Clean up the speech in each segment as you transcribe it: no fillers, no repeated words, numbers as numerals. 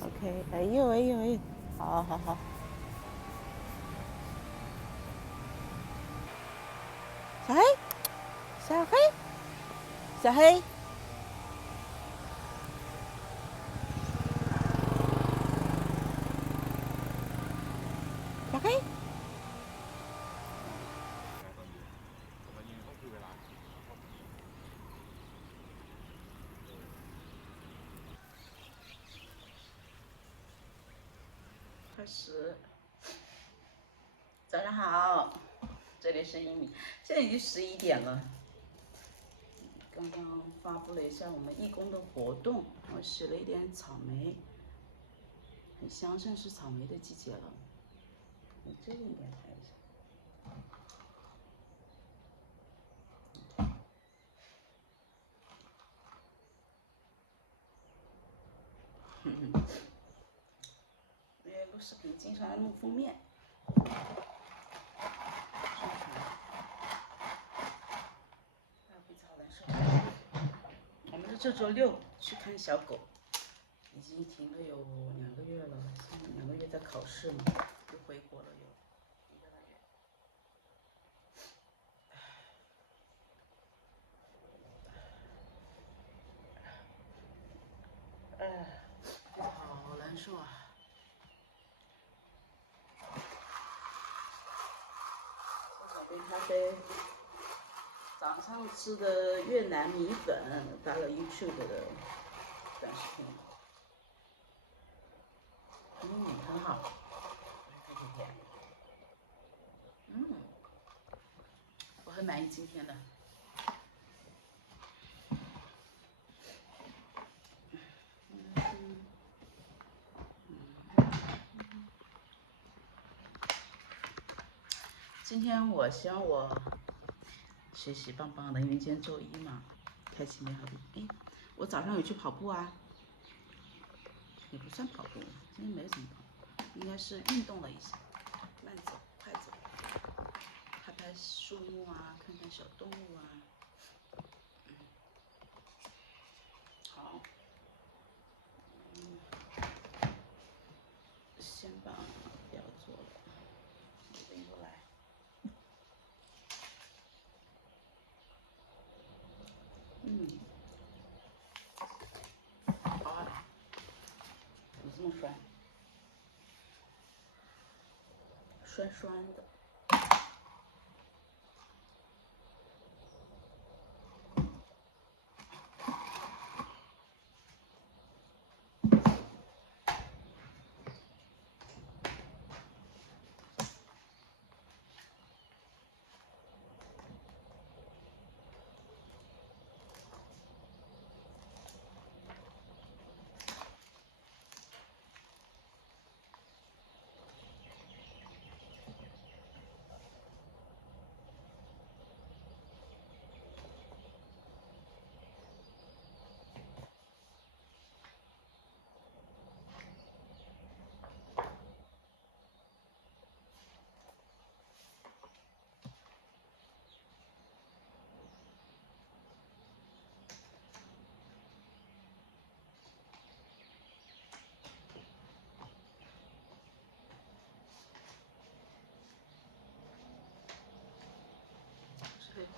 OK， 哎呦哎呦哎呦，好好好。小黑，小黑，小黑，小黑。开始。早上好，这里是英语，现在已经11点了。刚刚发布了一下我们义工的活动，我洗了一点草莓，很香，正是草莓的季节了。你这个应该拍一下。因为录视频经常要弄封面。我们是这周6去看小狗，已经停了有2个月了，现在2个月在考试嘛，又回国了有1个多月。好难受啊！喝小杯咖啡。早上吃的越南米粉，发了 YouTube 的短视频。很好。我很满意今天的。今天我希望我学习棒棒的，因为今天周1嘛，开启美好的。哎，我早上有去跑步啊，也不算跑步，今天没怎么跑，应该是运动了一下，慢走、快走，拍拍树木啊，看看小动物啊。好，先把不要做了，拎过来。好啊，怎么这么酸？酸酸的。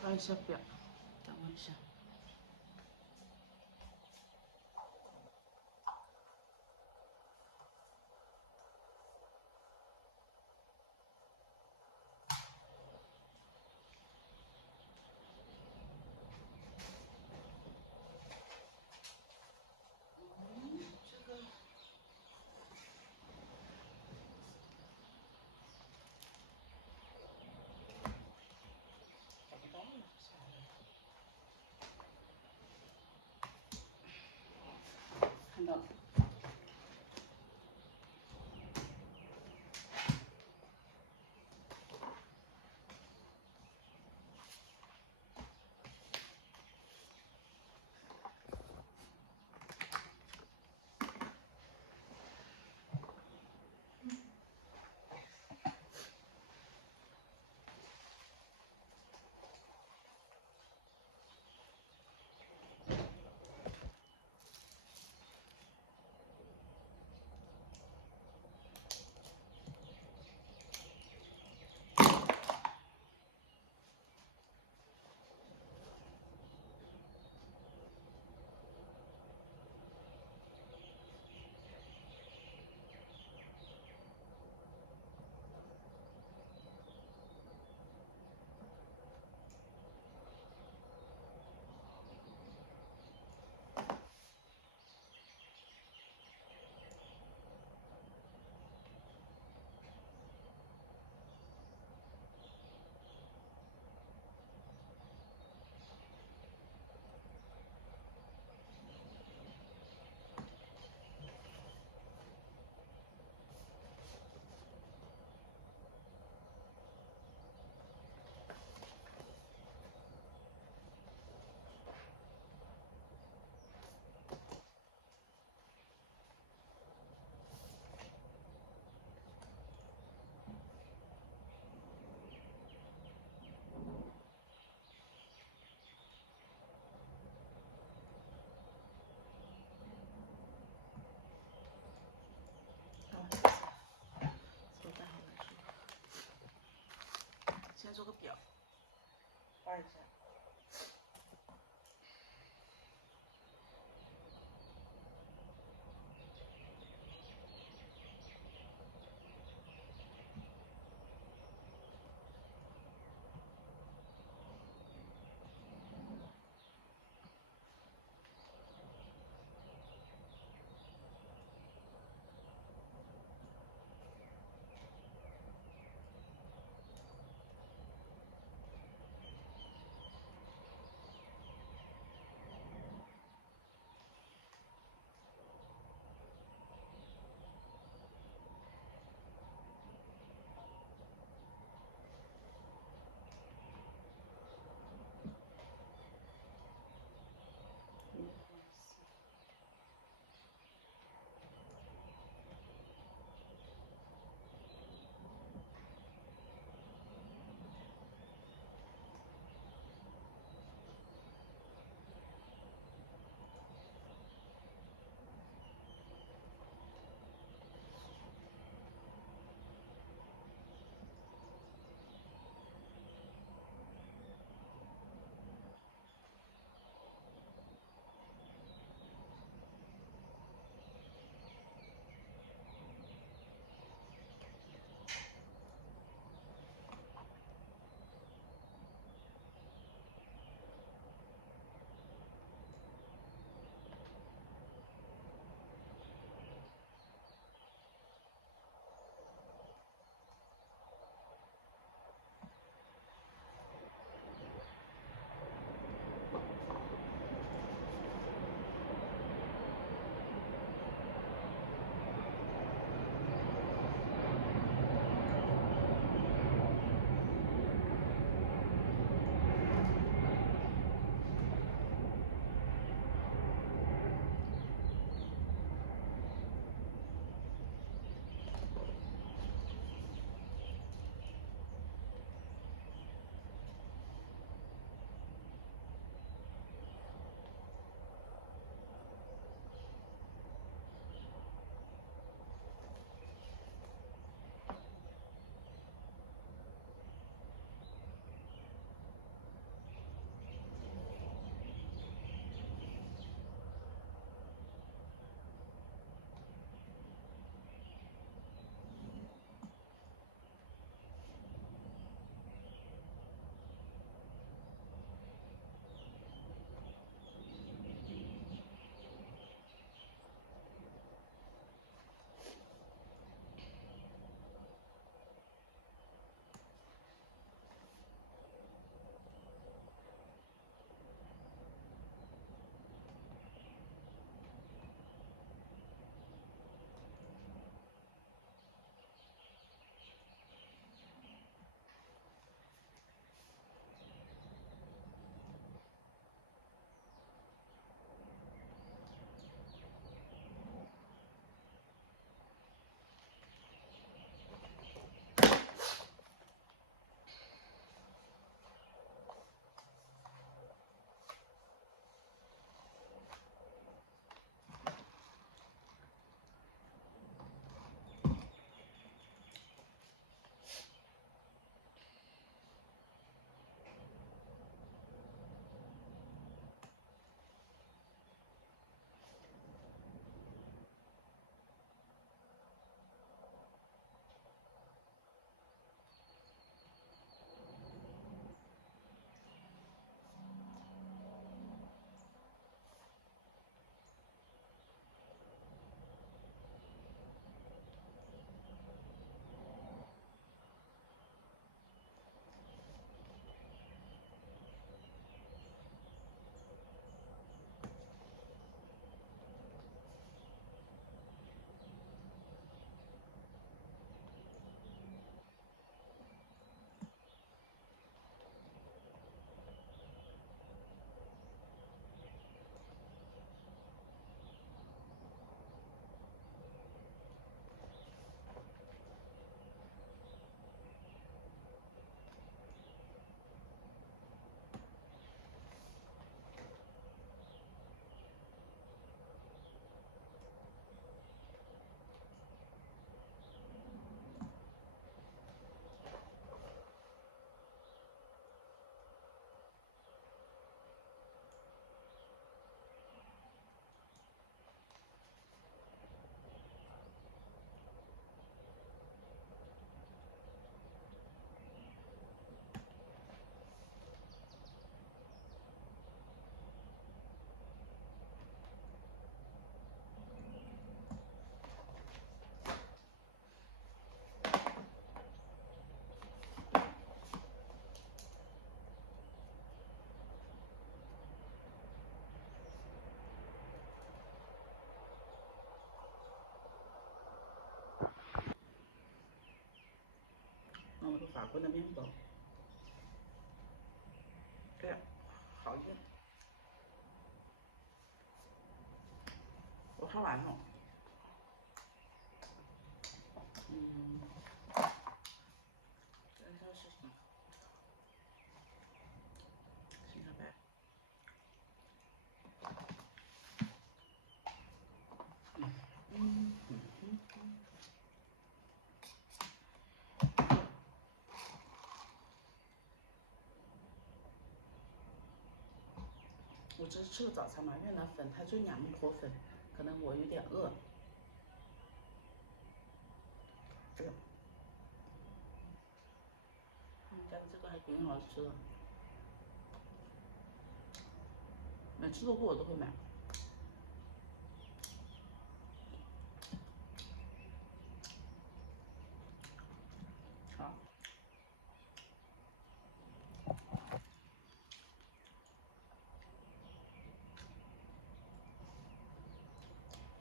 看一下表，等我一下。了。先做个表，画一下。个法国的面包。哎呀，好硬！我刷完了。这是什么？新小白。我只是吃了早餐嘛，越南粉它就2坨粉，可能我有点饿。这个，但是这个还挺好吃的，每次路过我都会买。好，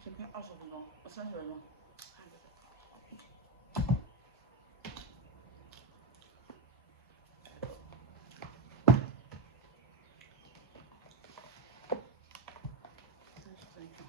先看20分钟，30分钟，看这个。30分钟。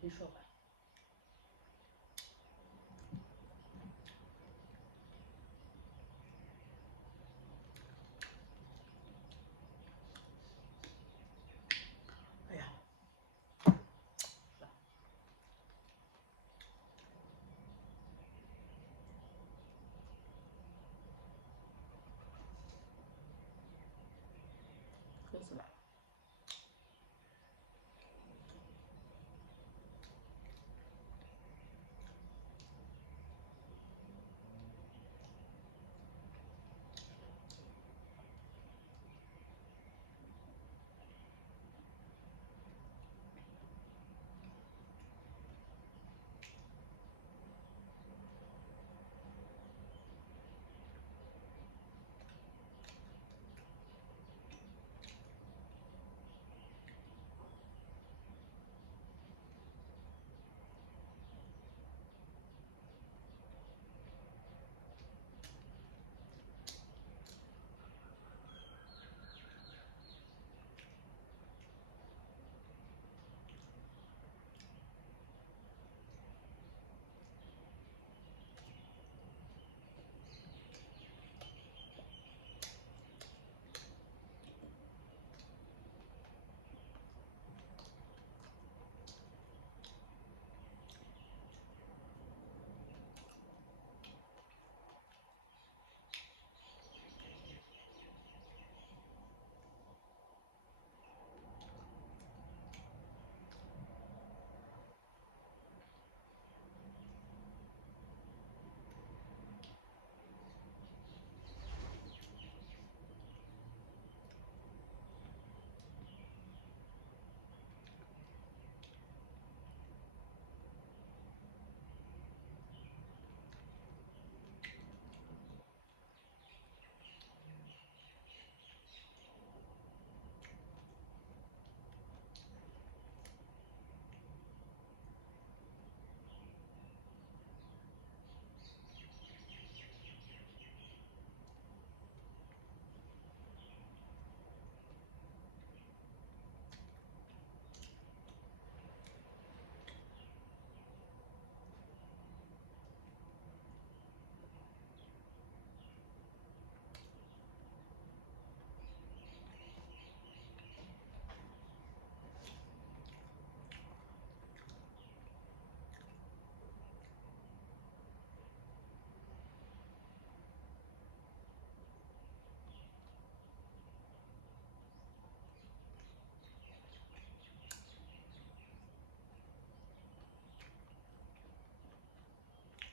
你说吧。哎呀，渴死了。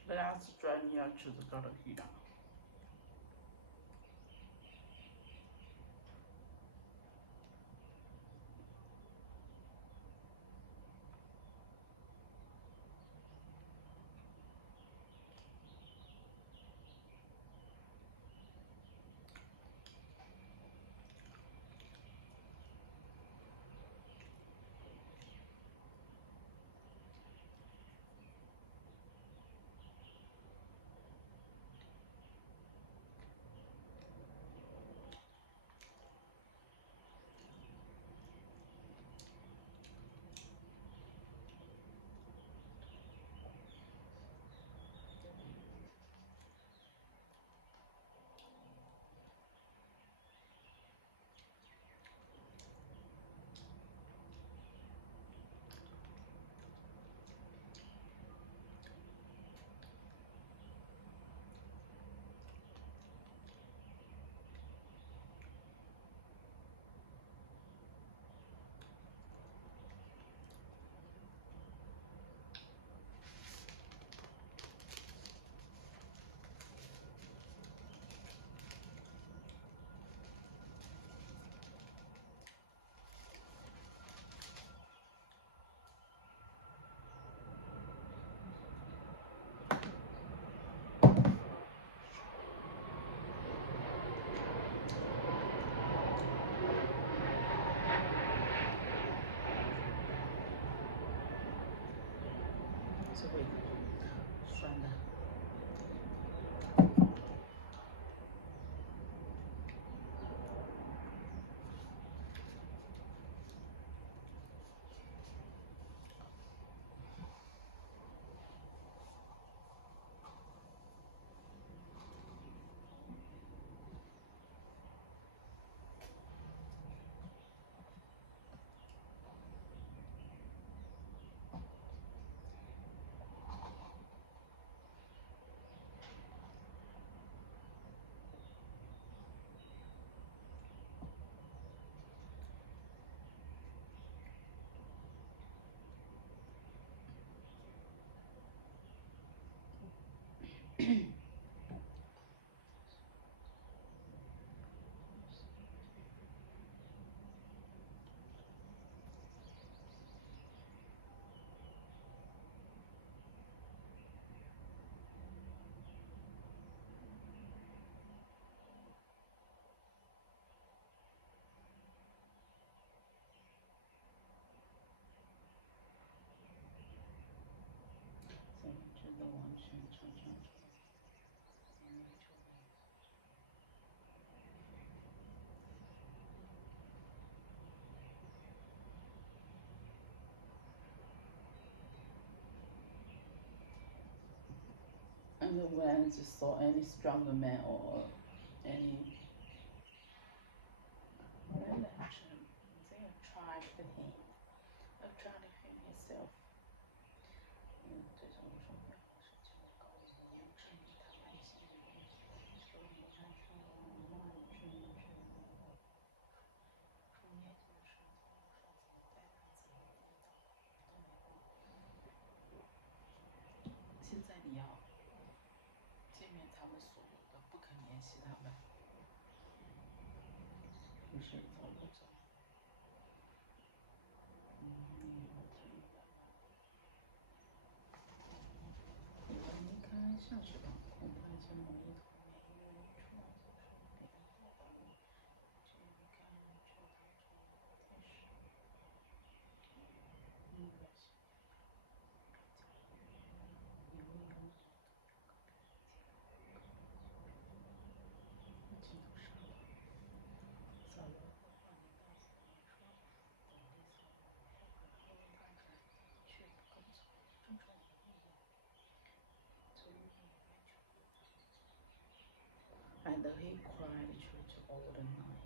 那俩是专业知识高头去的。最后一个酸的。真的完全成长出来。And when you saw any stronger man or any relation, they attract him, attract him himself. 这种重要的事情，我告诉你，证明他内心的东西，所以你看，说慢追追，中间就是说怎么带他，怎么辅导都没用。现在你要见面他们所有的，不肯联系他们，不是走不走？离开上学吧，恐怕将容易童年，因为出来就是别人不懂你，这离开就当成天使。And he cried church all the night.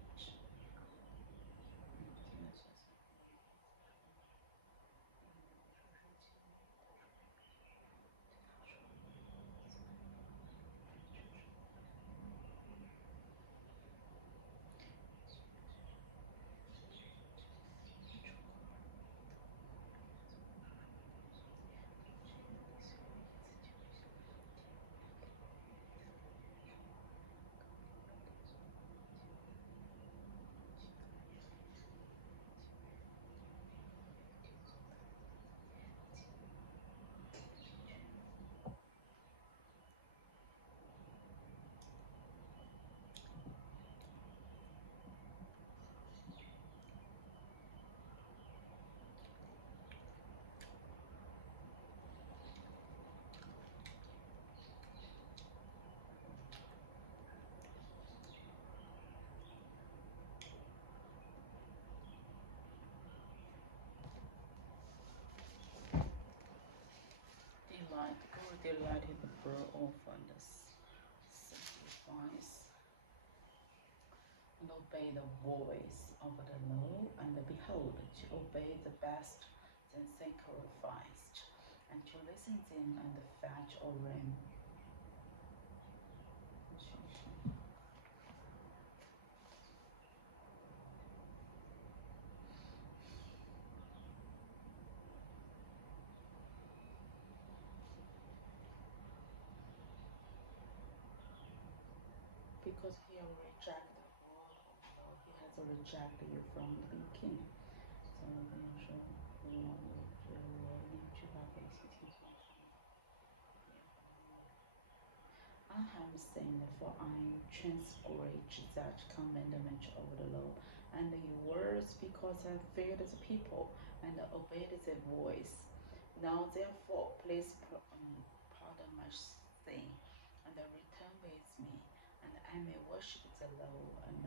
obey the voice of the low, and behold, to obey the best, then sacrificed, and to listen then and fetch or rain. Because he will reject the world, so he has rejected you from the beginning. 所以我跟你说，我觉得我你去把这些情况看。I have sinned, for I transgressed that commandment of the law, and it was because I feared the people and obeyed their voice. Now therefore, please pardon my sin, and return with me, and I may worship the Lord. And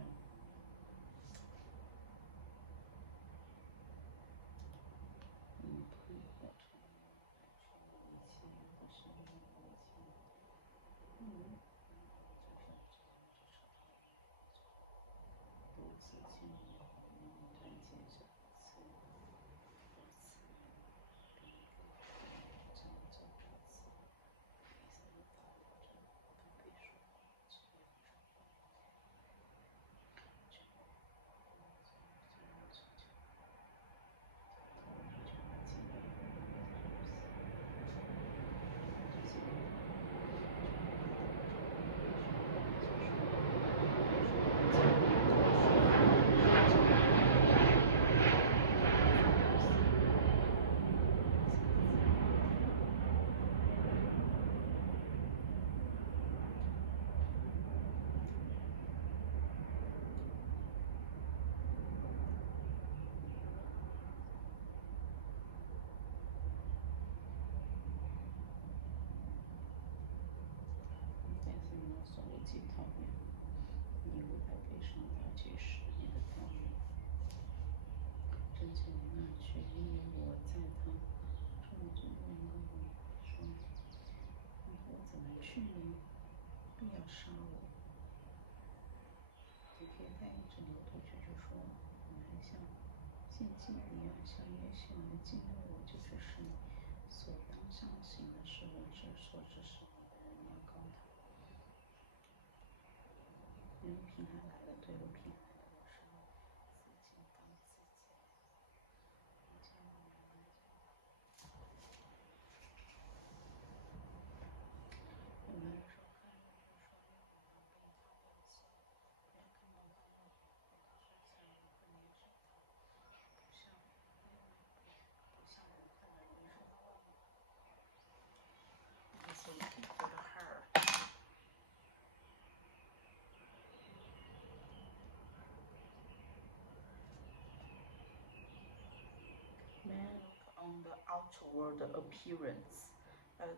on the outward appearance, but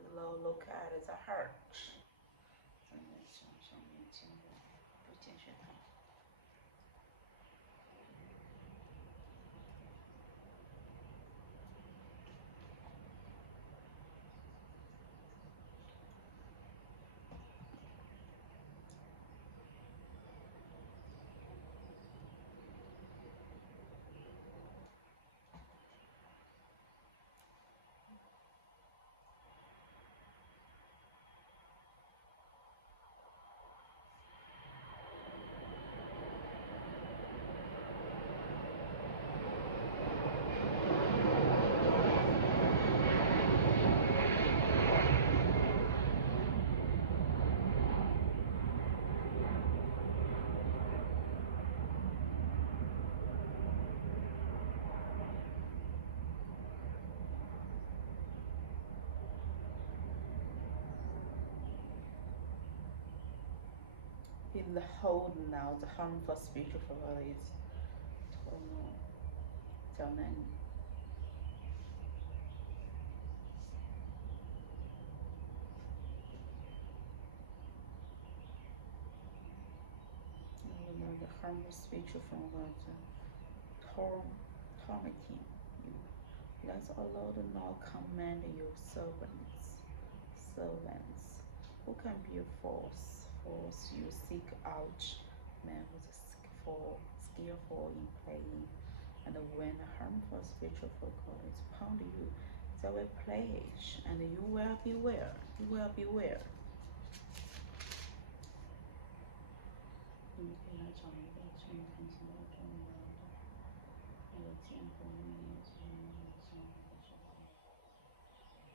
look at the heart. 在那上面经过不见血糖。In the whole now, the harmful spiritual is total 较难。The harmful spiritual tormenting you. Let the Lord now command your servants, who can be force you seek out men with skillful in playing, and when the harmful spiritual faculties pound you, they will play, and you will beware. You will beware. 你可以来找一个这么看起来重要的，有见过面，这样的这个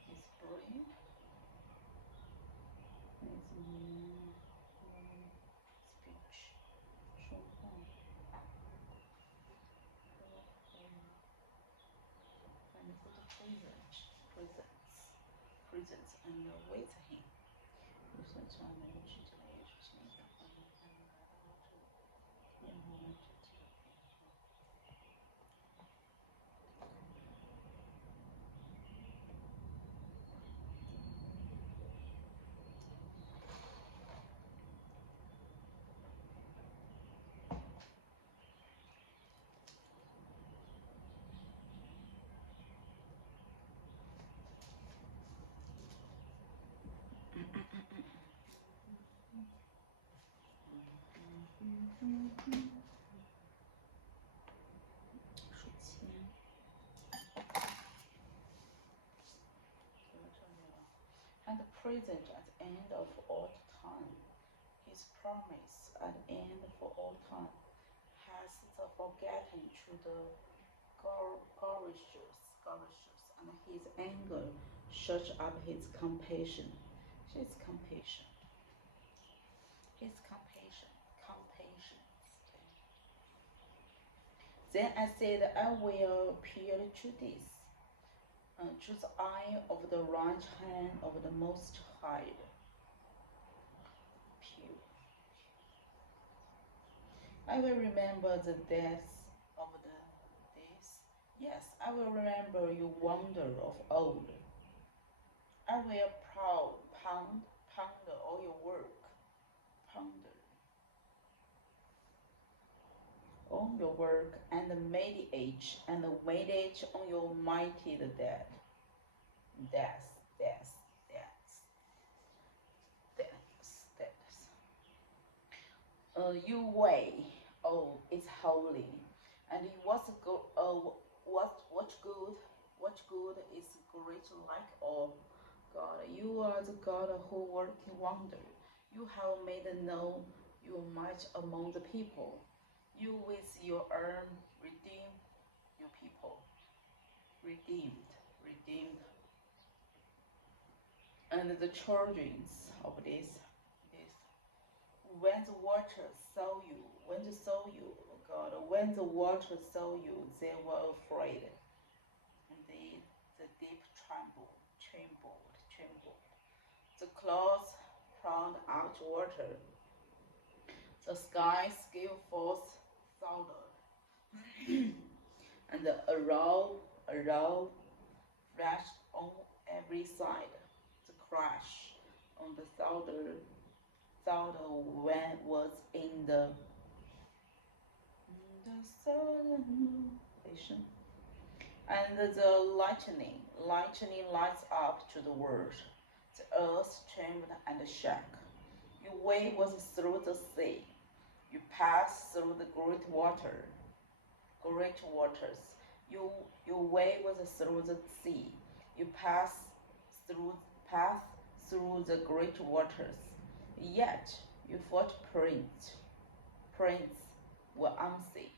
is brave, is speech, 说话。And put presents and wait him. 有时常没有去这个也是现在欢迎他们来到我这里，然后呢就这个数签。And present at the end of all time, his promise at the end for all time, has the forgotten to the gorgeous, and his anger search up his compassion. His compassion. Then I said, I will appeal to this. To the eye of the right hand of the Most High. I will remember the death of the days. Yes, I will remember your wonder of old. I will ponder all your work. Ponder on your work and meditate on your mighty death. Your way, is holy, and what good is great like all. God, you are the God who works wonder. You have made known your might among the people. You with your arm redeem your people. Redeemed. And the children of this. When the water saw you, God, when the water saw you, they were afraid. And the deep trembled. The clouds poured out water. The sky gave forth thunder. And a roar flashed on every side. The crash on the thunder was in the southern nation. And the lightning lights up to the world. The earth trembled and shook. Your way was through the sea. You passed through the great waters. Your way was through the sea. You passed through the great waters. Yet you fought prince were unseen,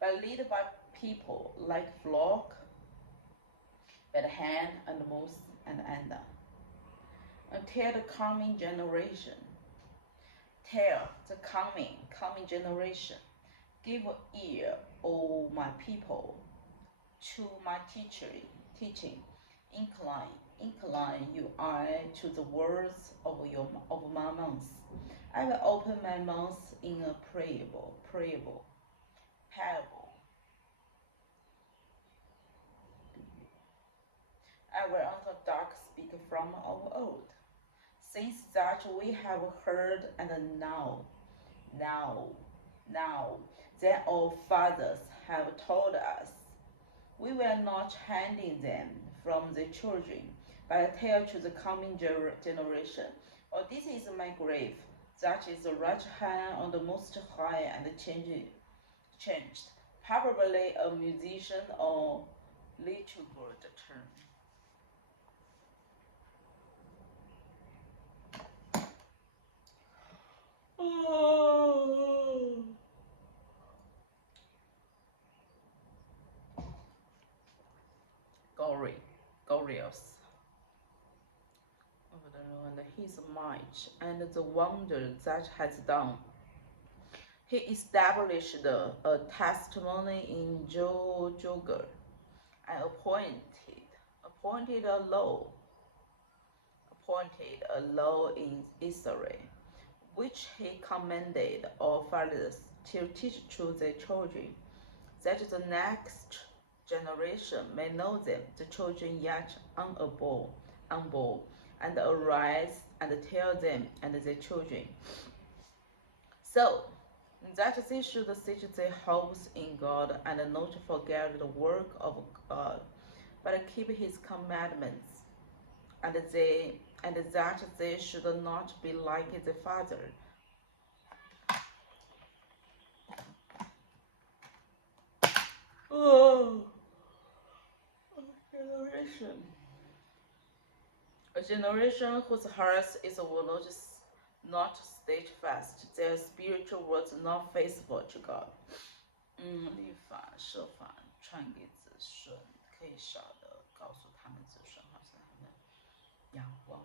but led by people like flock, by the hand and mouth and anger, until the coming generation. Tell the coming generation, give ear, O my people, to my teaching. Incline your eye to the words of my mouth. I will open my mouth in a parable. I will on the dark speak from of old. Since that we have heard and now, that our fathers have told us, we will not handing them from the children, but tell to the coming generation. Oh, this is my grave. that is the right hand on the most high and changed, probably a musician or literature term. Oh. Glorious. And his might and the wonder that has done. He established a testimony in Joger and appointed a law in Israel, which he commanded all fathers to teach to their children, that the next generation may know them, the children yet unborn, and arise and tell them and their children, so that they should set their hopes in God and not forget the work of God, but keep his commandments, and that they should not be like their father. Oh, a generation whose hearts will not steadfast, their spiritual words not faithful to God. 立法设法传给子孙，可以少的告诉他们子孙，好像他们仰望。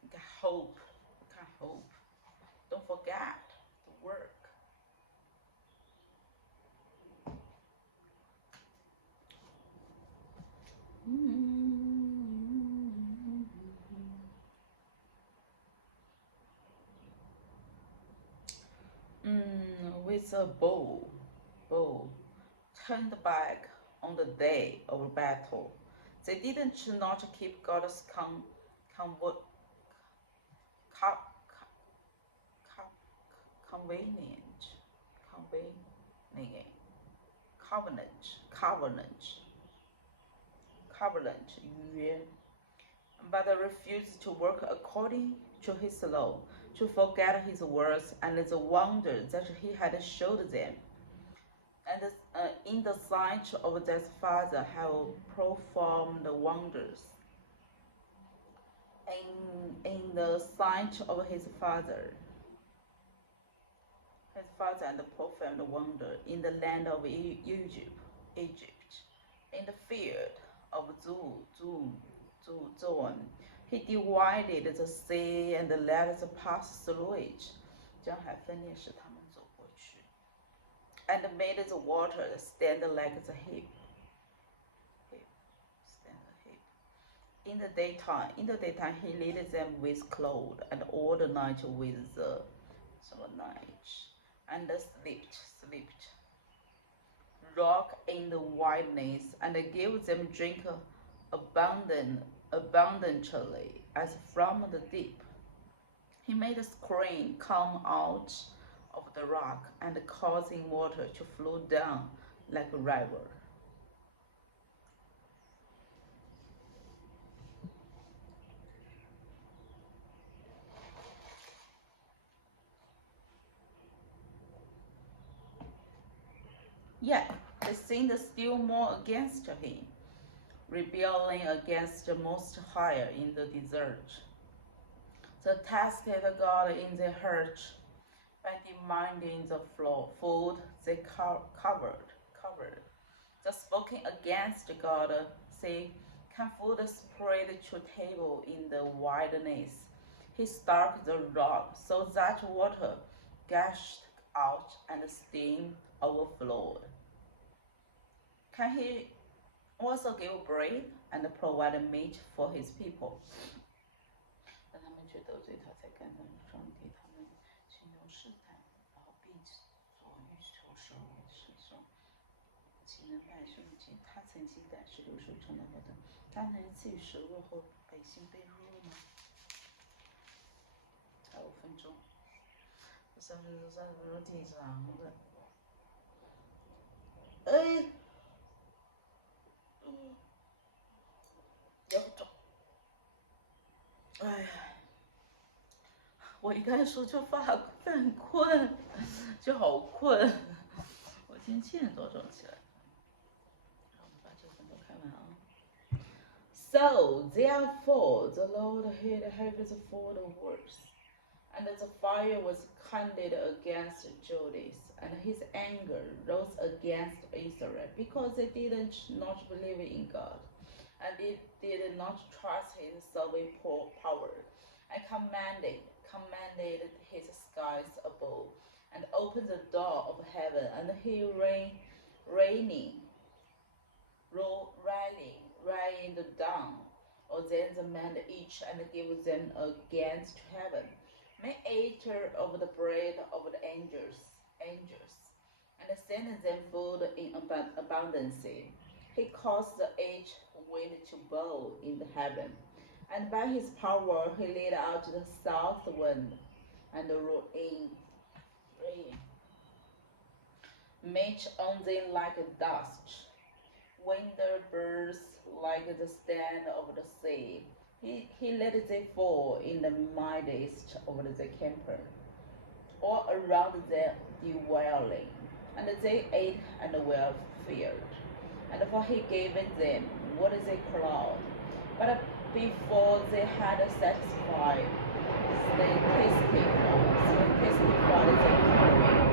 你看 hope， 看 hope，don't forget the work。With a bow turned back on the day of battle. They didn't not keep God's covenant 约 but refused to work according to his law, to forget his words and the wonder that he had showed them, and in the sight of their father have performed wonders. In the sight of his father and performed wonder in the land of Egypt, in the field of Zoan. He divided the sea and let us pass through it. 将海分裂使他们走过去 and made the water stand like the heap. In the daytime, he led them with cloud, and all the night with the night, and slept. Rock in the wilderness, and gave them drink abundantly as from the deep. He made a spring come out of the rock, and causing water to flow down like a river. Yet they sinned still more against him, rebelling against the Most High in the desert. They tested God in their heart by demanding the food they covered. They spoken against God, say, can food spread to table in the wilderness? He struck the rock so that water gushed out and steam overflowed. Can he also give bread and provide meat for his people? 让他们去得罪他，才感动上帝。他们心中试探，然后并所欲求生为世中，岂能百姓尽？他曾经感是流水成了何等？他能赐予食物后百姓被入吗？才5分钟，3分钟挺长的。要走。哎呀，我一看书就犯困，就好困。我今天7点多钟起来。我们把这个都看完啊。So therefore, the Lord had heavens for the works, and the fire was kindled against Judas, and his anger rose against Israel, because they did not believe in God, and they did not trust his saving power, and commanded his skies above, and opened the door of heaven, and he rained down on them the man each, and gave them against heaven, mediator of the bread of the angels, and sent them food in abundance. He caused the east wind to blow in the heaven, and by his power he laid out the south wind, and wrote in rain, made on them like dust, winter birds like the sand of the sea. He let them fall in the midst of the camp, all around their dwelling, and they ate and were filled. And for he gave them what they called, but before they had satisfied, they testified their coming,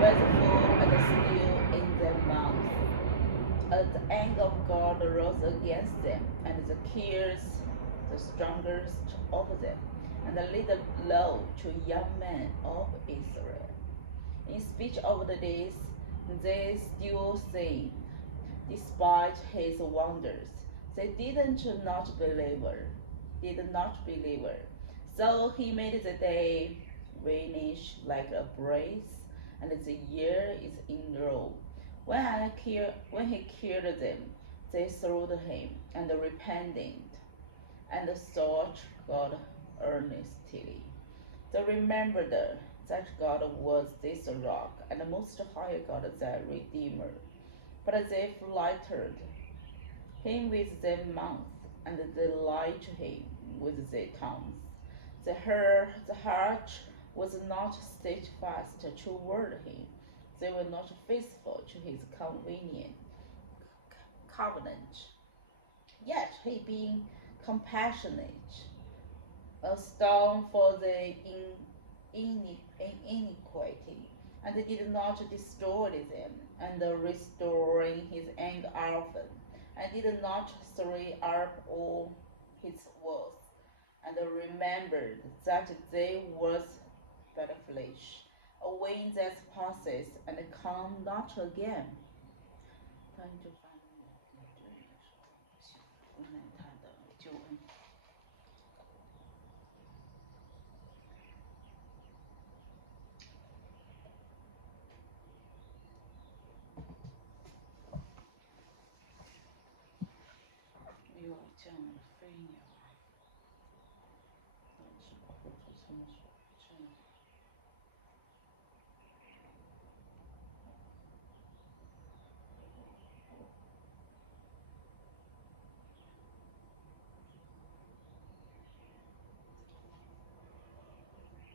with food and still in their mouths. The anger of God rose against them, and the killed the strongest of them, and laid low to young men of Israel. In speech of this, they still sinned, despite his wonders. They did not believe. So he made the day vanish like a breeze, and the year is in row. When he killed them, they slew him, and repented, and sought God earnestly. They remembered that God was this rock, and the Most High God their Redeemer. But they flattered him with their mouth, and they lied to him with their tongues. The heart was not steadfast toward him. They were not faithful to his convenient covenant. Yet he, being compassionate, a stone for the iniquity, and did not destroy them, and restoring his anger often, and did not stir up all his words, and remembered that they was but flesh, a wind that passes and come not again. 当你就发现你对的时候，无奈他的救恩。又降了飞鸟，导致苦主仓鼠这样。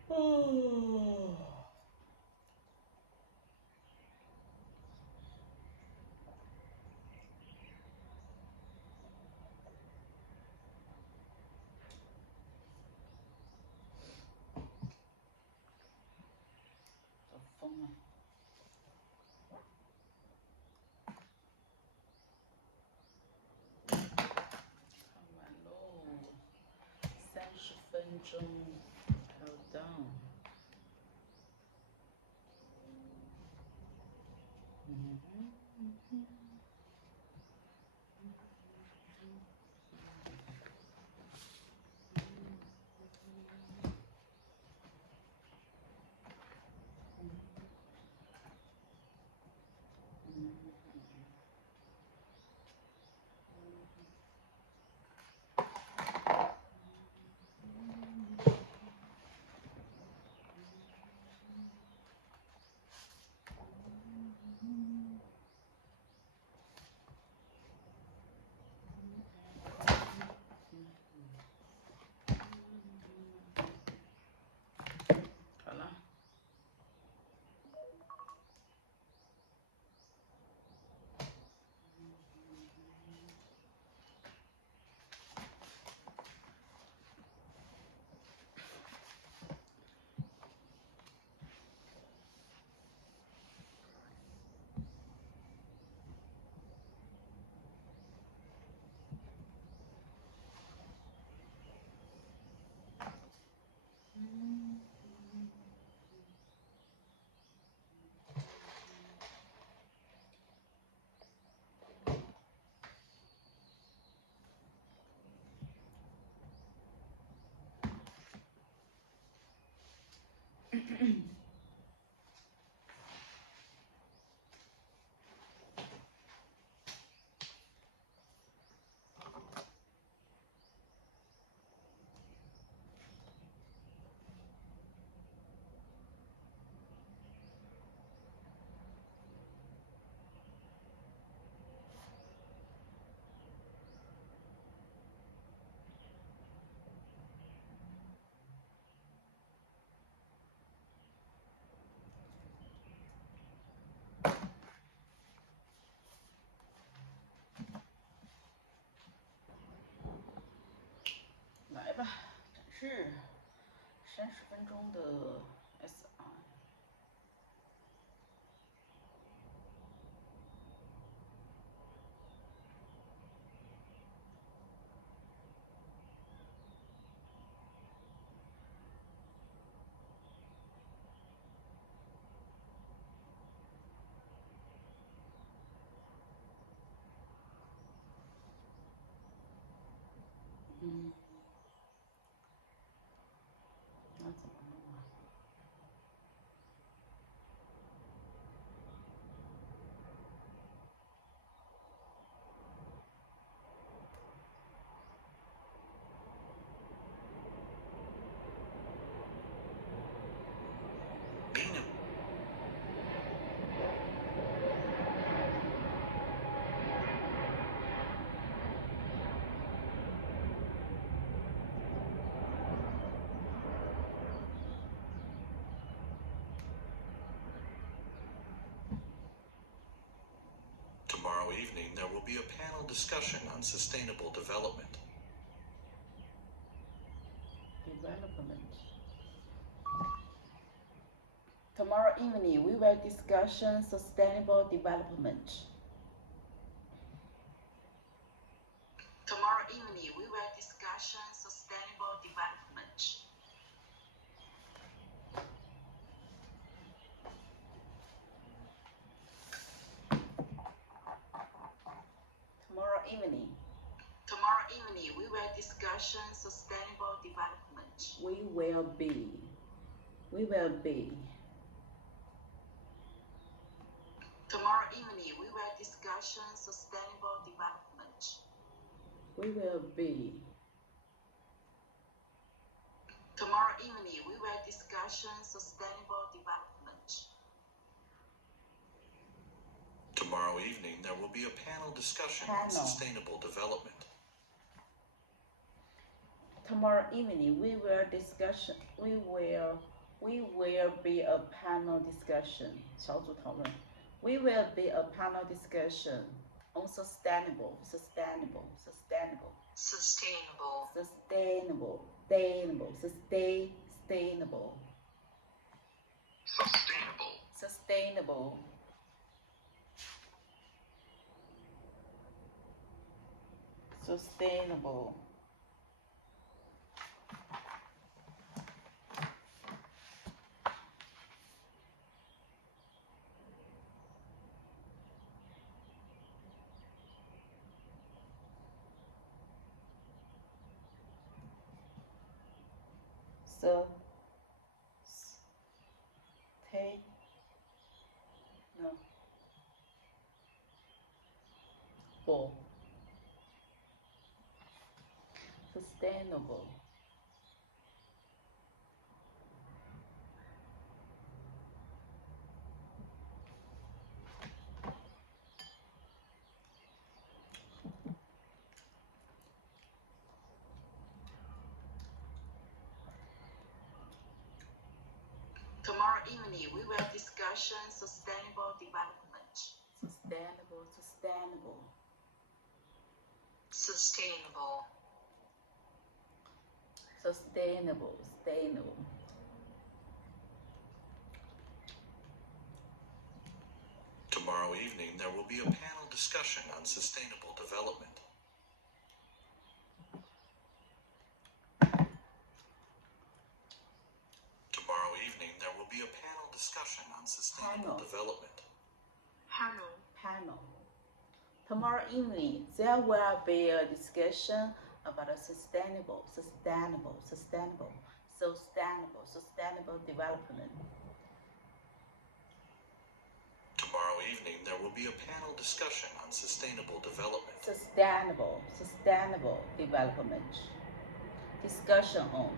哦。疯了！看完喽，30分钟，还有 down。30分钟的 SR。那怎么弄啊？Tomorrow evening, there will be a panel discussion on sustainable development. Tomorrow evening, we will discuss sustainable development. Tomorrow evening, we will discuss sustainable development. Tomorrow evening, we will discuss sustainable development. We will be. Tomorrow evening, we will discuss sustainable development. We will be. Tomorrow evening, we will discuss sustainable development. Tomorrow evening, there will be a panel discussion on sustainable development. Tomorrow evening, we will be a panel discussion. 小组讨论。We will be a panel discussion on sustainable. Sustainable. Tomorrow evening, we will discuss sustainable development. Sustainable. Tomorrow evening, there will be a panel discussion on sustainable development. Tomorrow evening, there will be a panel discussion on sustainable development. Panel. Tomorrow evening, there will be a discussion about a sustainable development. Tomorrow evening, there will be a panel discussion on sustainable development. Sustainable development. Discussion on.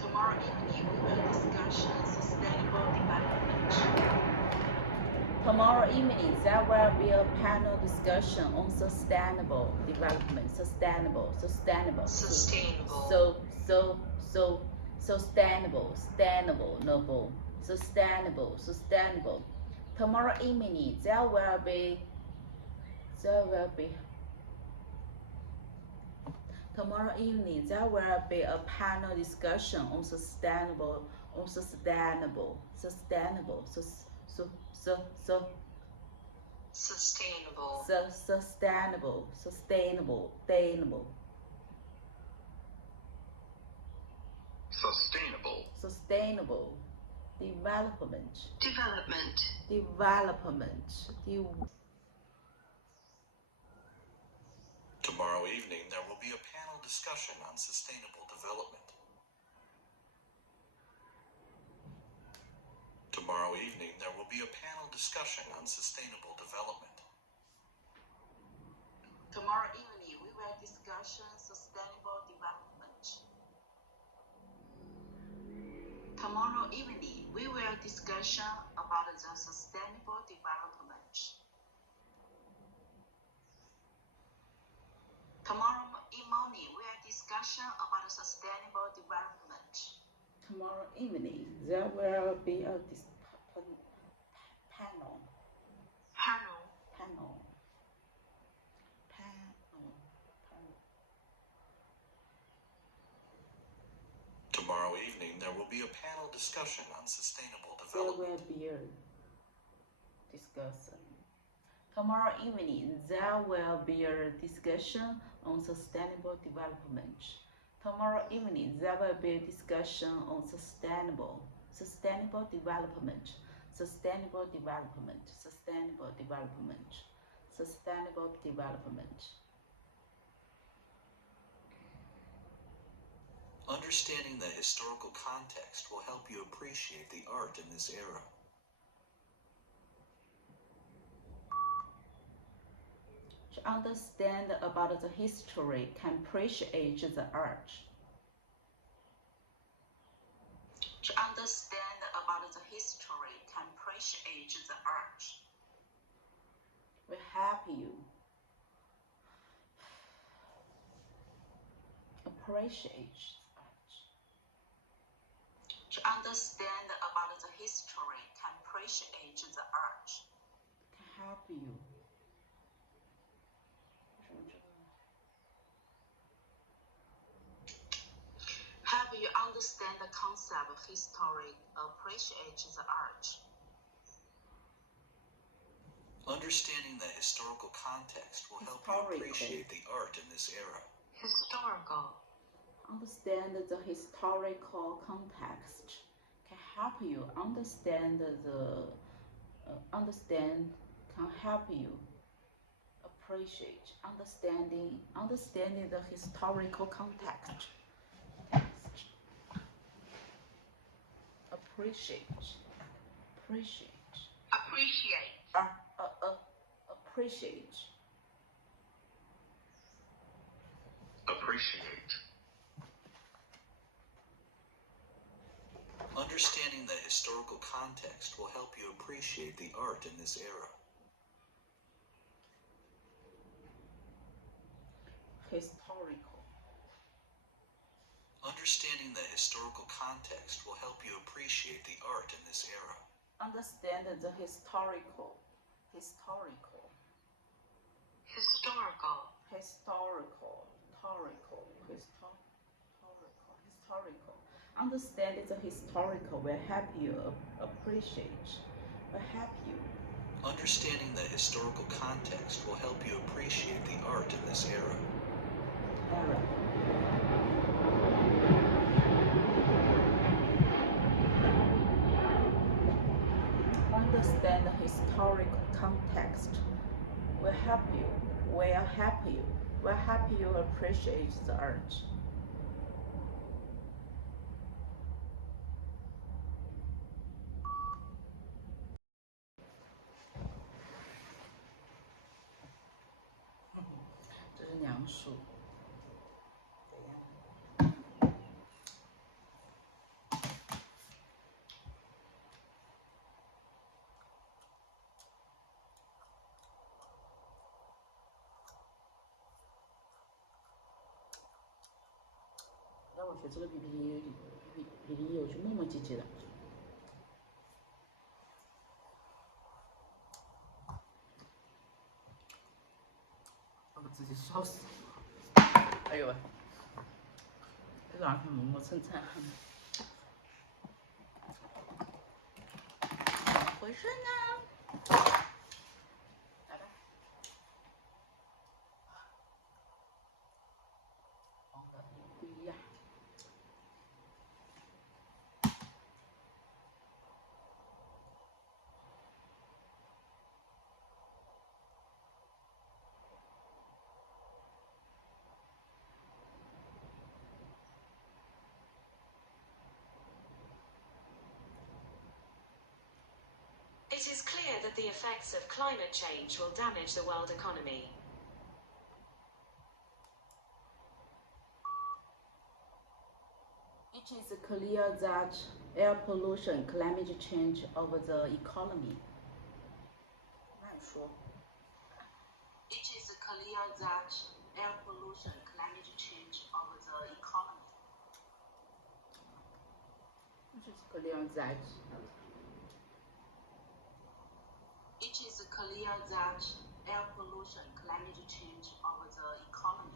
Tomorrow evening, we will discuss sustainable development. Tomorrow evening, there will be a panel discussion on sustainable development. Sustainable. Sustainable. Tomorrow evening, there will be Tomorrow evening there will be a panel discussion on sustainable, sustainable, sustainable, development. Tomorrow evening, there will be a panel discussion on sustainable development. Tomorrow evening, there will be a panel discussion on sustainable development. Tomorrow evening we will discuss sustainable development. Tomorrow evening we will discuss about the sustainable development. Tomorrow morning we will discuss about sustainable development. Tomorrow evening there will be a panel. Tomorrow evening, there will be a panel discussion on sustainable There development. will be a discussion. Tomorrow evening there will be a discussion on sustainable development. Tomorrow evening there will be a discussion on sustainable development. Sustainable development. Understanding the historical context will help you appreciate the art in this era. To understand about the history can appreciate the art. To understand about the history can appreciate the art. Will help you appreciate the art. To understand about the history can appreciate the art. Can help you. Help you understand the concept of history, appreciate the art. Understanding the historical context will help you appreciate the art in this era. Understand the historical context can help you understand can help you appreciate understanding the historical context. Appreciate. Understanding the historical context will help you appreciate the art in this era. Historical. Understanding the historical context will help you appreciate the art in this era. Understand the historical. Understand the historical will help you appreciate. Understanding the historical context will help you appreciate the art in this era. Understand the historical context will help you appreciate the art.这是娘数。让我学这个 PTE 我就磨磨唧唧的。把我自己笑死了。哎呦喂！这早上看磨蹭菜，怎么回事呢？来吧，黄的不一样。It is clear that the effects of climate change will damage the world economy. It is clear that air pollution, climate change over the economy. 慢说。It is clear that air pollution, climate change over the economy. It is clear that. It is clear that air pollution, climate change over the economy.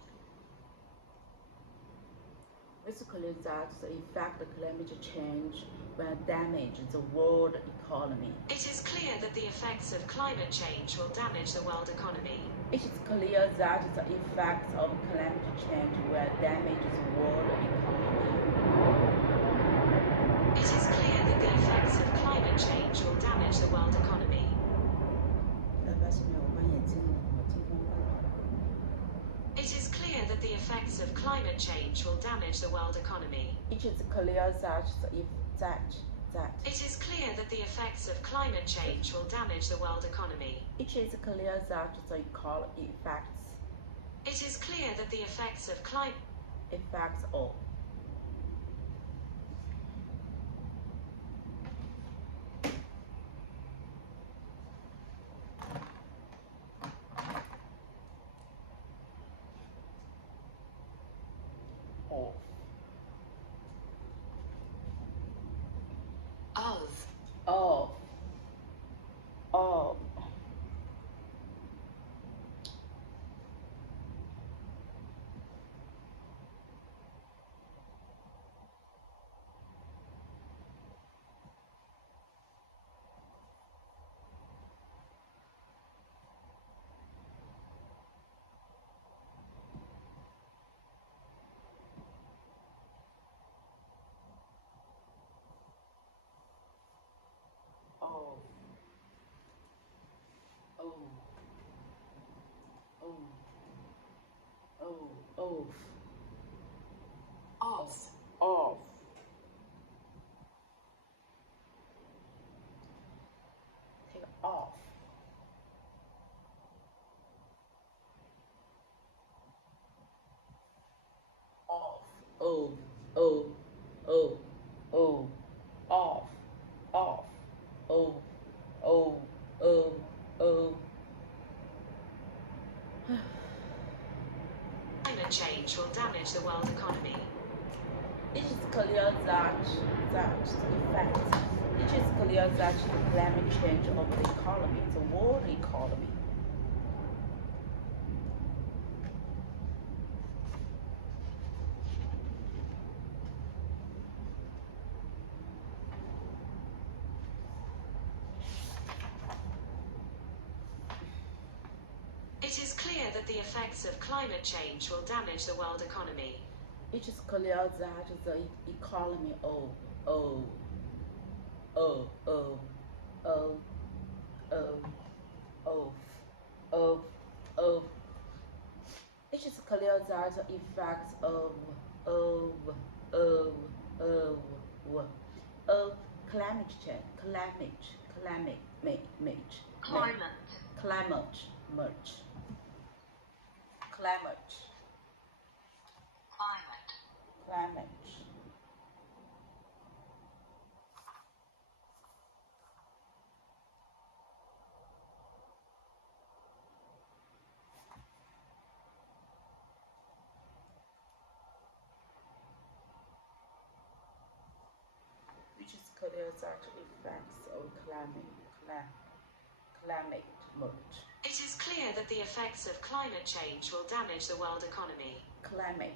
It's clear that the effect of climate change will damage the world economy. It is clear that the effects of climate change will damage the world economy. It is clear that the effects of climate change will damage the world economy. It is clear that the effects of climate change will damage the world economy. 发现没有？我关眼睛了，我今天关了。It is clear that the effects of climate change will damage the world economy. It is clear that It is clear that the effects of climate change will damage the world economy. It is clear that the effects. It is clear that the effects of climate Effects of. Off. Take off. Off. Off. Climate change will damage the world economy. It is clear that effects. It is clear that the climate change of the economy, the world economy. It is clear that the effects of climate change will damage the world economy. It is clear that the economy It is clear that the effects of climate change, climate. It is clear that effects of climate merge. It is clear that the effects of climate change will damage the world economy. Climate.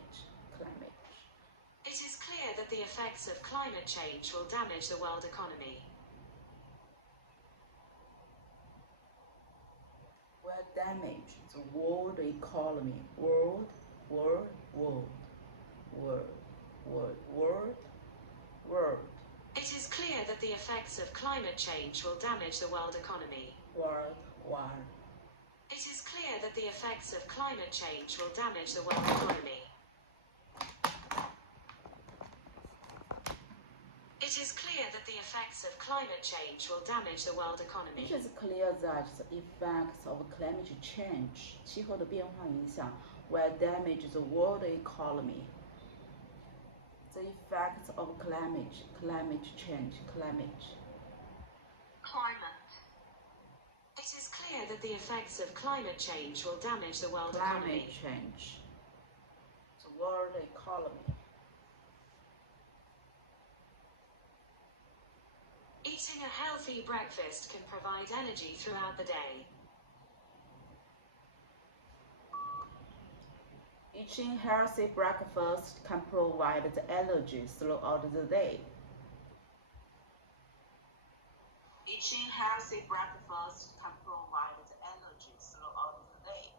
It clear that the effects of climate change will damage the world economy. Will damage the world economy. World. It is clear that the effects of climate change will damage the world economy. World. It is clear that the effects of climate change will damage the world economy. It is clear that the effects of climate change will damage the world economy. It is clear that the effects of climate change 气候的变化影响 will damage the world economy. The effects of climate change. It is clear that the effects of climate change will damage the world economy. Climate change. The world economy. Eating a healthy breakfast can provide energy throughout the day. Eating healthy breakfast can provide the energy throughout the day. Eating healthy breakfast can provide the energy throughout the day.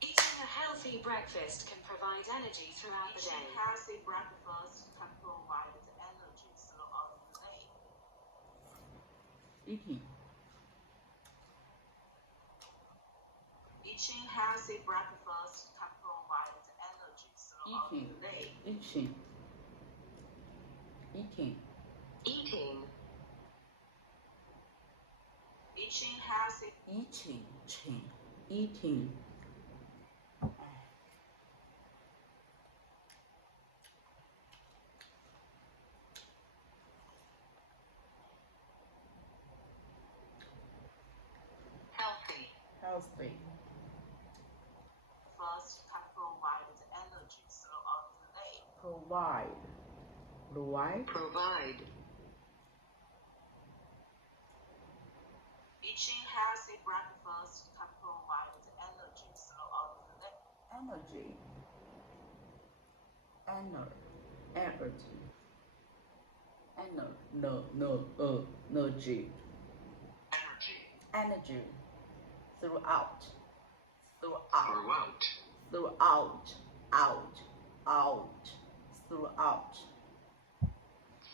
Eating a healthy breakfast can provide energy throughout the day. Eating healthy breakfast can provide the energy throughout the day. Eating healthy breakfast can provide the energy throughout the day. Eating. Eating healthy. Eating. Healthy. First can provide the energy throughout the day. Provide. Eating healthy breakfast can provide the energy throughout the day. Energy.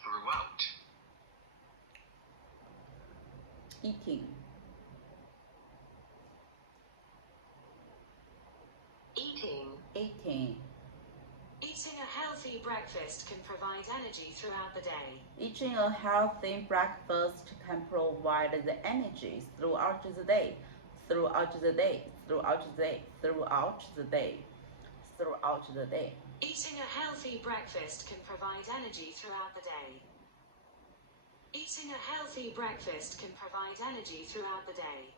Throughout. Eating. Eating a healthy breakfast can provide energy throughout the day. Eating a healthy breakfast can provide the energy throughout the day. Eating a healthy breakfast can provide energy throughout the day. Eating a healthy breakfast can provide energy throughout the day.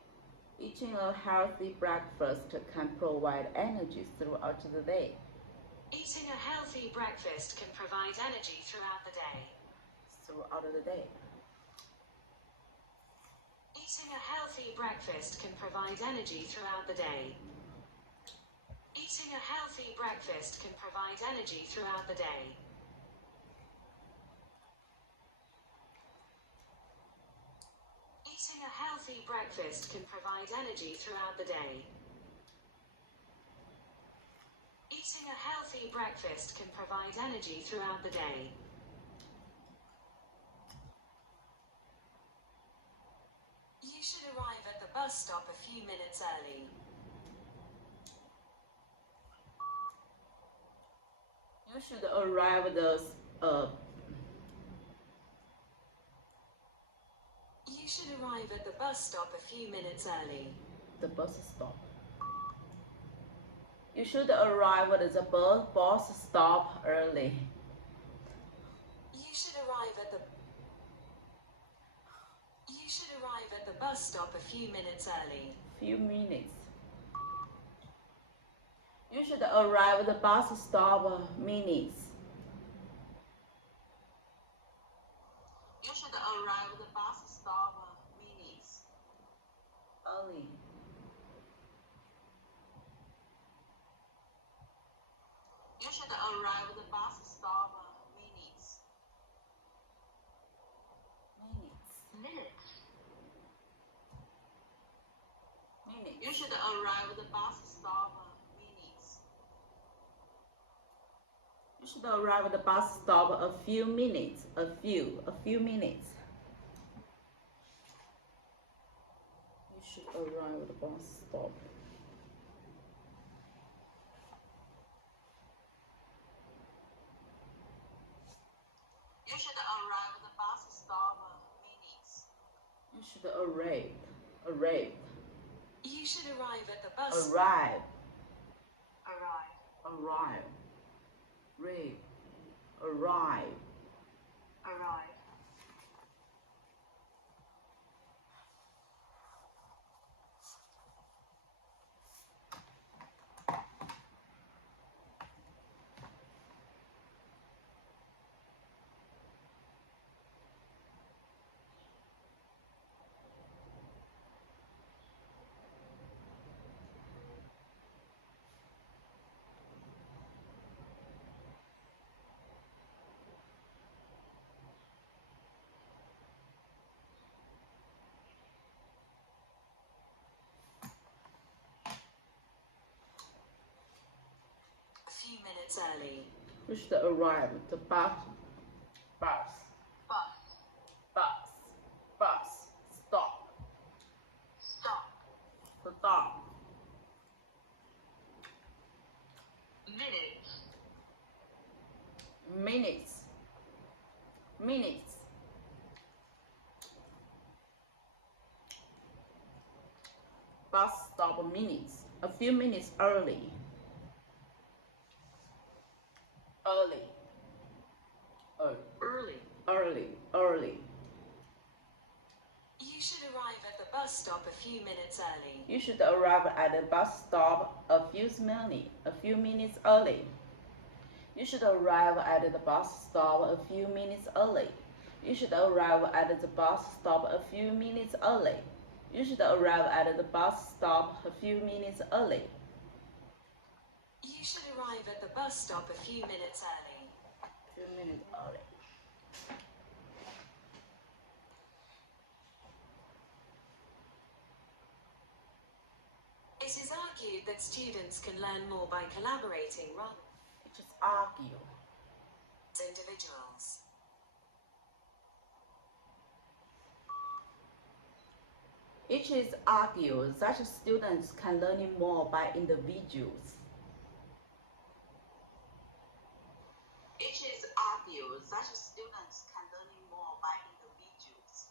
Eating a healthy breakfast can provide energy throughout the day. Eating a healthy breakfast can provide energy throughout the day. Eating a healthy breakfast can provide energy throughout the day. Eating a healthy breakfast can provide energy throughout the day. Eating a healthy breakfast can provide energy throughout the day. Eating a healthy breakfast can provide energy throughout the day. You should arrive at the bus stop a few minutes early. You should arrive at the You should arrive at the bus stop a few minutes early. bus stop. You should arrive at the bus stop early. You should arrive at the bus stop a few minutes early. You should arrive at the bus stop minutes. You should arrive at the bus stop minutes early. You should arrive at the bus stop minutes. You should arrive at the bus stop minutes. You should arrive at the bus stop a few minutes. A few minutes. You should arrive at the bus stop. You should arrive at the bus stop minutes. You should arrive. You should arrive at the bus. Arrive. Arrive. Arrive. Arrive. Arrive. A few minutes early. You should arrive at the bus. Stop. Minutes. Bus stop minutes. A few minutes early. Early. You should arrive at the bus stop a few minutes early. You should arrive at the bus stop a few minutes early. You should arrive at the bus stop a few minutes early. You should arrive at the bus stop a few minutes early. You should arrive at the bus stop a few minutes early. You should arrive at the bus stop a few minutes early. It is argued that students can learn more by collaborating rather It is argued. than individuals. It is argued that students can learn more by individuals. It is argued that students can learn more by individuals.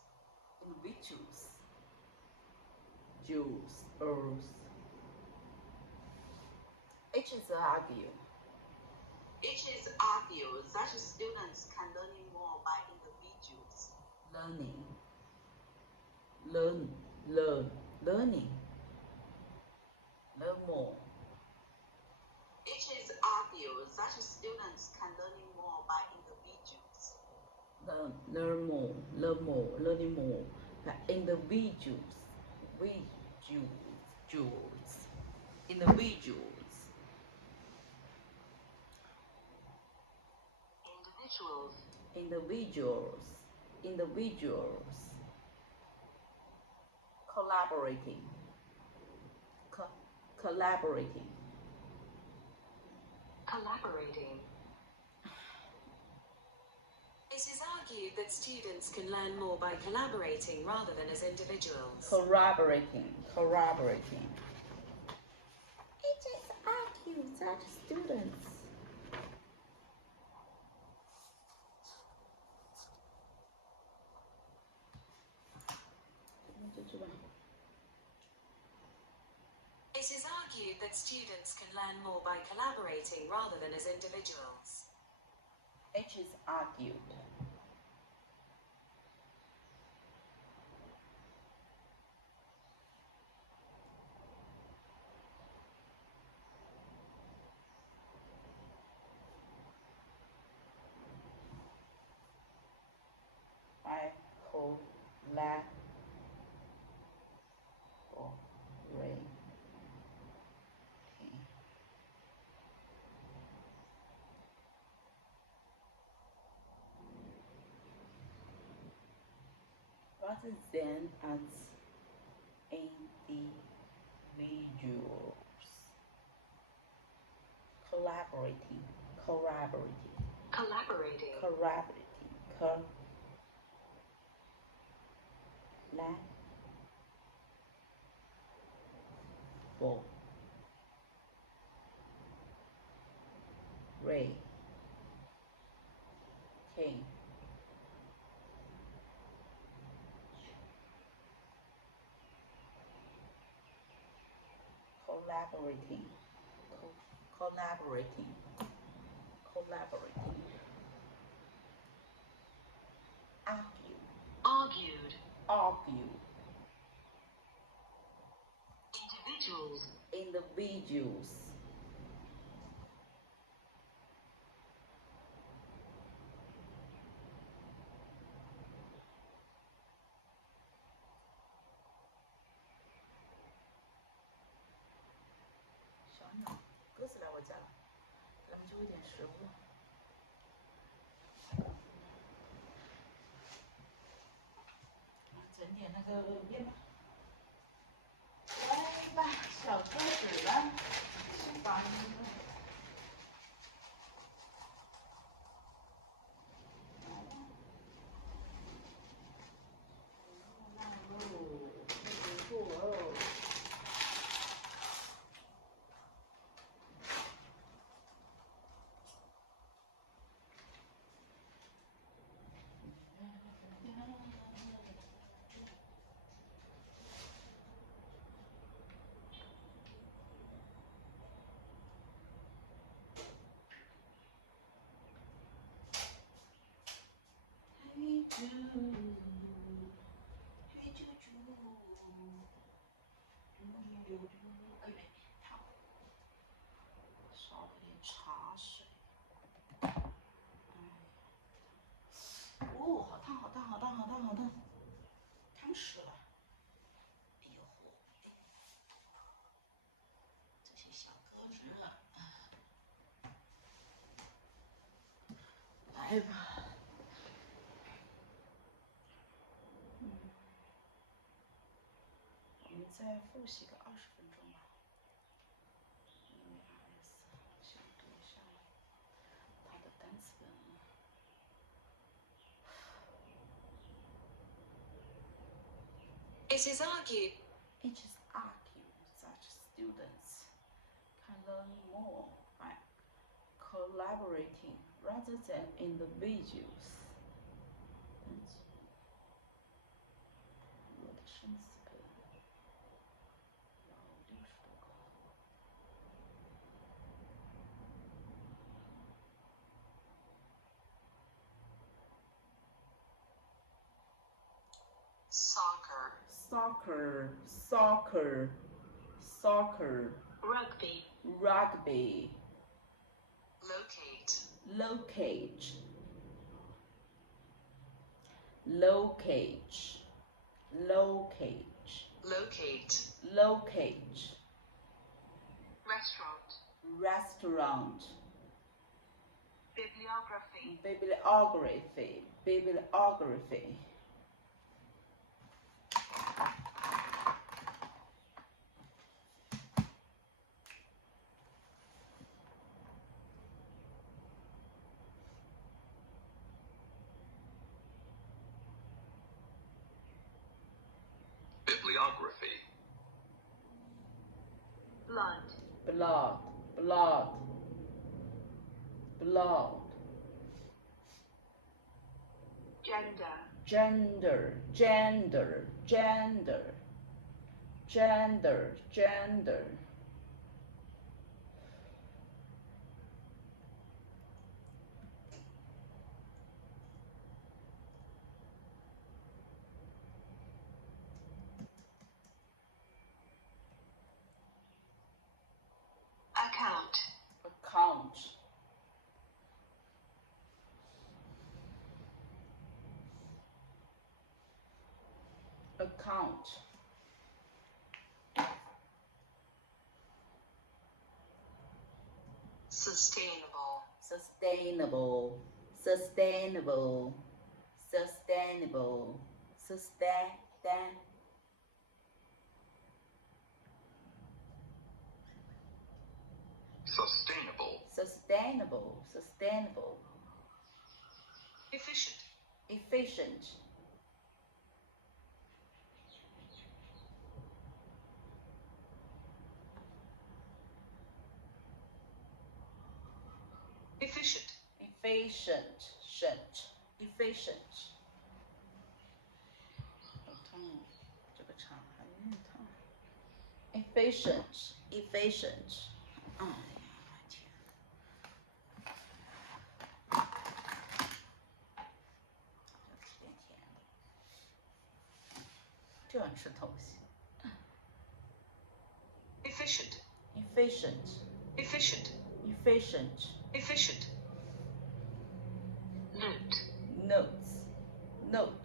It is argued. It is argued that students can learn more by individuals. Learning. Learn more. It is argued that students can learn more by individuals. Learning more by individuals. Individuals. Collaborating. It is argued that students can learn more by collaborating rather than as individuals. Corroborating. It is argued that students It is argued that students can learn more by collaborating rather than as individuals. It is argued. By collaborating. rather than as individuals. Collaborating. Collaborating. Argue. Individuals.小鸟，鸽子来我家了，给它们就一点食物。整点那个面吧。来吧，小鸽子们，吃饭了。少了点茶水。哦，好烫，烫死了！哎呦嚯！这些小鸽子，来吧。我们再复习个20分钟吧。想读一下它的单词本。It is argued that students can learn more by collaborating rather than individuals. 我的生词本要60多个。Soccer. Rugby. Locate. Restaurant. Bibliography. Blood. Gender. Account. Sustainable. Sustainable. Efficient. Efficient. Efficient. Efficient. 好痛哦，这个肠还有点痛。Efficient. 哎呀，天。吃点甜的，就想吃东西。Efficient. Efficient. Note. Note.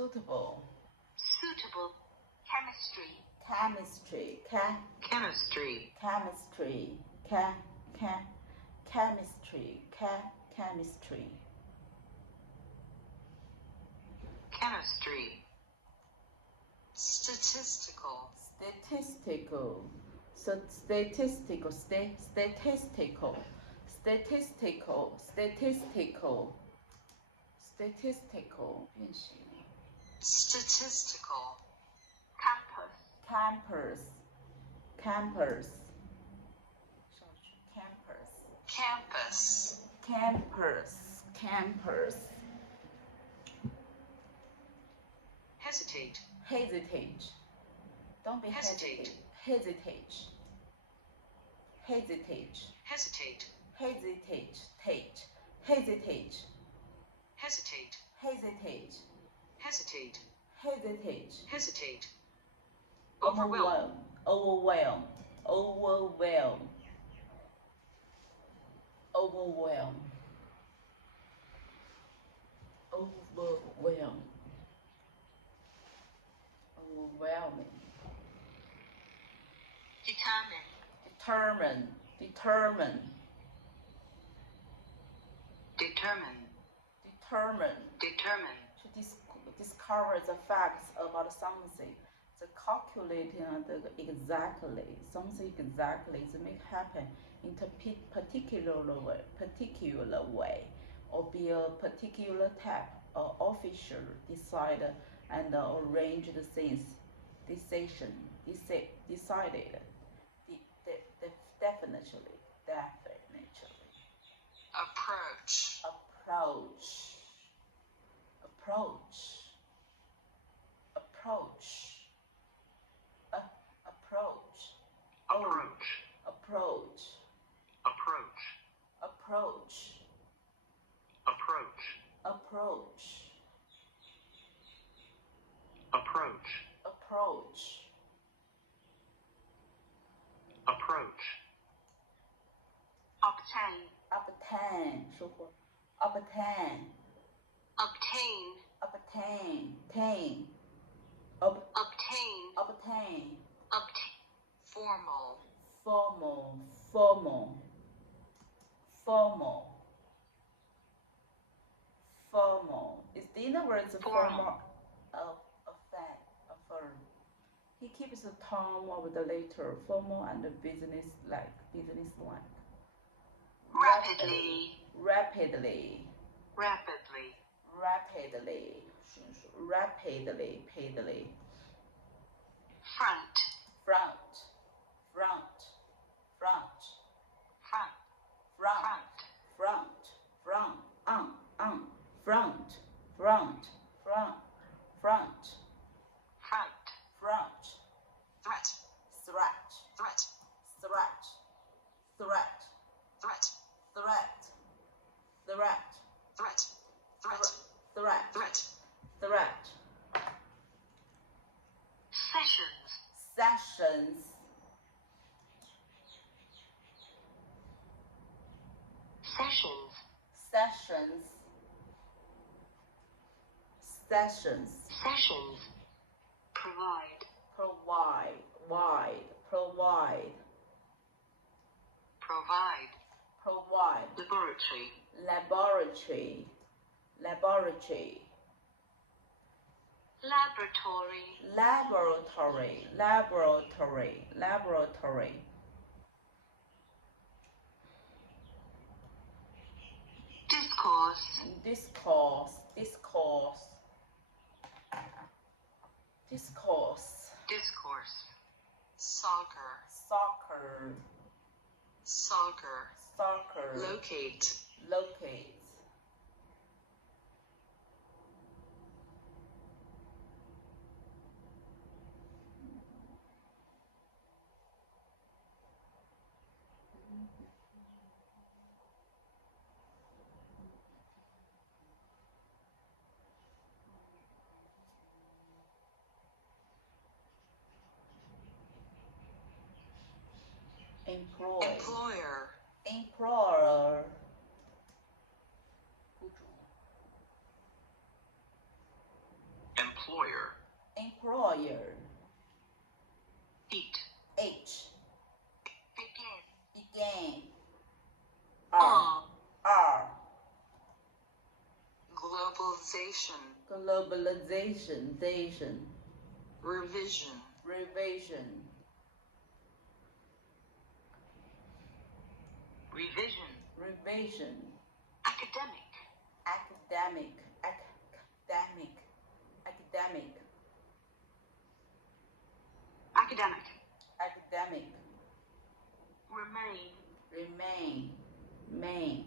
Suitable. Suitable. Chemistry. Chemistry. Statistical. Statistical 变形。Statistical. Campus. Campus. Hesitate. Don't be Hesitate. Hesitate. Hesitate. Hesitate. Overwhelm. Overwhelm. Overwhelming. Determine. To discover the facts about something. The calculating the exactly something exactly to make happen in a particular way, or be a particular type or official decide and arrange the things. Decided. Definitely. Approach. Approach. Obtain. 说过 obtain. Formal. Is the inner words formal? A firm. He keeps the tone of the later, formal and business-like. Rapidly. front, front, front, threat, threat, threat, threat, threat, threat, threat, threat, threat, threat, threat, threat, threat, sessions, sessions, sessions, sessions, sessions, sessions, provide, provide, provide, provide, provide, laboratory, laboratory, laboratory, laboratory, laboratory, laboratory, laboratory, discourse, discourse, discourse, discourse, discourse, soccer, soccer, soccer, soccer, locate, locate, employ, employer, employer, Employer. employer, eat, H, begin, begin, R, R, globalization, globalization, revision, revision, revision, revision, academic, academic, academic, academic, academic, academic, remain, remain, main,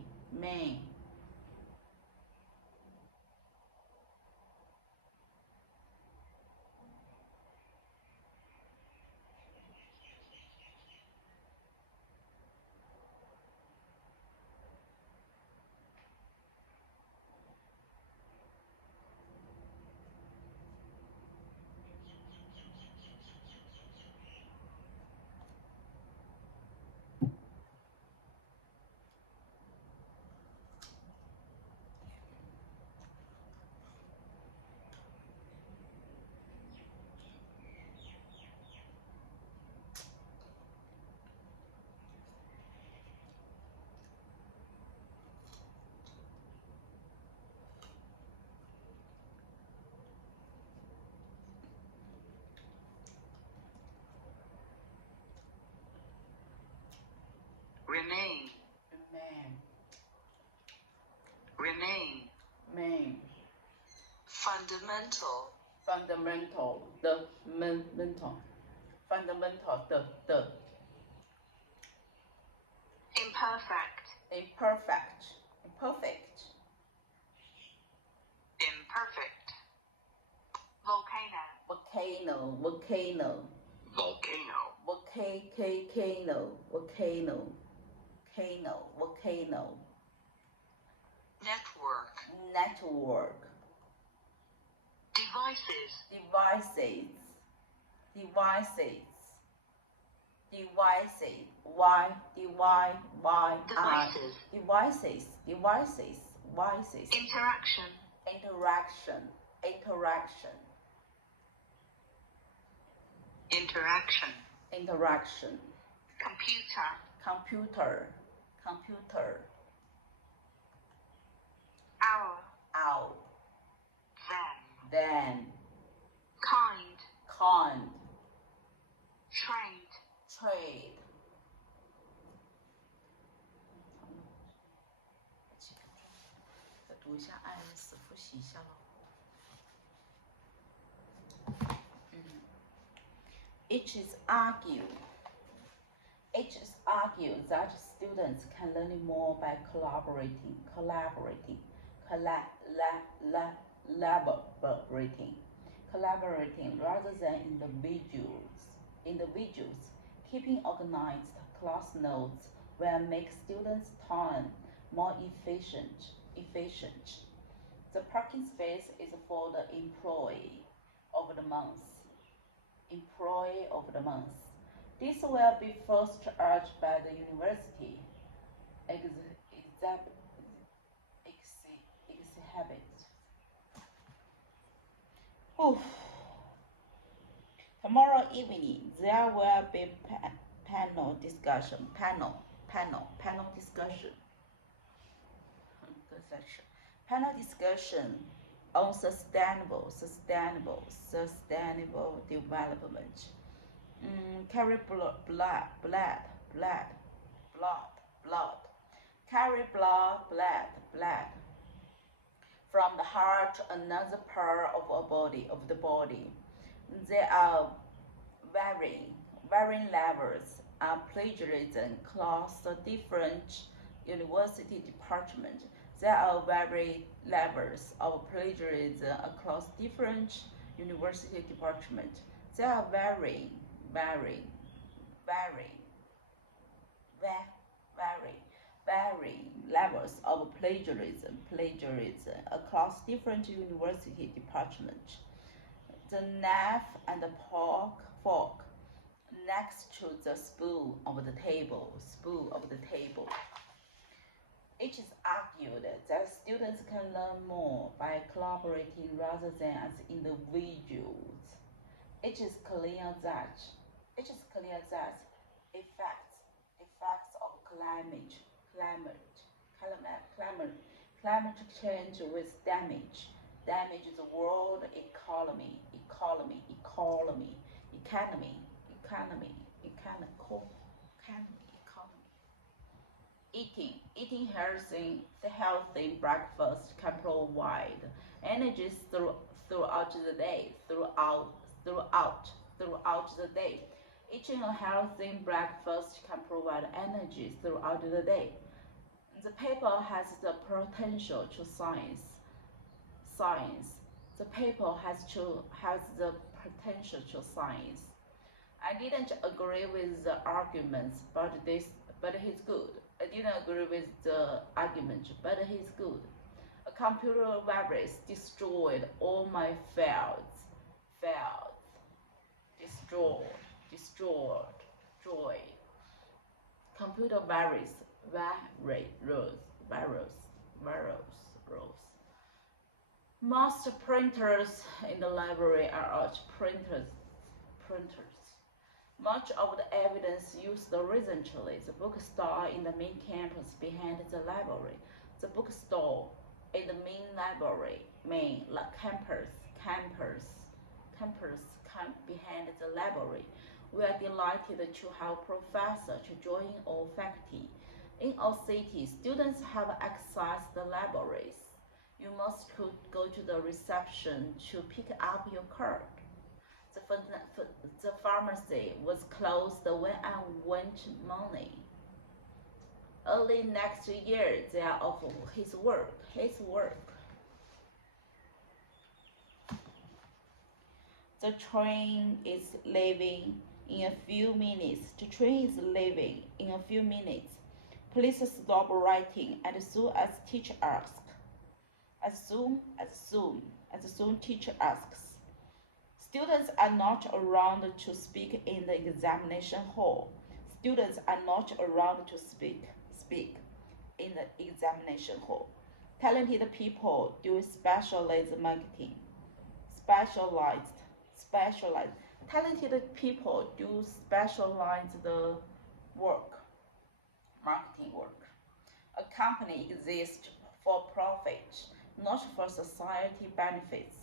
remain, remain, main, fundamental, fundamental, fundamental, imperfect, imperfect, imperfect, imperfect, volcano, volcano, volcano, Volcano. volcano, volcano, network, network, devices, devices, devices, devices, devices, interaction, interaction, interaction, interaction, computer, computer, hour, out, then, then, kind, trade, trade. 再读一下 IS， 复习一下喽。It is argued that students can learn more by collaborating collaborating rather than individuals. Keeping organized class notes will make students' time more efficient. The parking space is for the employee of the month. This will be first urged by the university exhibit. Tomorrow evening there will be panel discussion. Panel discussion on sustainable development. Carry blood. Carry blood from the heart to another part of the body. There are varying levels of plagiarism across the different university departments. There are varying levels of plagiarism across different university departments. There are varying levels of plagiarism across different university departments. The knife and the fork next to the spoon of the table. It is argued that students can learn more by collaborating rather than as individuals. It is clear that effects of climate change will damage the world economy. Eating healthy breakfast can provide energy throughout the day. Eating a healthy breakfast can provide energy throughout the day. The paper has the potential to science. The paper has the potential to science. I didn't agree with the arguments, but he's good. I didn't agree with the argument, but he's good. A computer virus destroyed all my files. Destroyed. Computer virus. Most printers in the library are art printers. Much of the evidence used recently. The bookstore in the main campus behind the library. The bookstore in the main library, campus behind the library. We are delighted to have professors to join all faculty. In our city, students have access to the libraries. You must go to the reception to pick up your card. The pharmacy was closed when I went Monday. Early next year, they are off his work. The train is leaving in a few minutes. Please stop writing as soon as teacher asks. As soon teacher asks. Students are not around to speak in the examination hall. Talented people do specialized marketing. Talented people do specialized marketing work. A company exists for profit, not for society benefits.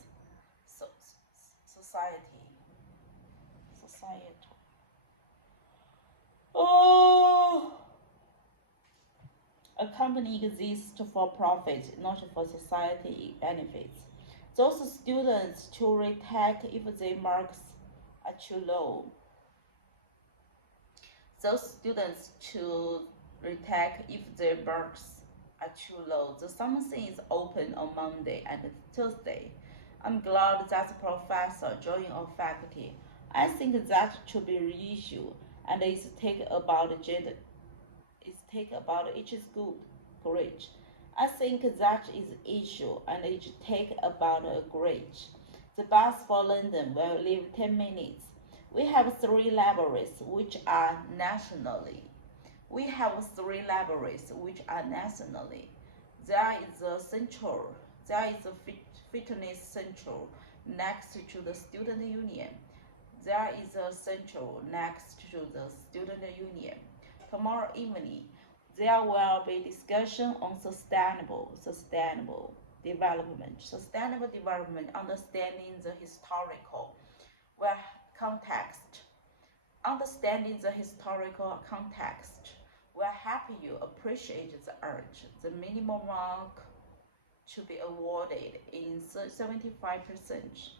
A company exists for profit, not for society benefits. Those students to retake if their marks are too low. Those students to retake if their marks are too low. The something is open on Monday and Thursday. I'm glad that professor joined our faculty. I think that should be the issue, and it's take about gender. It's take about each school grade. I think that is issue, and it take about a grade. The bus for London will leave 10 minutes. We have 3 libraries which are nationally. There is a central. There is a fitness central next to the student union. There is a central next to the student union. Tomorrow evening, there will be discussion on sustainable development, understanding the historical context. Understanding the historical context will help you appreciate the art. The minimum mark to be awarded in 75%.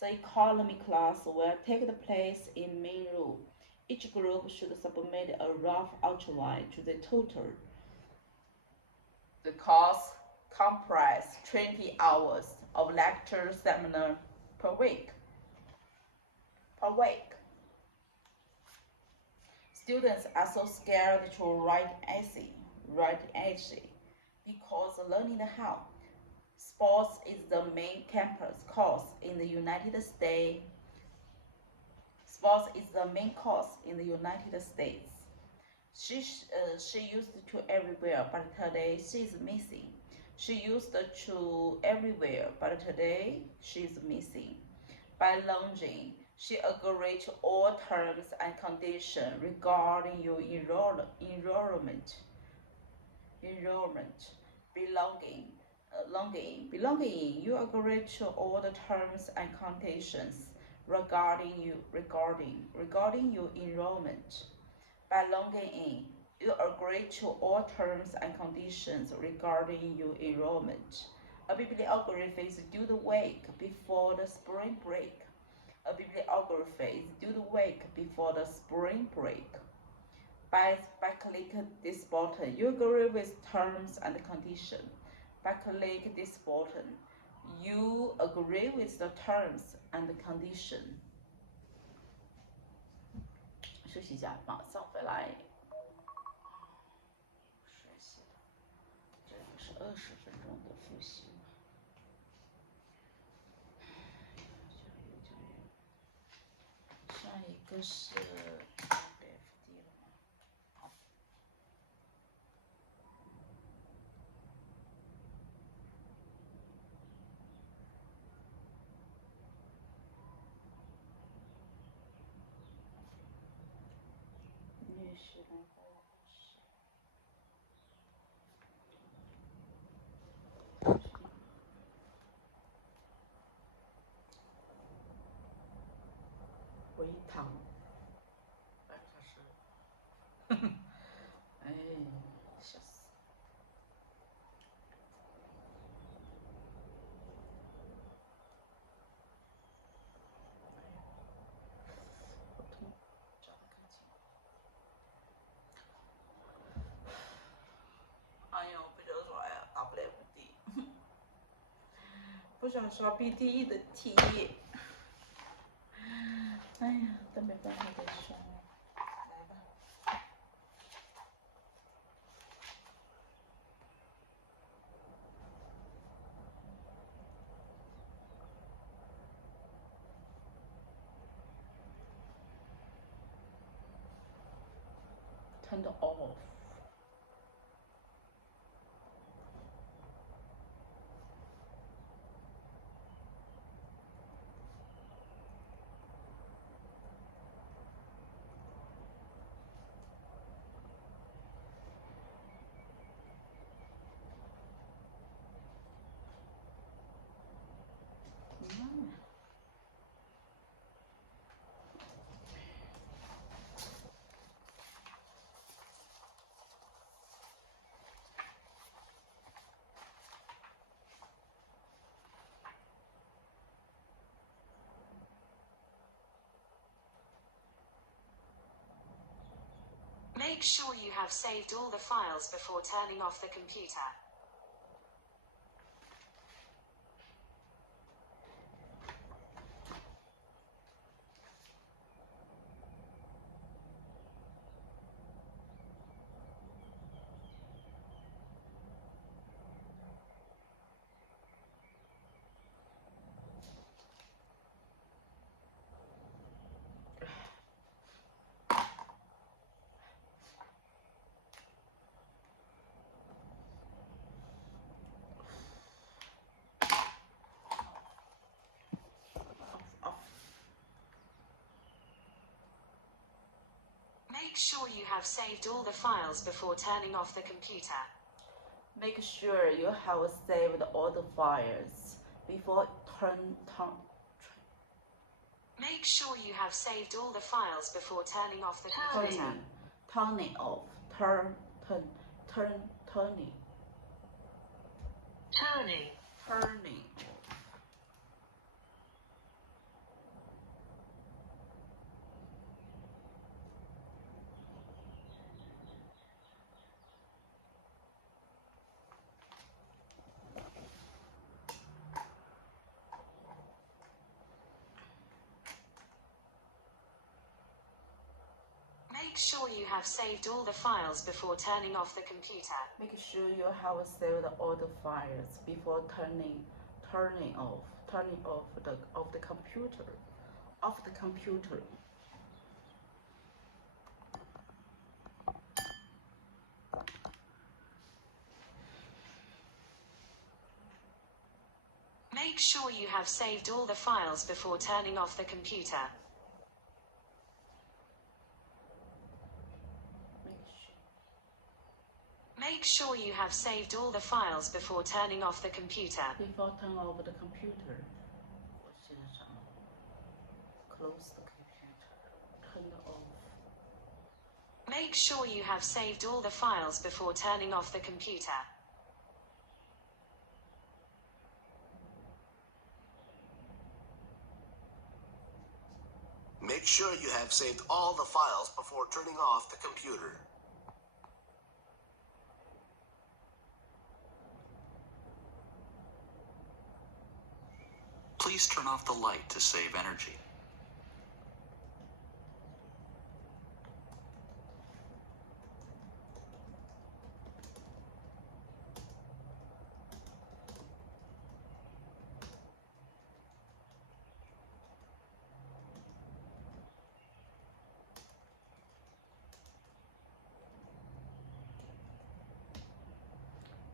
The economy class will take the place in main room. Each group should submit a rough outline to the tutor. The course comprises 20 hours of lecture seminar per week. Students are so scared to write essay because learning how. Sports is the main campus course in the United States. She used to everywhere, but today she is missing. She used to everywhere, but today she is missing. By longing, she agreed to all terms and conditions regarding your enrollment. Belonging, you agree to all the terms and conditions regarding your enrollment. By logging in, you agree to all terms and conditions regarding your enrollment. A bibliography is due the week before the spring break. By clicking this button, you agree with terms and conditions. By clicking this button, you agree with the terms and conditions. 休息一下，马上回来。这个是20分钟的复习嘛？上一个是 FD 了吗？好。女士们和老师。回堂，半个小时，哎，笑死！我痛，找得干净。哎呦，不想刷呀，打不来五 D，不想刷 PTE 的题。哎呀，但没办法再刷了，来吧。Turn off。Make sure you have saved all the files before turning off the computer. sure you have saved all the files before turning off the computer. Make sure you have saved all the files before Make sure you have saved all the files before turning off the computer. turning off. Turning. Make sure you have saved all the files before turning off the computer. Make sure you have saved all the files before turning off the computer. Off the computer. Make sure you have saved all the files before turning off the computer. Make sure you have saved all the files before turning off the computer. Before turn off the computer. Close the computer. Turn it off. Make sure you have saved all the files before turning off the computer. Make sure you have saved all the files before turning off the computer. Please turn off the light to save energy.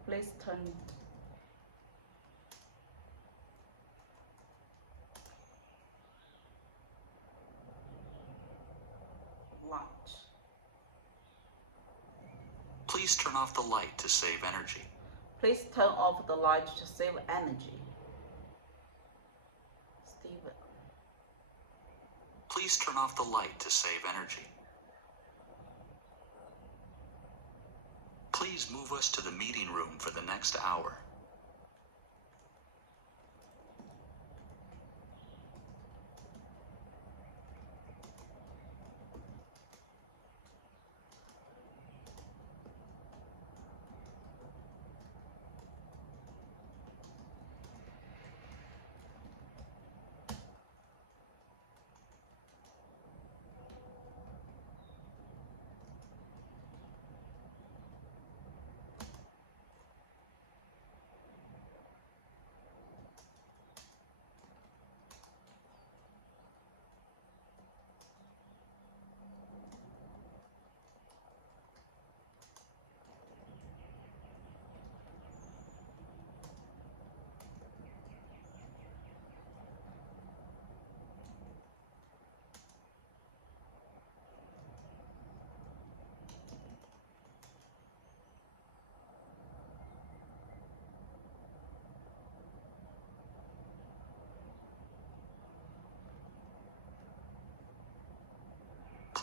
Please turn light. Please turn off the light to save energy. Please turn off the light to save energy. Steven. Please turn off the light to save energy. Please move us to the meeting room for the next hour.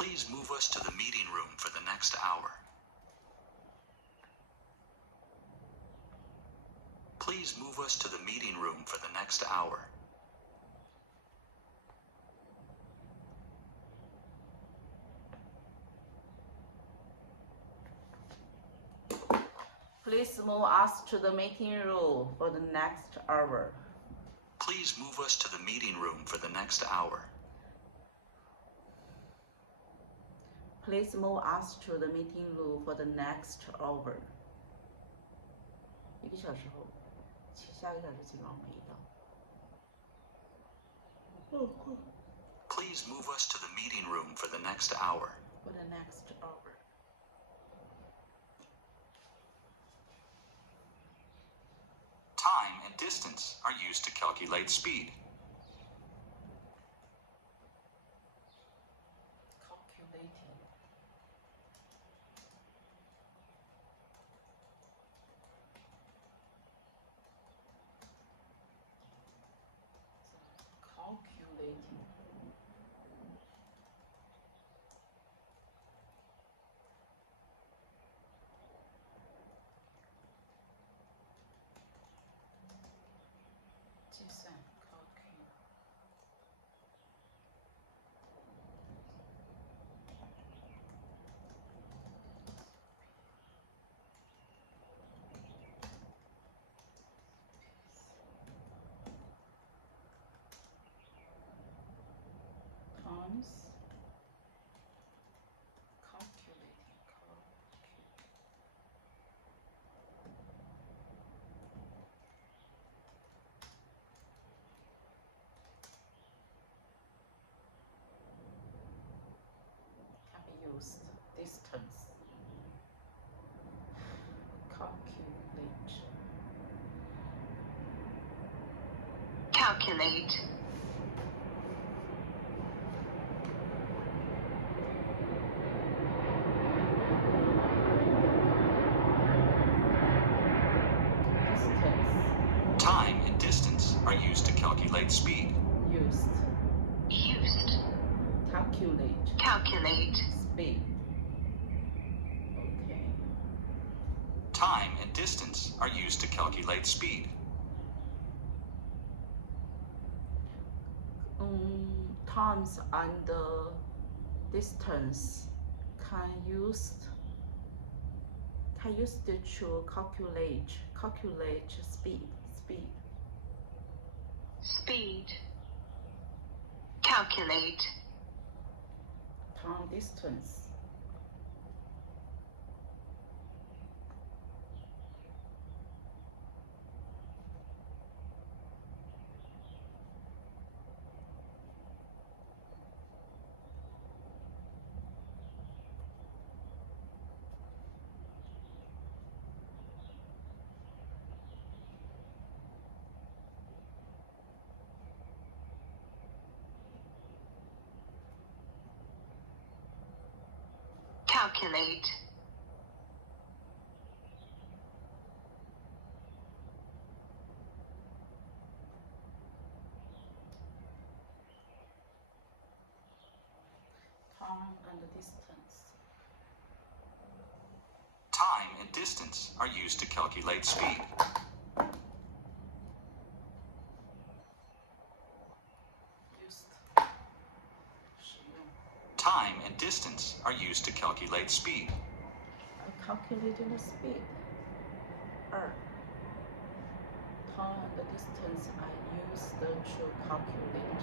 Please move us to the meeting room for the next hour. Please move us to the meeting room for the next hour. Please move us to the meeting room for the next hour. Please move us to the meeting room for the next hour. Please move us to the meeting room for the next hour. 1个小时后，下个小时请往回到。Please move us to the meeting room for the next hour. For the next hour. Time and distance are used to calculate speed. calculating. Distance, Calculate. distance, Time and distance are used to calculate speed. used, Calculate. speed. Okay. Time and distance are used to calculate speed. Times and distance can used to calculate speed. Calculate. Time, distance. Calculate. Time and distance. Time and distance are used to calculate speed. Used. 使用。 Time and distance are used to calculate speed. Calculating the speed. 2. Time and distance are used to calculate.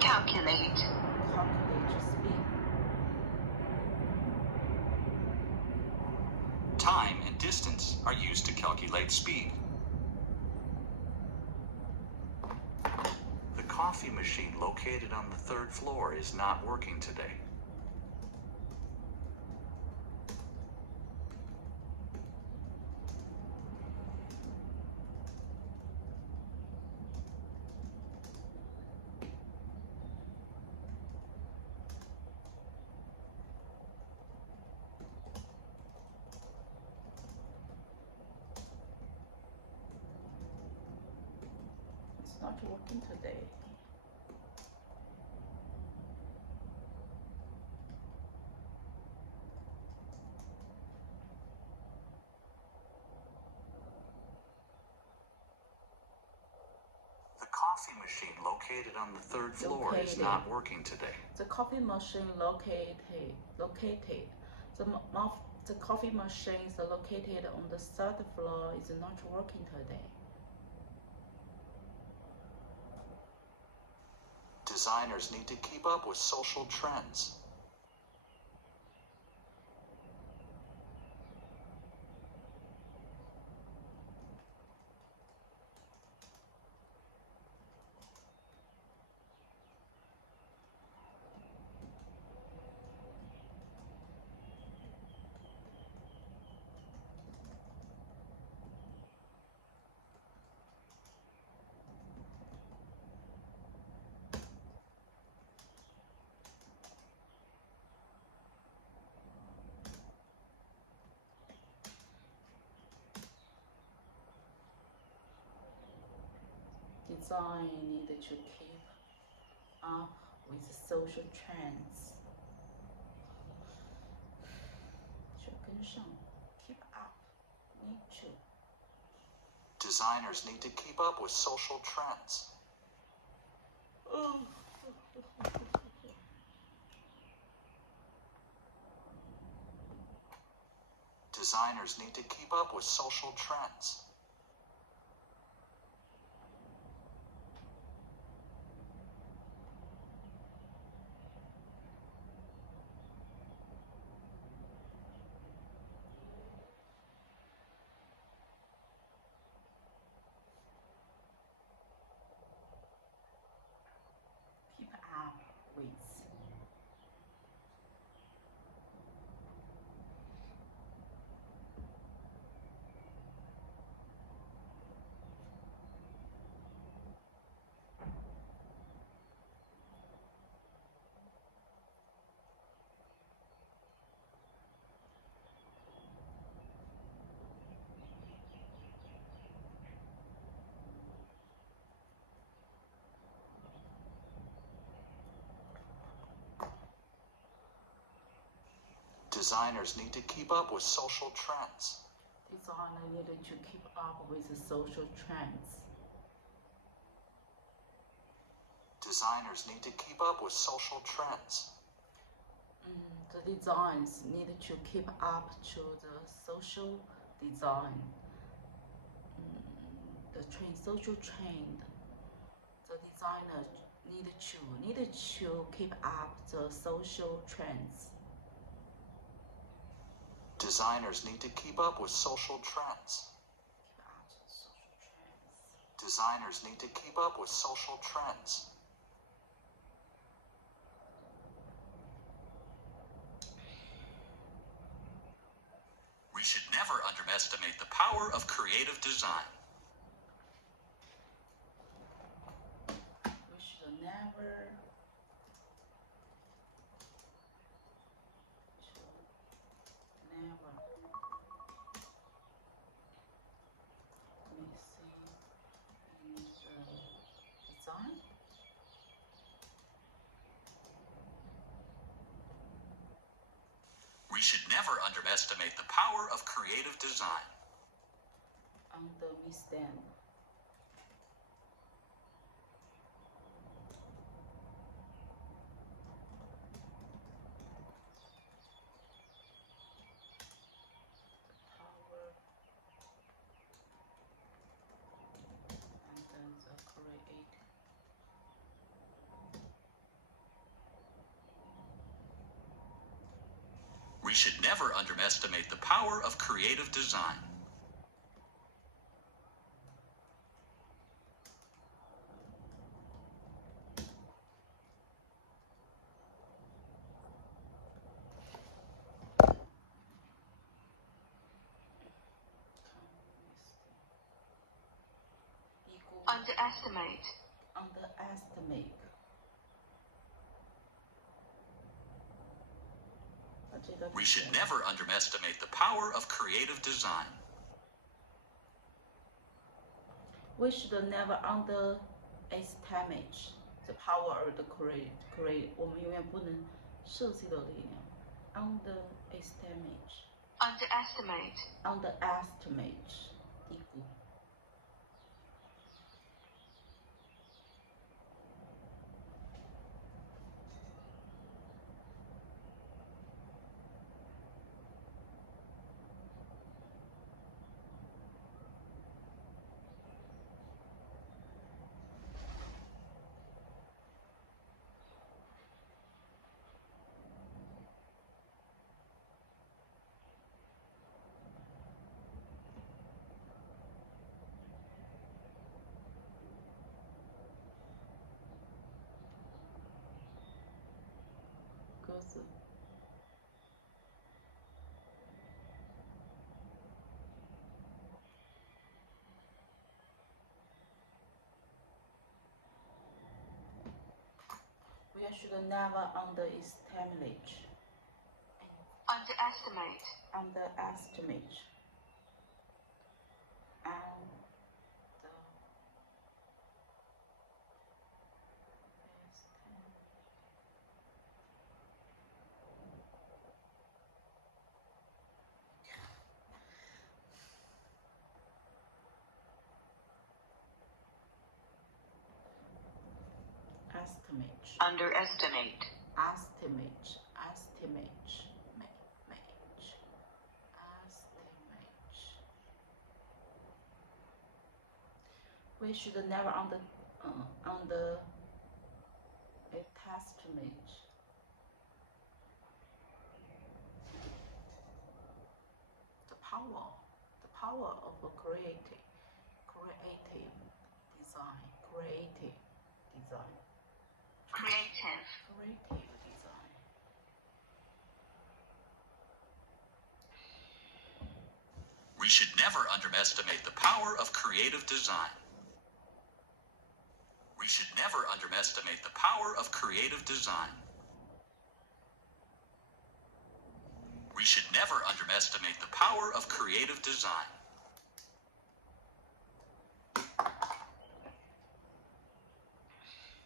Calculate. Calculate speed. Time and distance are used to calculate speed. The coffee machine located on the 3rd floor is not working today. It's not working today. The coffee machine located on the 3rd floor is not working today. The coffee machine located. The coffee machine is located on the 3rd floor is not working today. Designers need to keep up with social trends. Design needed to keep up with social trends. 需要跟上 ，keep up, need to. Designers need to keep up with social trends. Designers need to keep up with social trends. Keep up with. Designers need to keep up with social trends. Designer needed to keep up with the social trends. Designers need to keep up with social trends. The designs need to keep up to the social design. The social trend. The designer needed to keep up the social trends. Designers need to keep up with social trends. Keep up the social trends. Designers need to keep up with social trends. We should never underestimate the power of creative design. We should never missing in the design. We should never underestimate the power of creative design. Understand. We should never underestimate the power of creative design. Underestimate. Underestimate. We should never underestimate the power of creative design. We should never underestimate the power of the create. 我们永远不能设计的力量。Underestimate. Underestimate. Underestimate. 低估。鸽子。We should never underestimate. Underestimate. Underestimate. Underestimate. We should never underestimate the power of a creative design. We should never underestimate the power of creative design. We should never underestimate the power of creative design. We should never underestimate the power of creative design.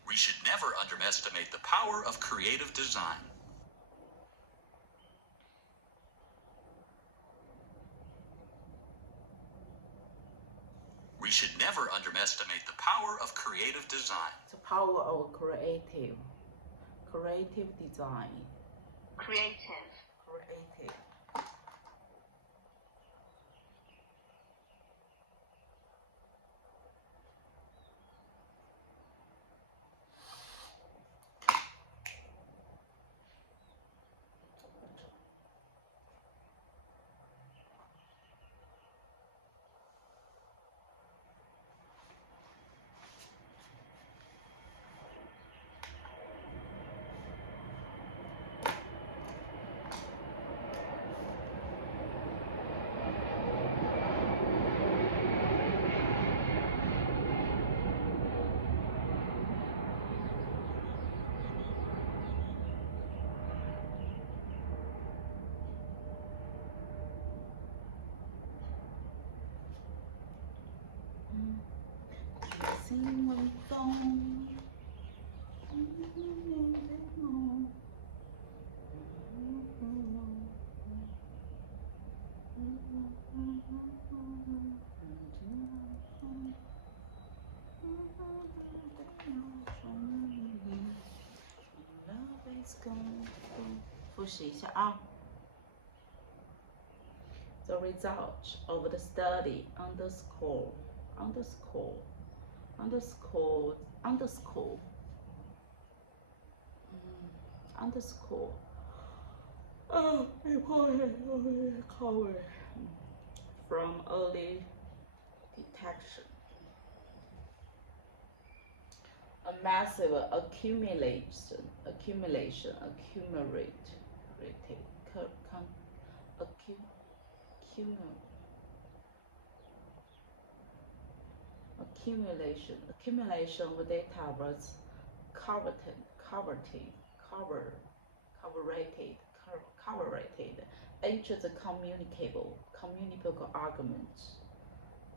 We should never underestimate the power of creative design. We should never underestimate the power of creative design. The power of creative design. Creative. The result of the study underscore important cover from early detection. A massive accumulation of data was covered into the communicable arguments.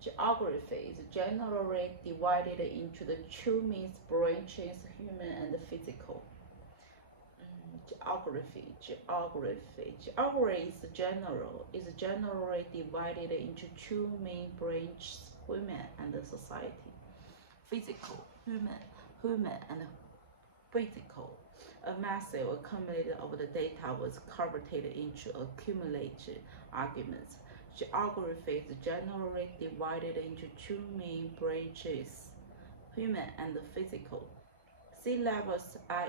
Geography is generally divided into the two main branches, human and physical. Geography is generally divided into two main branches, human and society. Physical, human and physical. A massive accumulation of the data was converted into accumulated arguments. Geography is generally divided into two main branches, human and physical. Sea levels are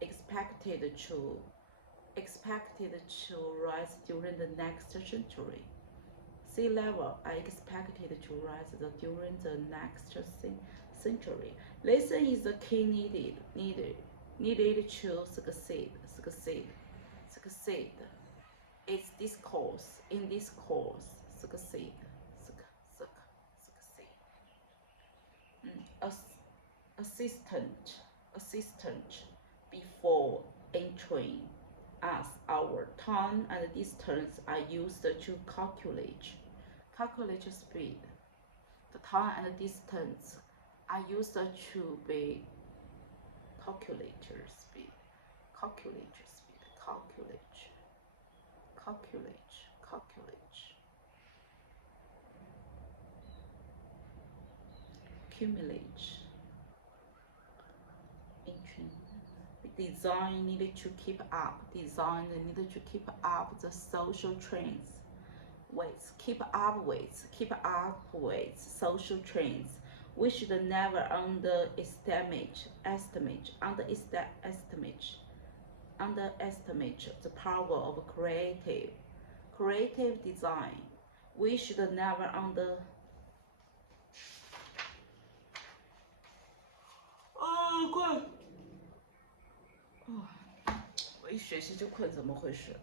expected to rise during the next century. Sea level are expected to rise during the next century. Listen is the key needed to succeed. It's discourse. In this course, succeed. Assistant before entering. As our time and distance are used to calculate speed. The time and distance are used to be calculator speed. Accumulate. Design needed to keep up. Design needed to keep up the social trends. Keep up with social trends. We should never underestimate the power of creative design. We should never我一学习就困，怎么回事？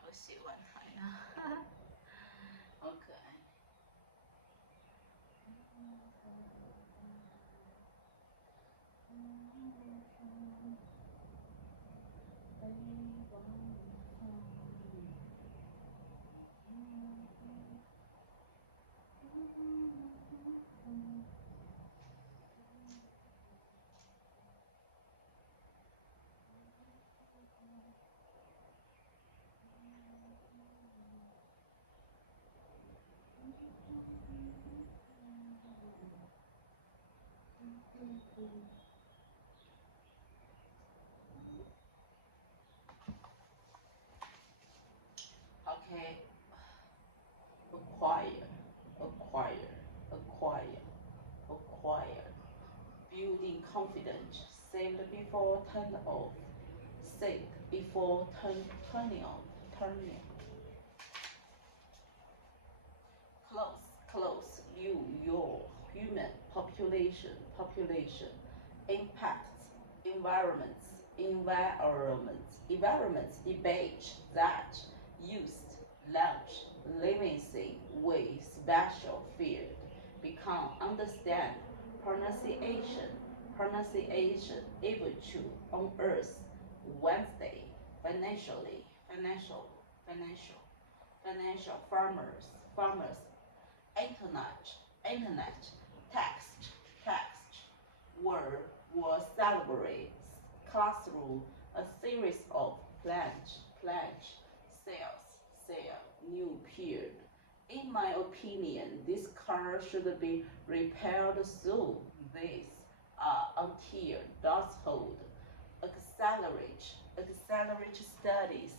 好喜欢他呀，好可爱。Okay. Acquire. Building confidence. Saved before turned off. Saved before turning off. Close. Your human population. Impacts. Environments. Debate that used lunch, living with special field, become understand pronunciation, able to on earth, Wednesday, financial, farmers, internet, text, were celebrates, classroom, a series of pledge, sale, new period. In my opinion, this car should be repaired soon. This until does hold. Accelerate studies.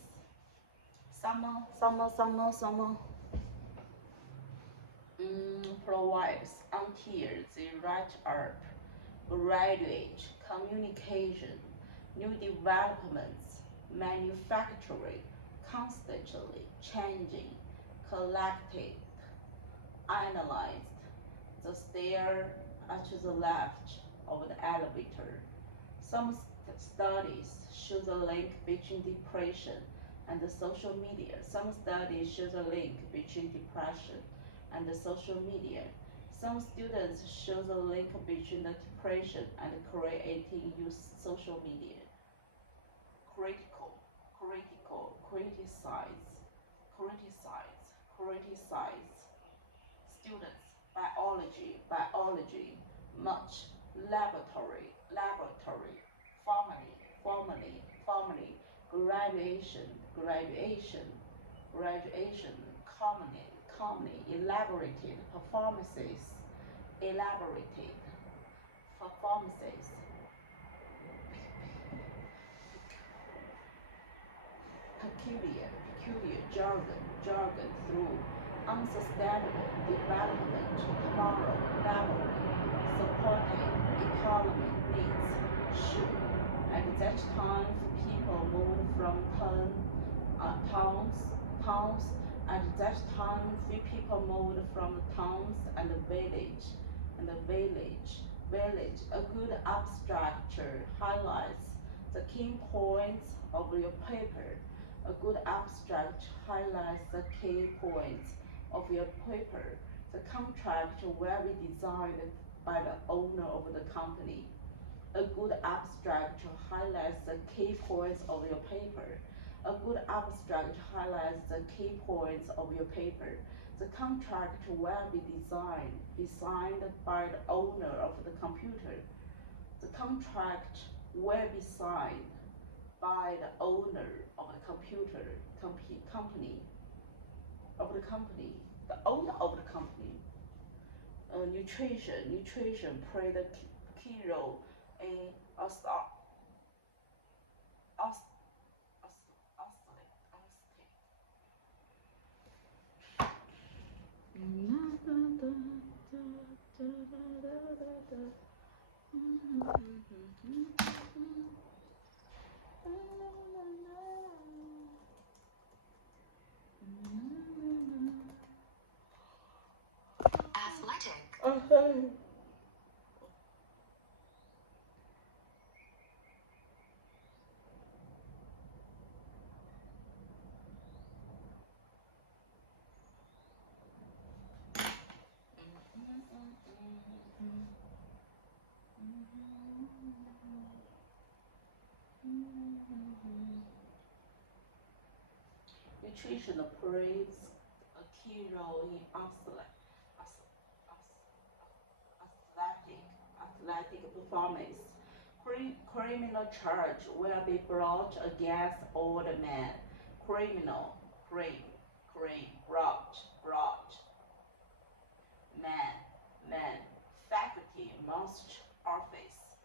Summer. Provides until the right up. Graduate communication. New developments. Manufacturing. Constantly changing. Collected, analyzed, the stair to the left of the elevator. Some studies show the link between depression and the social media. Some studies show the link between depression and the social media. Some students show the link between the depression and creating use social media. Critical, criticize. Students, biology, much, laboratory, formally, graduation, commonly, elaborated performances, peculiar jargon through unsustainable development tomorrow, supporting economic needs should at that time people move from towns at that time people moved from towns and village. A good abstractor highlights the key points of your paper. A good abstract highlights the key points of your paper. The contract will be designed by the owner of the company. A good abstract highlights the key points of your paper. A good abstract highlights the key points of your paper. The contract will be signed by the owner of the computer. The contract will be signed by the owner of the computer company. The owner of the company. Nutrition played a key role in Athletic. Nutrition plays a key role in athletic performance. Criminal charge will be brought against all the men. Brought. Man. Faculty must office.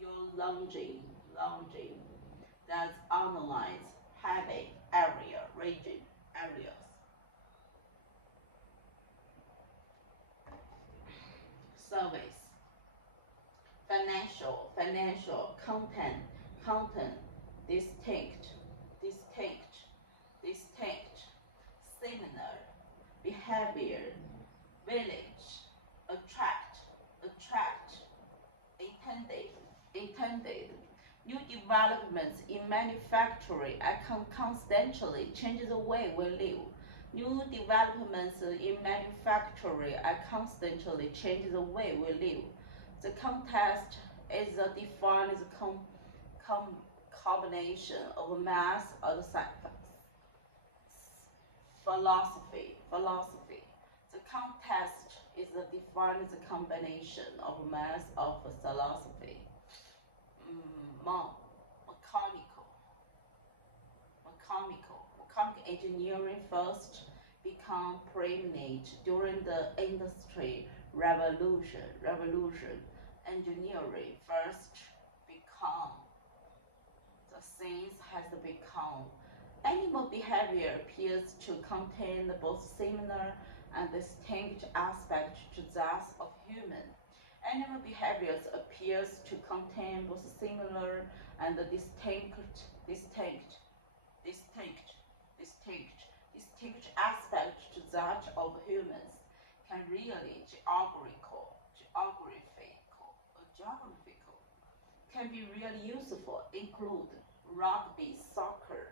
Your lunging. That's analyze heavy areas. Service. Financial, content, distinct, similar, behavior, village, attract, intended. New developments in manufacturing constantly change the way we live. New developments in manufacturing constantly change the way we live. The context is defined as a combination of math and philosophy. The context is defined as a combination of math and philosophy. Mechanical engineering first became preeminent during the industry revolution. Engineering first become the science has become. Animal behavior appears to contain both similar and distinct aspects to that of human. Animal behaviors appears to contain both similar and distinct aspects to that of humans. Can really geographical can be really useful. Include rugby, soccer.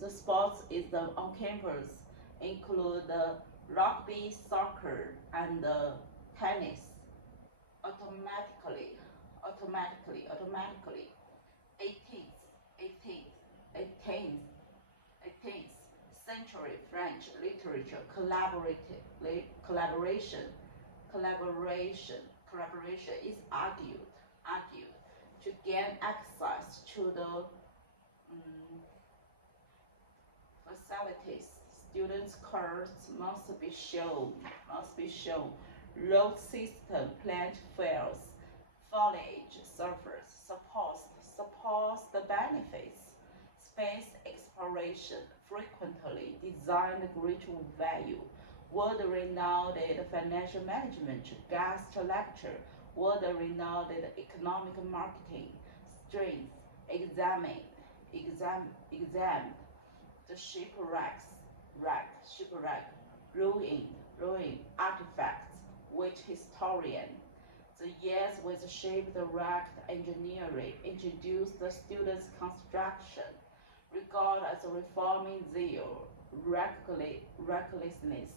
The sports is on campus include rugby, soccer, and tennis. Automatically. 18th century French literature collaboration is argued to gain access to the facilities. Students' courses must be shown. Road system, plant fields, foliage, surface, supports the benefits. Space exploration, frequently designed great value. World-renowned financial management guest lecture, world-renowned economic marketing, strength, exam, the shipwreck, ruin, artifacts, which historian. The years with shipwrecked engineering introduced the students' construction, regarded as reforming zeal. recklessness.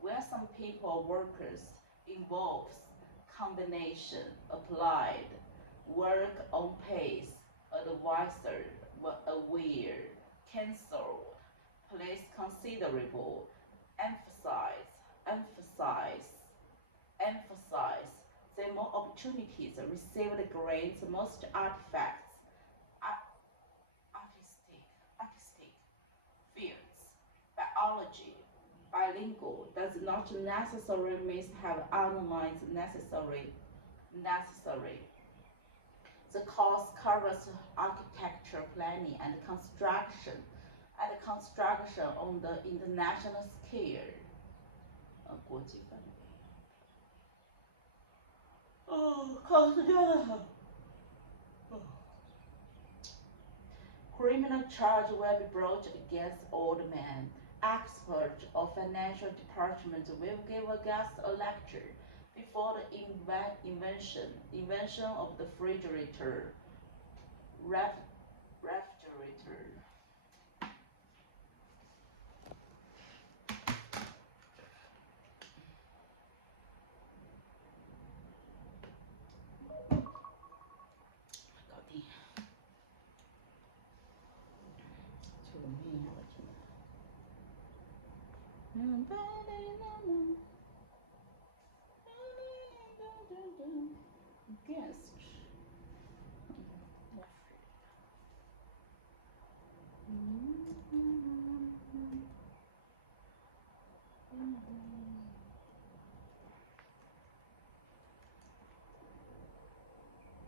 Where some people or workers involves combination, applied, work on pace, advisor, aware, cancelled, place considerable, emphasize. The more opportunities, received grades, most artifacts, artistic fields, biology, bilingual does not necessarily mean have underlines necessary. The course covers architecture, planning, and construction on the international scale. 国际范围。考试真的很。Criminal charge will be brought against old men. Expert of financial department will give a guest a lecture before the invention of the refrigerator.搞定。救命啊！我天哪！Against.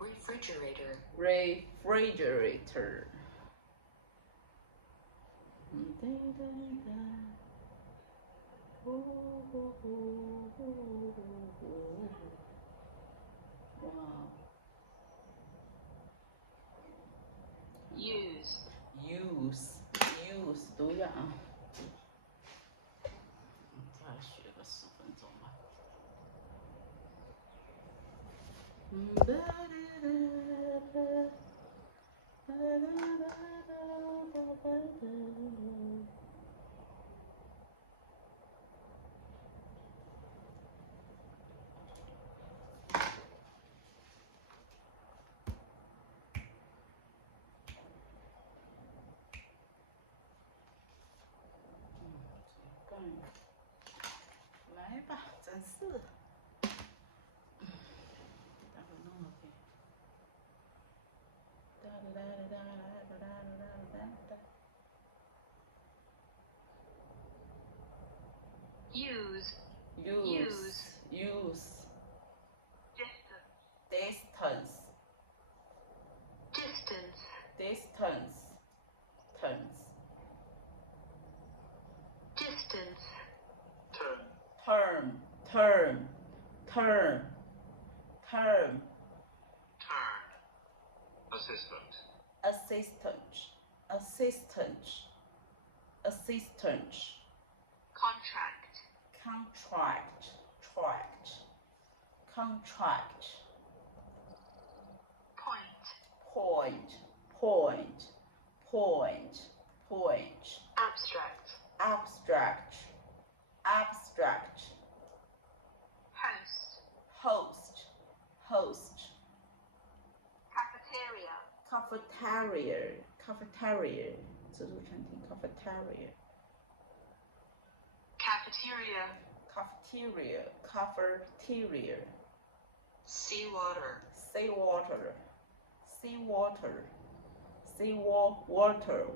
Refrigerator. Wow. Use 读一下啊。再学个10分钟吧。来吧，展示。待会弄了呗。Use. Distance. Term. Assistant. Contract. Point. Abstract. Host. Cafeteria. 自助餐厅 cafeteria. Seawater.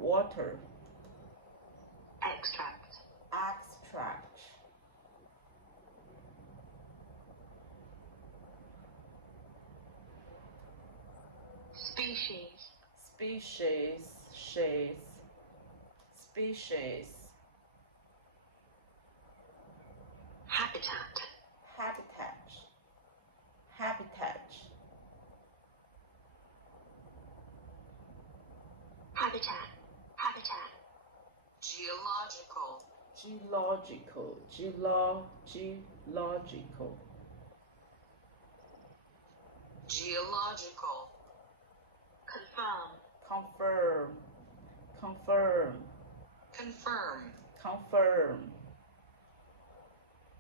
Water. Extract. Species. Habitat. Geological. Confirm. confirm,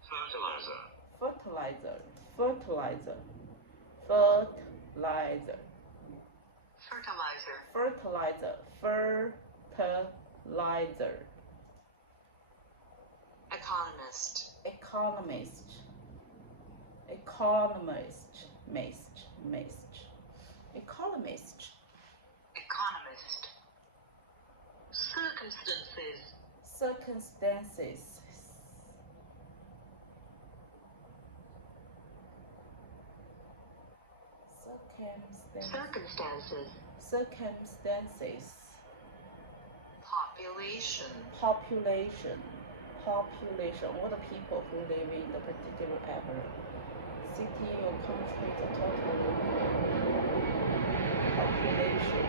fertilizer, fertilizer, fertilizer, fertilizer, fertilizer, fertilizer, fertilizer, economist, economist, economist, economist, economist, circumstances, circumstances, circumstances, circumstances, population, population, population, all the people who live in the particular area, city or country, the total population.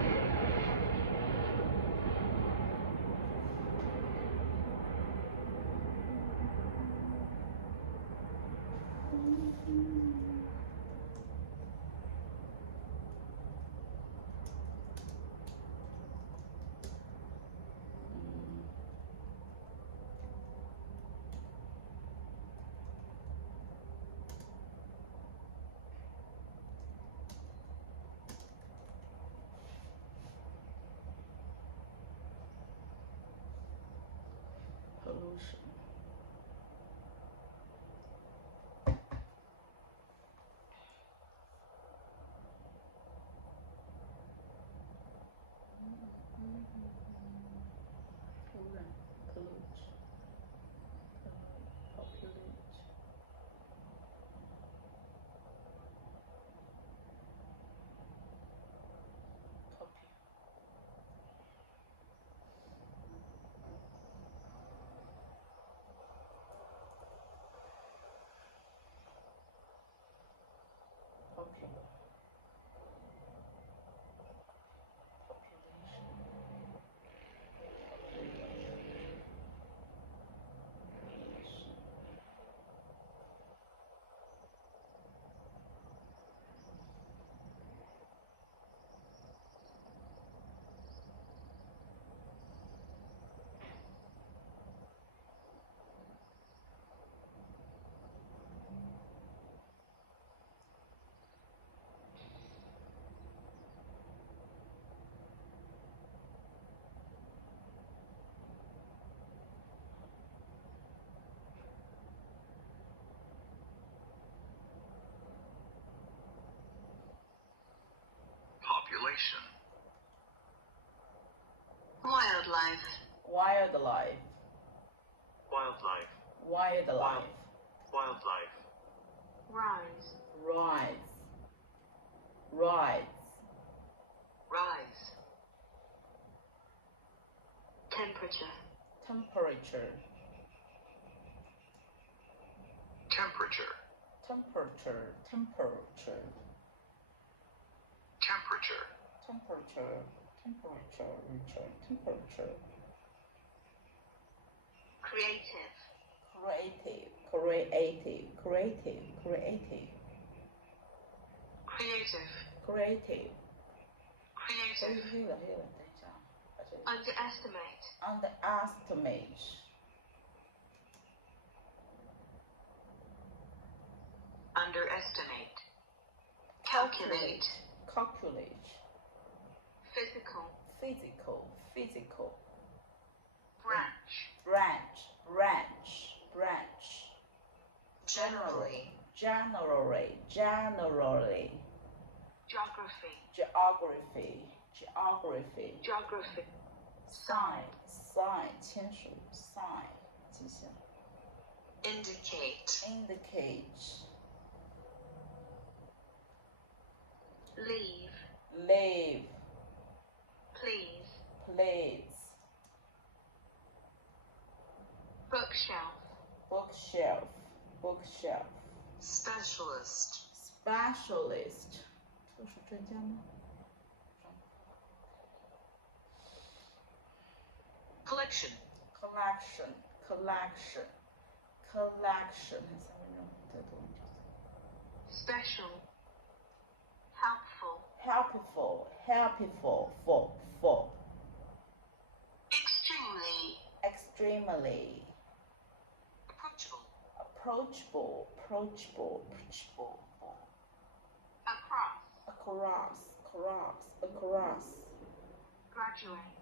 Pollution. Pollute, populate. Copy. Copy. population, wildlife, Wildlife, wildlife, wildlife, wildlife, rise, rise, rise, rise, temperature, temperature, temperature, temperature, temperature, temperature, temperature, temperature, temperature, creative, creative, creative, creative, creative, creative, creative. creative, 黑了，等一下，把这个 underestimate, underestimate, underestimate, calculate, calculate, physical, physical, physical, branch, branch, branch, branch, generally, generally, generally, geography, geography, geography, geography, sign, sign, 签署 sign 记下 indicate, indicate, leave, leave, please, please, bookshelf, bookshelf, bookshelf, specialist, specialist 这是专家吗 collection, collection, collection, collection 还三分钟再多 special, helpful, helpful, helpful, for, extremely, extremely, extremely, approachable, approachable, across, graduate,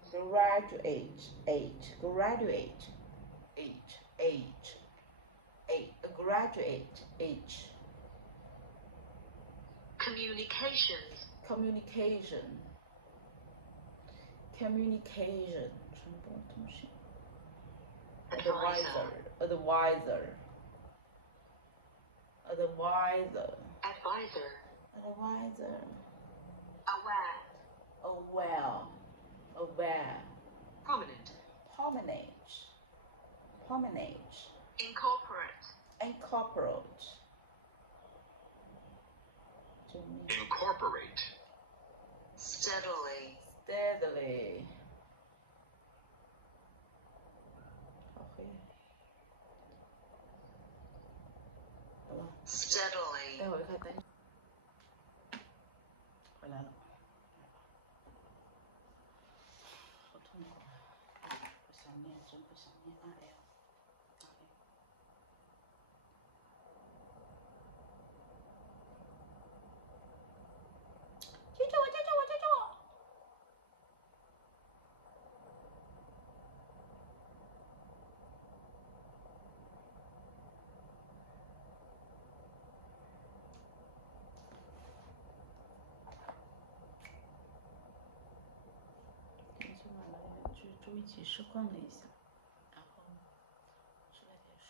graduate age, communications, communication, 传播通讯 advisor, advisor, aware, prominent, incorporate, 救命 Incorporate. steadily, steadily，好黑，好了， steadily, 待会儿看灯，回来了，好痛苦啊！不想念，真不想念，2L。救救我！救救我！救救我！今晚来去注意集市逛了一下，然后吃了点书。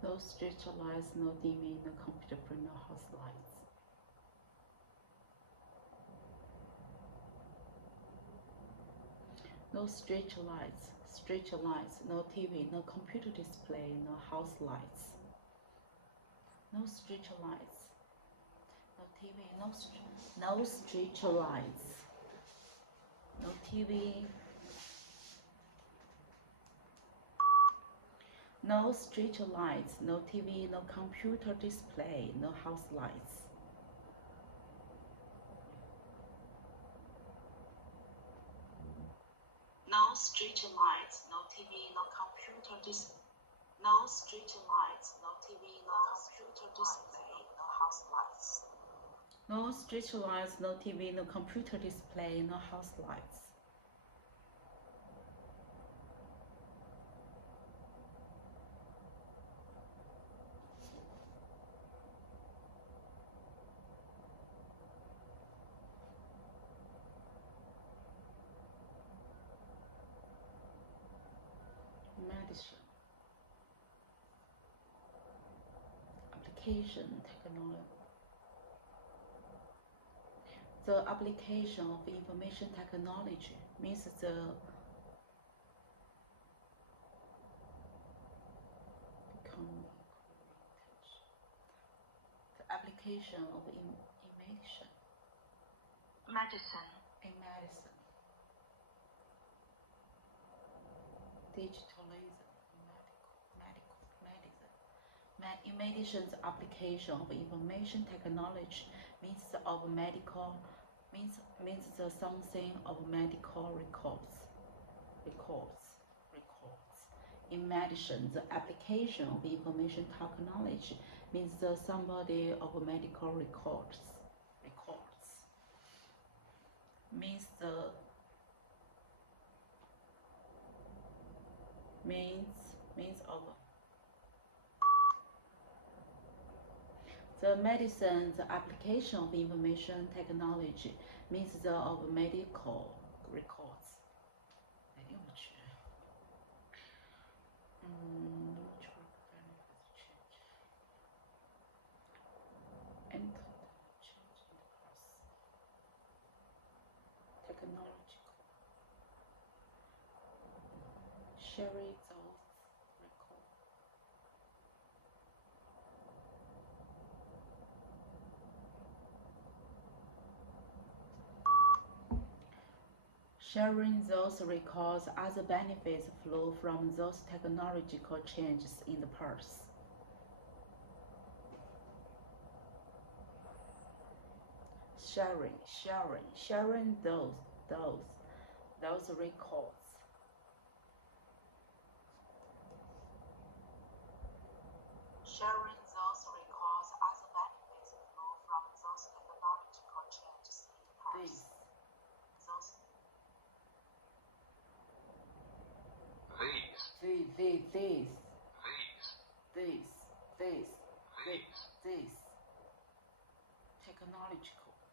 No street lights, no TV, no computer, no house lights. No street lights, no TV, no computer display, no house lights. No street lights, no TV, no street lights, no TV. No street lights, no TV, no computer display, no house lights. No street lights, no TV, no computer display, no street lights, no TV, no computer display, no house lights. No street lights, no TV, no computer display, no house lights. Medicine, application technology. The application of information technology means the application of medicine. In medicine's application of information technology means of medical means the something of medical records. In medicine, the application of information technology means the somebody of medical records. Means of the medicine, the application of information technology means the of medical records。哎，又不去。Technological. Sharing those records. Sharing those records, other benefits flow from those technological changes in the past. Sharing those records. Sharing those records, other benefits flow from those technological changes in the past. These technological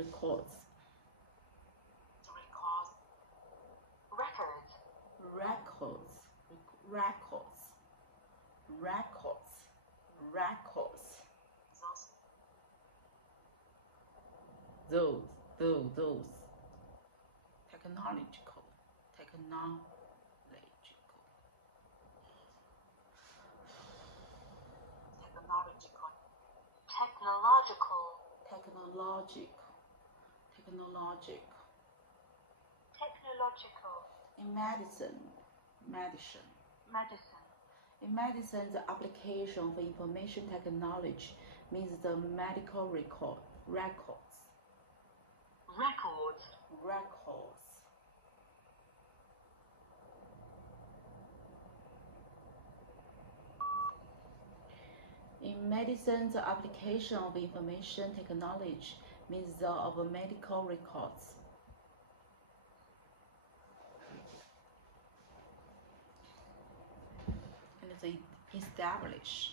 records. Those technological in medicine. In medicine, the application of information technology means the medical records. In medicine, the application of information technology means the of medical records. And they establish.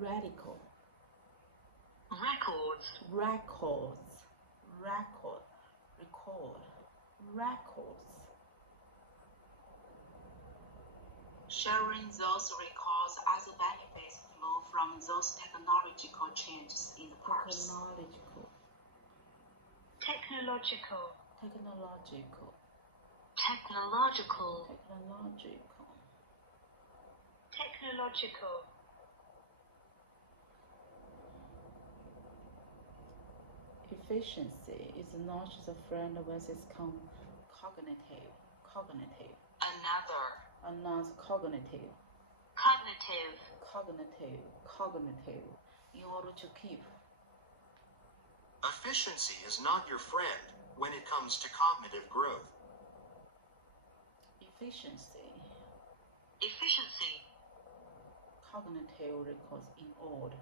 Radical. Records. Sharing those records, other benefits flow from those technological changes in the past. Technological. Efficiency is not the friend with its cognitive. Another cognitive. In order to keep. Efficiency is not your friend when it comes to cognitive growth. Efficiency. Cognitive records in order.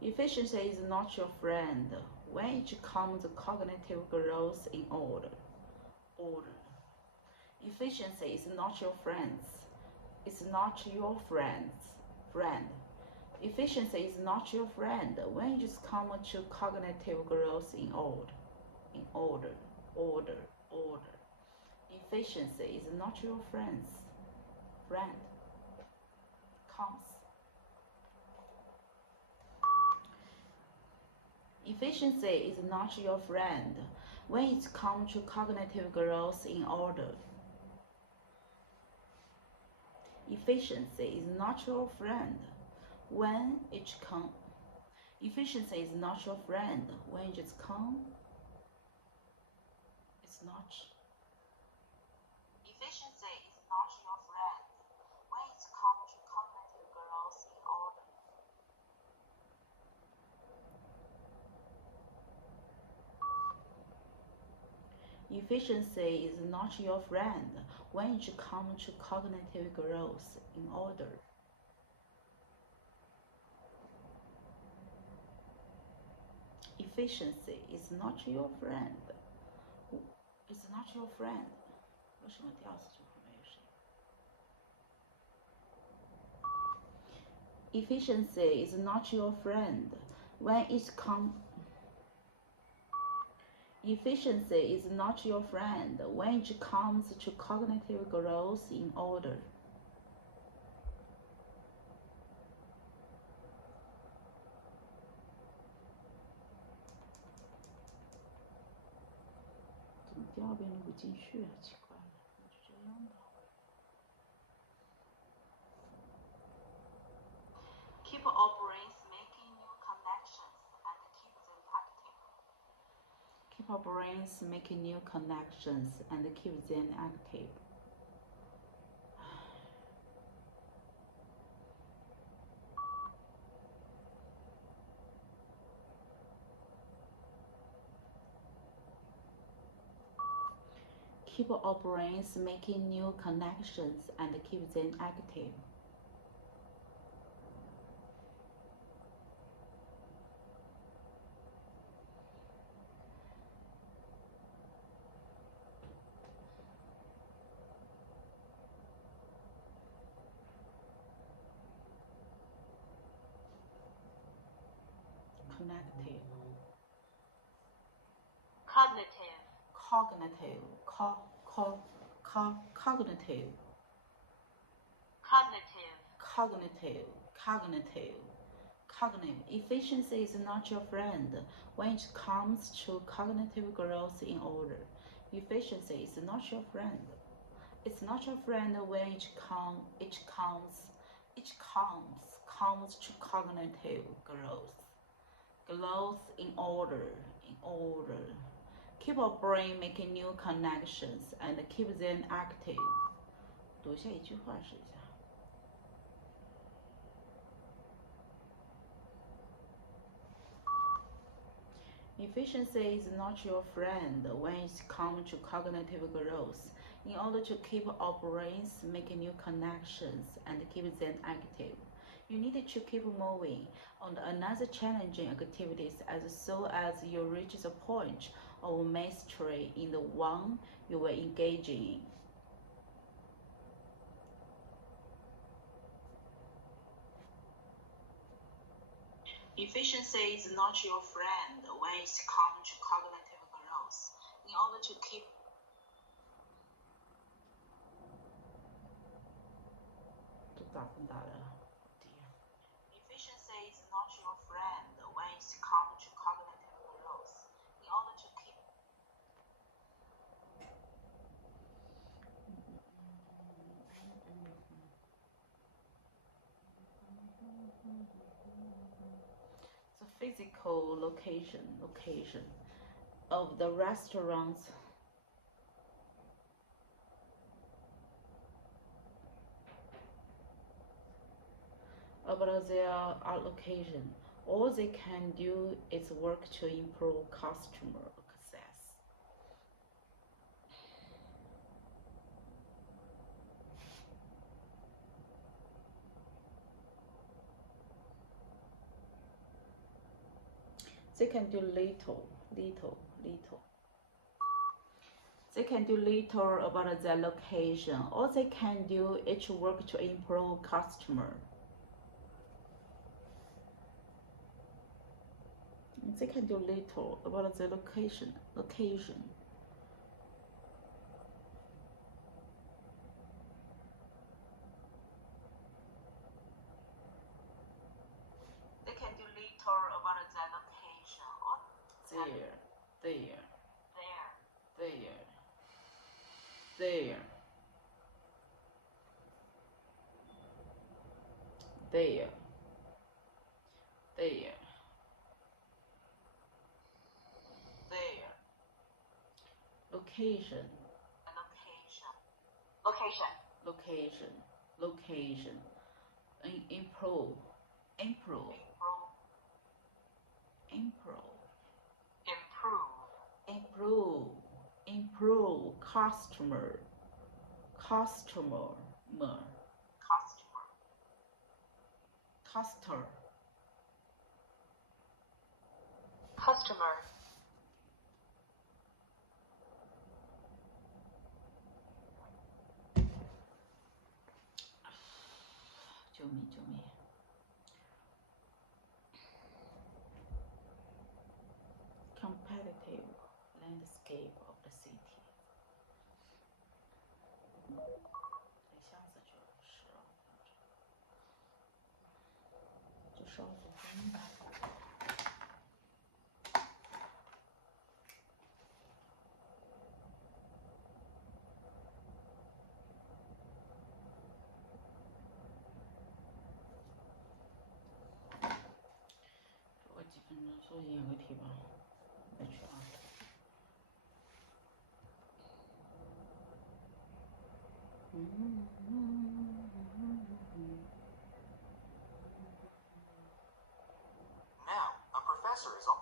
Efficiency is not your friend when it comes to cognitive growth in order. Efficiency is not your friend. It's not your friend. Efficiency is not your friend when it comes to cognitive growth in order. Efficiency is not your friend. Efficiency is not your friend when it comes to cognitive growth in order. Efficiency is not your friend when it comes. Efficiency is not your friend when it comes is not. Efficiency is not your friend when it comes to cognitive growth in order. Efficiency is not your friend when it comes to cognitive growth in order. Efficiency is not your friend. It's not your friend. 为什么第二次就会没有声音 Efficiency is not your friend when it comes. Efficiency is not your friend when it comes to cognitive growth in order. 怎么第二遍录不进去啊？奇怪了，我就这样的。Keep our brains making new connections and keep them active. Keep our brains making new connections and keep them active. Keep our brains making new connections and keep them active. Connective. Cognitive. Cognitive. Cognitive. Cognitive. Cognitive. Efficiency is not your friend when it comes to cognitive growth in order. Efficiency is not your friend. It's not your friend when it comes to cognitive growth. Growth in order. Keep our brain making new connections and keep them active. 读一下一句话试一下。Efficiency is not your friend when it comes to cognitive growth. In order to keep our brains making new connections and keep them active, you need to keep moving on another challenging activities as soon as you reach the point of mastery in the one you were engaging in. Efficiency is not your friend when it comes to cognitive growth. In order to keep Efficiency is not your friend when it comes to cognitive growth. In order to keep the physical location of the restaurants about their allocation. All they can do is work to improve customer access. They can do little. They can do little about their location. All they can do is work to improve customer. They can do little about the location. They can do little about their location. location, improve, customer,救命！ Competitive landscape of the city， 一下子就是了，就少数分吧。给我几分钟做一个题吧，再去啊。Now, a professor is on.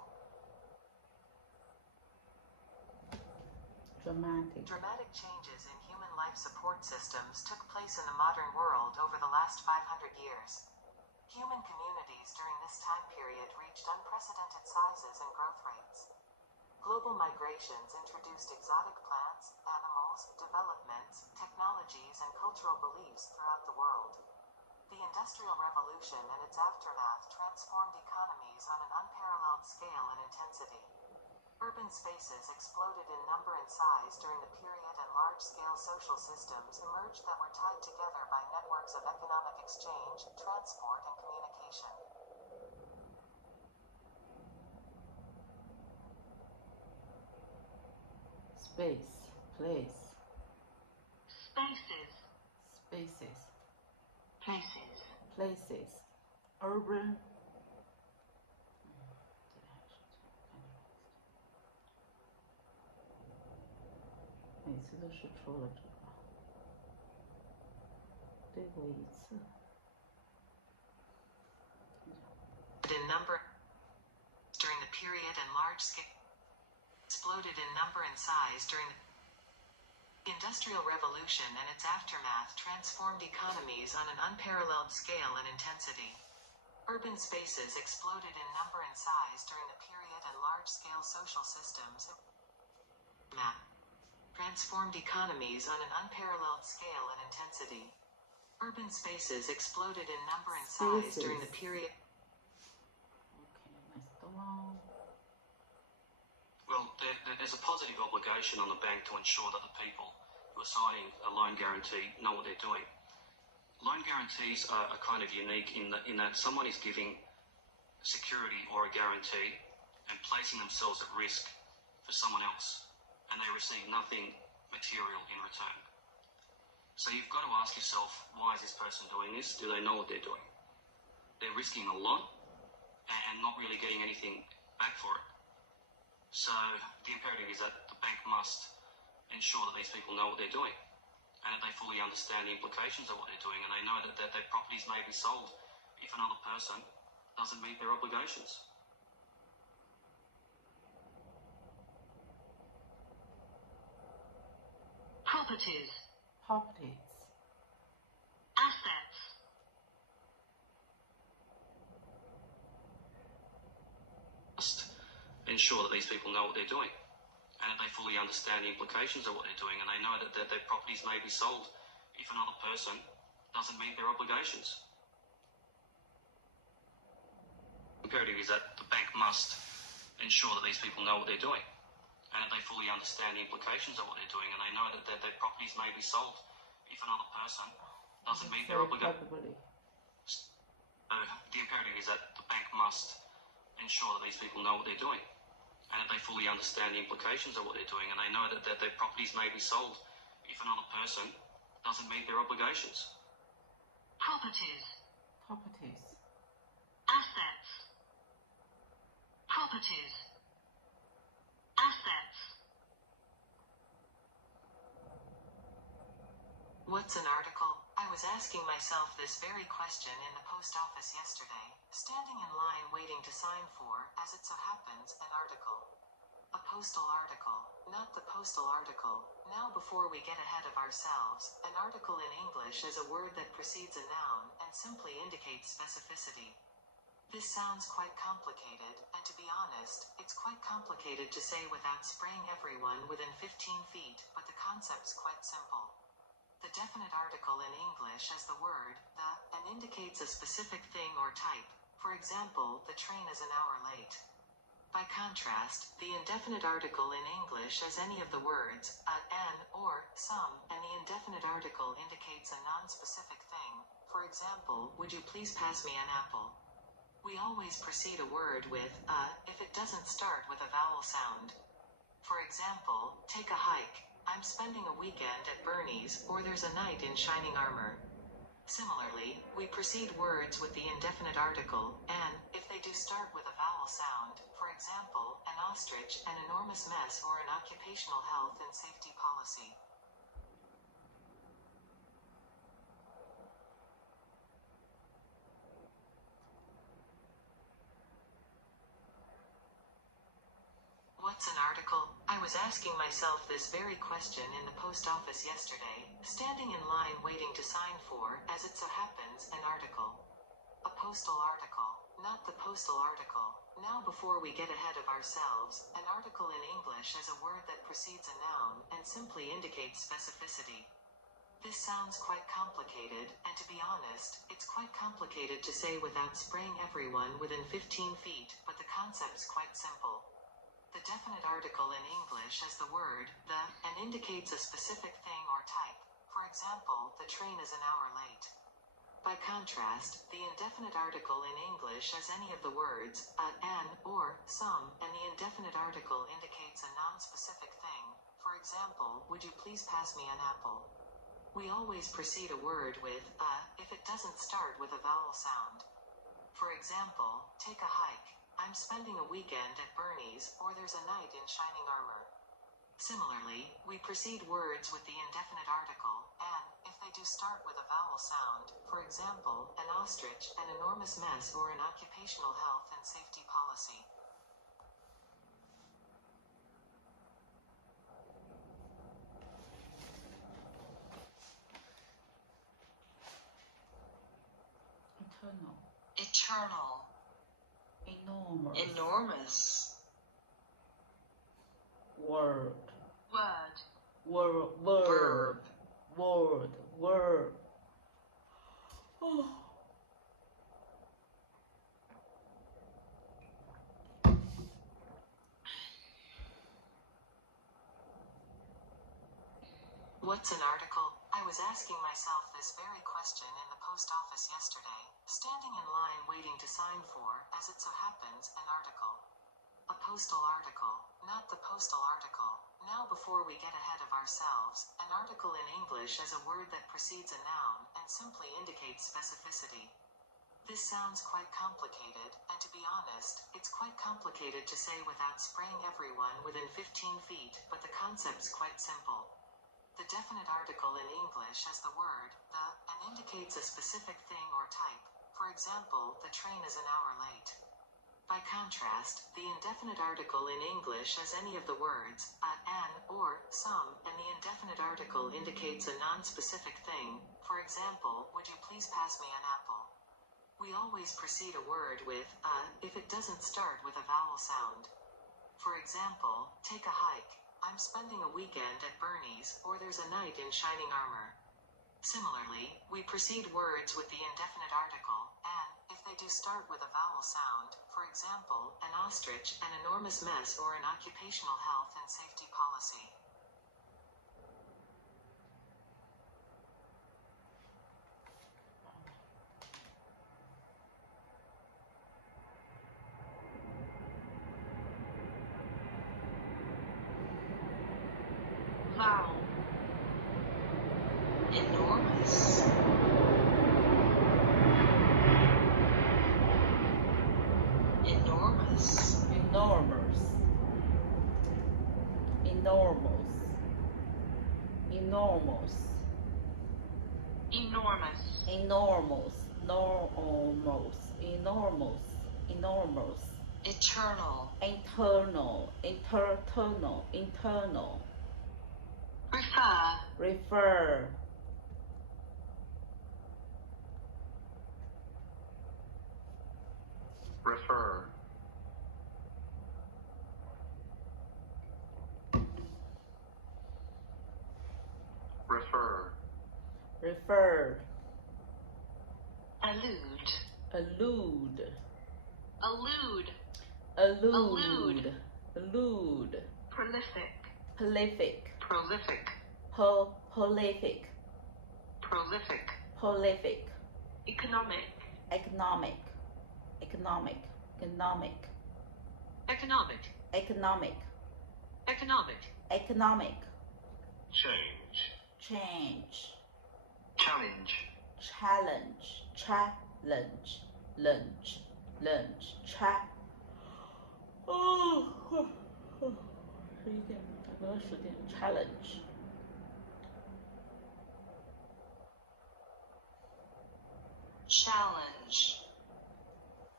Dramatic changes in human life support systems took place in the modern world over the last 500 years. Human communities during this time period reached unprecedented sizes and growth rates. Global migrations introduced exotic plants, animals, developments, technologies, and cultural beliefs throughout the world. The Industrial Revolution and its aftermath transformed economies on an unparalleled scale and intensity. Urban spaces exploded in number and size during the period, and large-scale social systems emerged that were tied together by networks of economic exchange, transport, and communication. Space, place, places, urban。每次都是出了这个，对过一次。In number during the period and large scale exploded in number and size during the Industrial Revolution and its aftermath transformed economies on an unparalleled scale and intensity. Urban spaces exploded in number and size during the period, and large-scale social systems transformed economies on an unparalleled scale and intensity. Urban spaces exploded in number and size during the period. Well, there's a positive obligation on the bank to ensure that the people who are signing a loan guarantee know what they're doing. Loan guarantees are kind of unique in that someone is giving security or a guarantee and placing themselves at risk for someone else, and they receive nothing material in return. So you've got to ask yourself, why is this person doing this? Do they know what they're doing? They're risking a lot and not really getting anything back for it. So the imperative is that the bank must ensure that these people know what they're doing, and that they fully understand the implications of what they're doing, and they know that their properties may be sold if another person doesn't meet their obligations. Properties. Assets. Must ensure that these people know what they're doing, and that they fully understand the implications of what they're doing, and they know that their properties may be sold if another person doesn't meet their obligations. The imperative is that the bank must ensure that these people know what they're doing, and that they fully understand the implications of what they're doing, and they know that their properties may be sold if another person doesn't meet their obligations. The imperative is that the bank must ensure that these people know what they're doing, and that they fully understand the implications of what they're doing, and they know that their properties may be sold if another person doesn't meet their obligations. Properties. Assets. Properties. Assets. What's an article? I was asking myself this very question in the post office yesterday, standing in line waiting to sign for, as it so happens, an article. A postal article, not the postal article. Now before we get ahead of ourselves, an article in English is a word that precedes a noun and simply indicates specificity. This sounds quite complicated, and to be honest, it's quite complicated to say without spraying everyone within 15 feet, but the concept's quite simple. The definite article in English is the word, the, and indicates a specific thing or type. For example, the train is an hour late. By contrast, the indefinite article in English is any of the words, an, or, some, and the indefinite article indicates a non-specific thing. For example, would you please pass me an apple? We always precede a word with, if it doesn't start with a vowel sound. For example, take a hike. I'm spending a weekend at Bernie's, or there's a knight in shining armor. Similarly, we precede words with the indefinite article, and, if they do start with a vowel sound, for example, an ostrich, an enormous mess, or an occupational health and safety policy. What's an article? I was asking myself this very question in the post office yesterday, standing in line waiting to sign for, as it so happens, an article. A postal article, not the postal article. Now before we get ahead of ourselves, an article in English is a word that precedes a noun and simply indicates specificity. This sounds quite complicated, and to be honest, it's quite complicated to say without spraying everyone within 15 feet, but the concept's quite simple. The definite article in English is the word, the, and indicates a specific thing or type. For example, the train is an hour late. By contrast, the indefinite article in English is any of the words, an, or, some, and the indefinite article indicates a non-specific thing. For example, would you please pass me an apple? We always precede a word with, if it doesn't start with a vowel sound. For example, take a hike. I'm spending a weekend at Bernie's, or there's a knight in shining armor. Similarly, we precede words with the indefinite article, and, if they do start with a vowel sound, for example, an ostrich, an enormous mess, or an occupational health and safety policy. Eternal. Eternal. Enormous. Enormous. Word. Word. Verb. Verb. Word. Oh. What's an article? I was asking myself this very question in the post office yesterday, standing in line waiting to sign for, as it so happens, an article. A postal article, not the postal article. Now before we get ahead of ourselves, an article in English is a word that precedes a noun and simply indicates specificity. This sounds quite complicated, and to be honest, it's quite complicated to say without spraying everyone within 15 feet, but the concept's quite simple. The definite article in English is the word, the, and indicates a specific thing or type. For example, the train is an hour late. By contrast, the indefinite article in English is any of the words, an, or, some, and the indefinite article indicates a non-specific thing. For example, would you please pass me an apple? We always precede a word with, if it doesn't start with a vowel sound. For example, take a hike. I'm spending a weekend at Bernie's, or there's a knight in shining armor. Similarly, we precede words with the indefinite article, and, if they do start with a vowel sound, for example, an ostrich, an enormous mess, or an occupational health and safety policy. Vowel. Enormous. Enormous. Enormous. Enormous. Enormous. Enormous. Enormous. Enormous. Enormous. Enormous. Eternal. Internal. Internal. Internal. Refer. Refer. Refer. Refer. Refer. Allude. Allude. Allude. Allude. Allude. Prolific. Prolific. Prolific. Prolific. Prolific. Prolific. Economic. Economic. Economic. Economic. Economic. Economic. Economic. Economic. Change. Change. Challenge. Challenge. Challenge. Lunge. Lunge. Oh, 11点，大哥10点。Challenge. Challenge.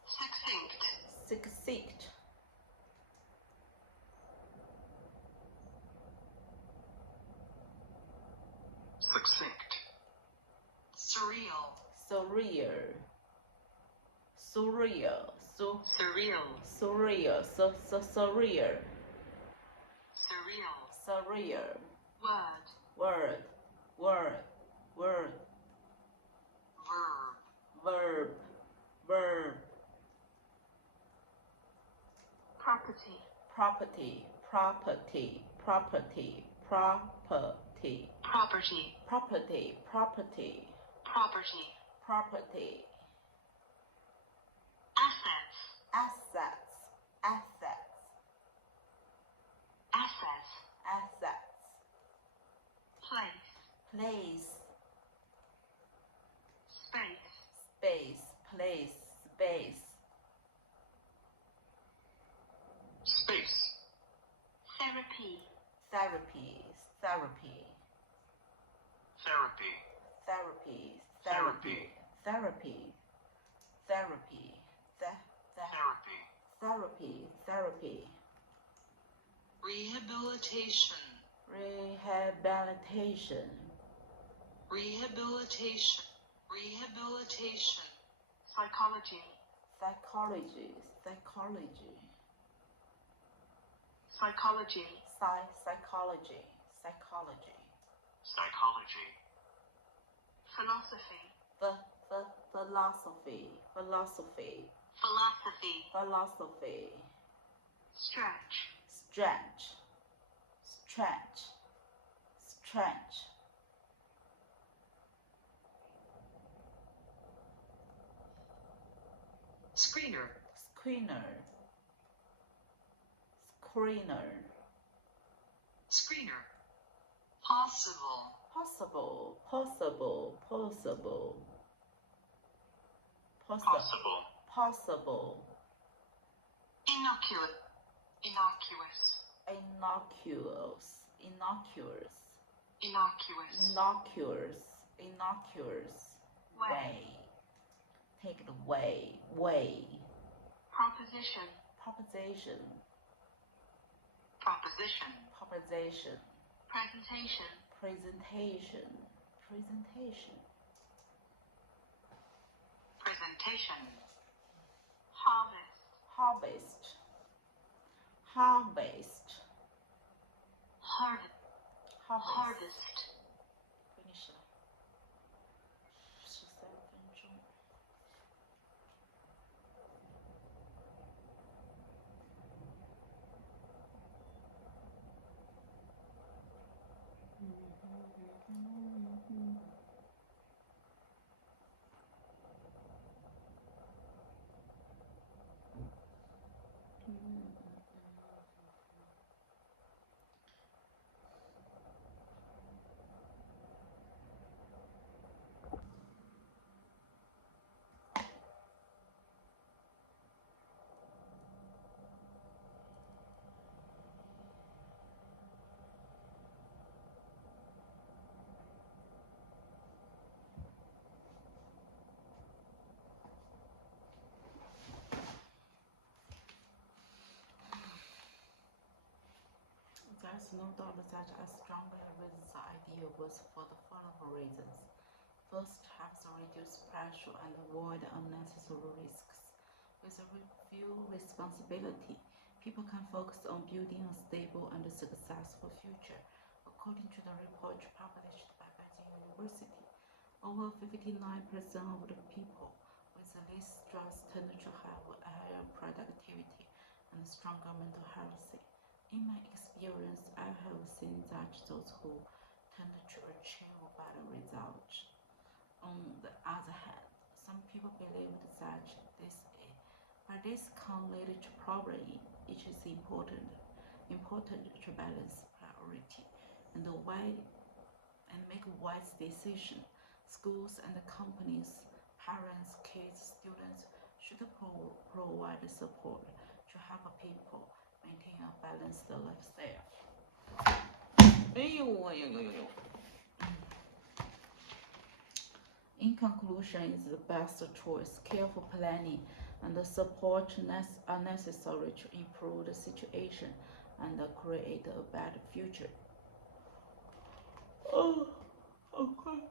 Succinct. Succinct. Succinct. Surreal. Surreal. Surreal. Surreal. Surreal. Surreal. Surreal. Surreal. Word. Word. Word. Word. Verb. Verb. Verb. Property. Property. Property. Property. Property. Property. Property. Property. Property. Property. Assets. Assets. Assets. Assets. Assets. Place. Place. Space. Space. Place. Space. Space. Therapy. Therapy. Therapy. Therapy. Therapy. Therapy. Therapy. Therapy. Therapy. Therapy. Therapy. Rehabilitation. Rehabilitation. Rehabilitation. Rehabilitation. Psychology. Psychology. Psychology. Psychology. Psychology. Psychology. Psychology. Philosophy. Philosophy. Philosophy. Philosophy. Philosophy. Stretch. Stretch. Stretch. Stretch. Screener. Screener. Screener. Screener. Possible. Possible. Possible. Possible. Possible. Possible. Innocuous. Innocuous. Innocuous. Innocuous. Innocuous. Innocuous. Innocuous. Way. Take it away. Way. Proposition. Proposition. Proposition. Proposition. Presentation. Presentation. Presentation. Presentation. Harvest. Harvest. Harvest. Harvest. Harvest. Harvest. Finish 了13分钟。There's no doubt that I strongly with the idea was for the following reasons. First, helps reduce pressure and avoid unnecessary risks. With a few responsibility, people can focus on building a stable and successful future. According to the report published by Beijing University, over 59% of the people with the least stress tend to have higher productivity and stronger mental health. In my experience, I have seen that those who tend to achieve better results. On the other hand, some people believe that this can lead to problems. It is important to balance priority and make wise decisions. Schools and companies, parents, kids, students should provide support to help people maintain a balanced lifestyle. In conclusion, is the best choice. Careful planning and support are necessary to improve the situation and create a better future. Oh, okay.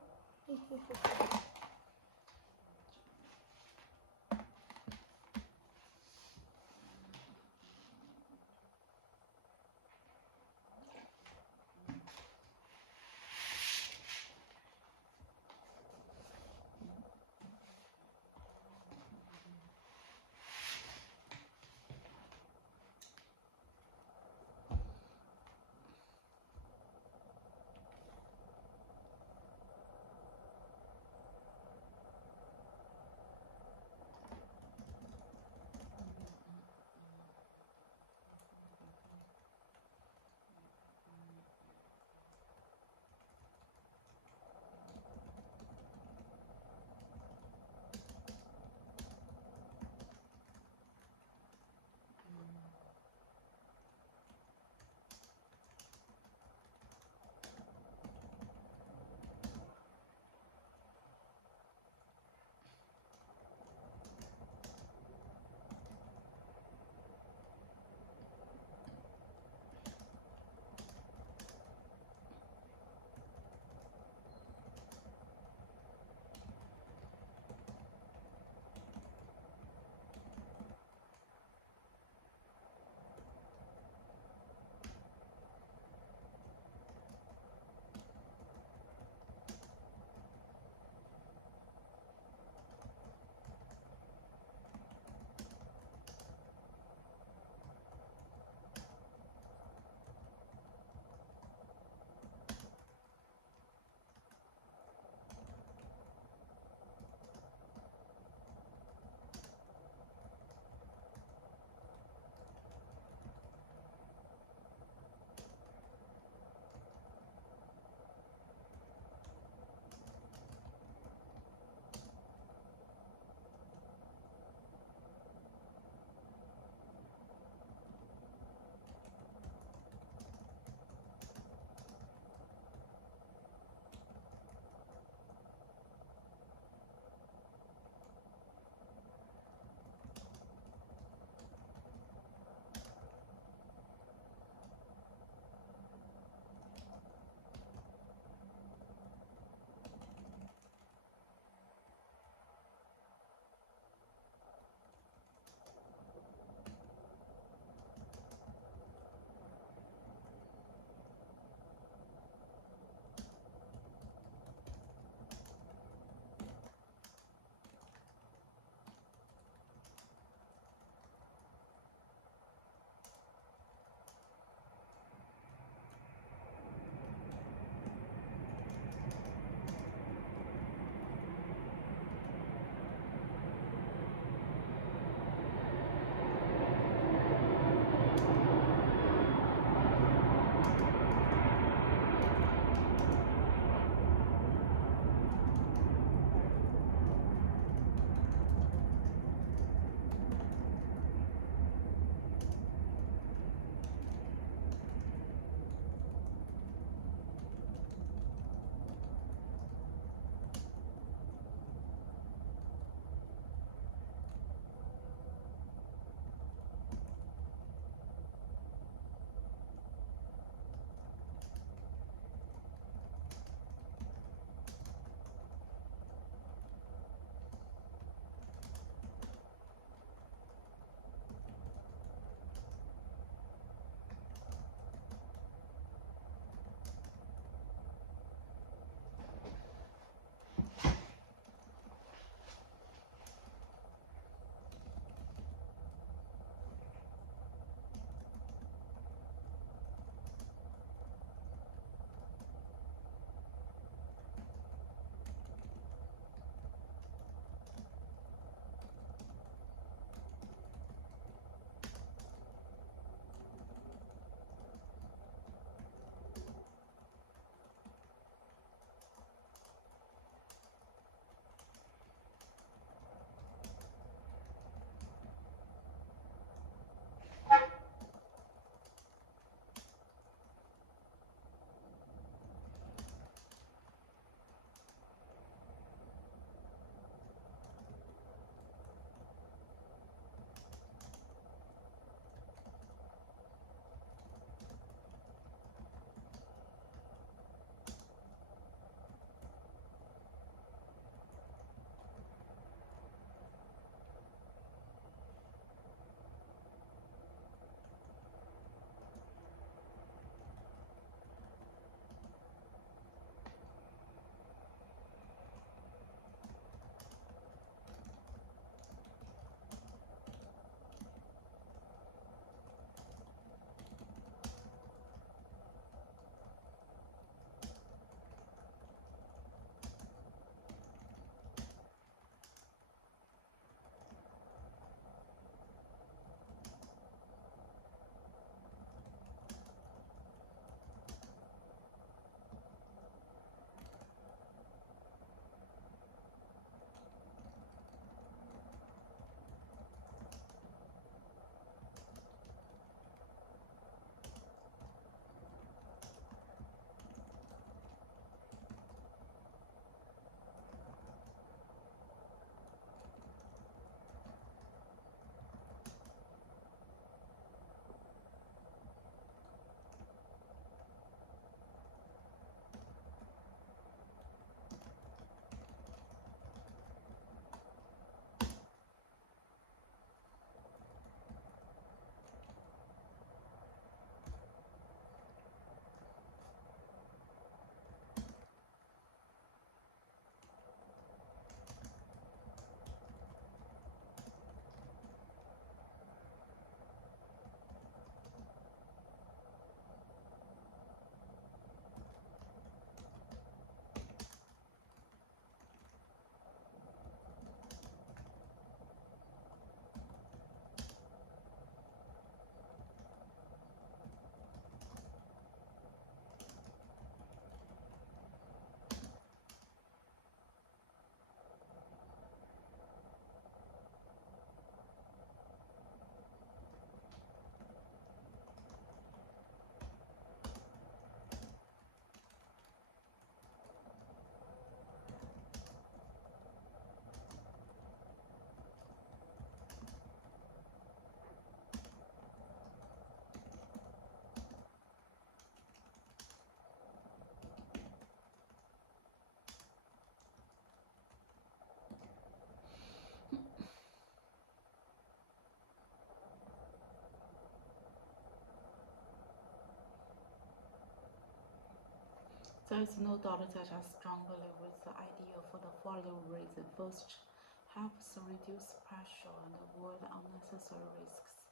There is no doubt that I strongly with the idea for the following reason. First, helps reduce pressure and avoid unnecessary risks.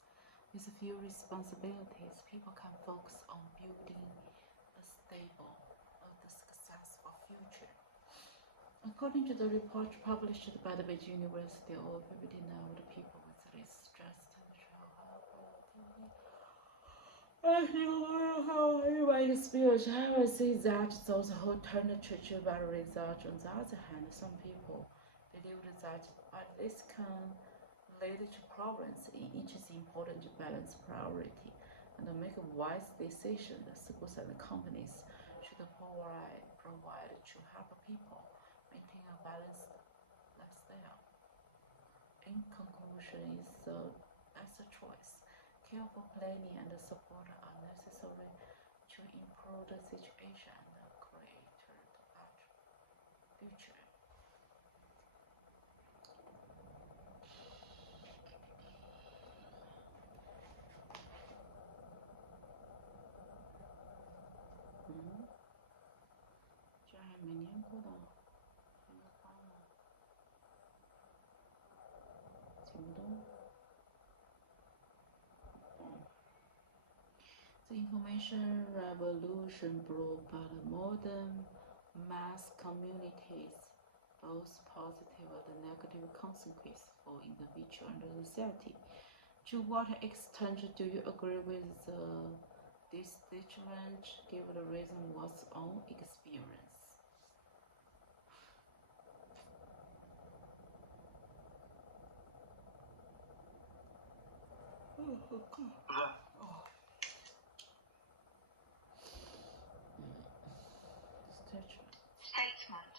With few responsibilities, people can focus on building a stable and successful future. According to the report published by the Beijing University, over 59 of the people with this stress temperature have in my experience, I will say that those who turn to better results. On the other hand, some people believe that this can lead to problems. In it is important to balance priority and make wise decisions. Schools and companies should provide to help people maintain a balanced lifestyle. In conclusion, is as a choice. Careful planning and support are necessary to improve the situation and create a better future.这还没念过的，还没画呢，听不懂。The information revolution brought by the modern mass communities, both positive and negative consequences for individual and society. To what extent do you agree with this statement, given the reason was own experience? Statement.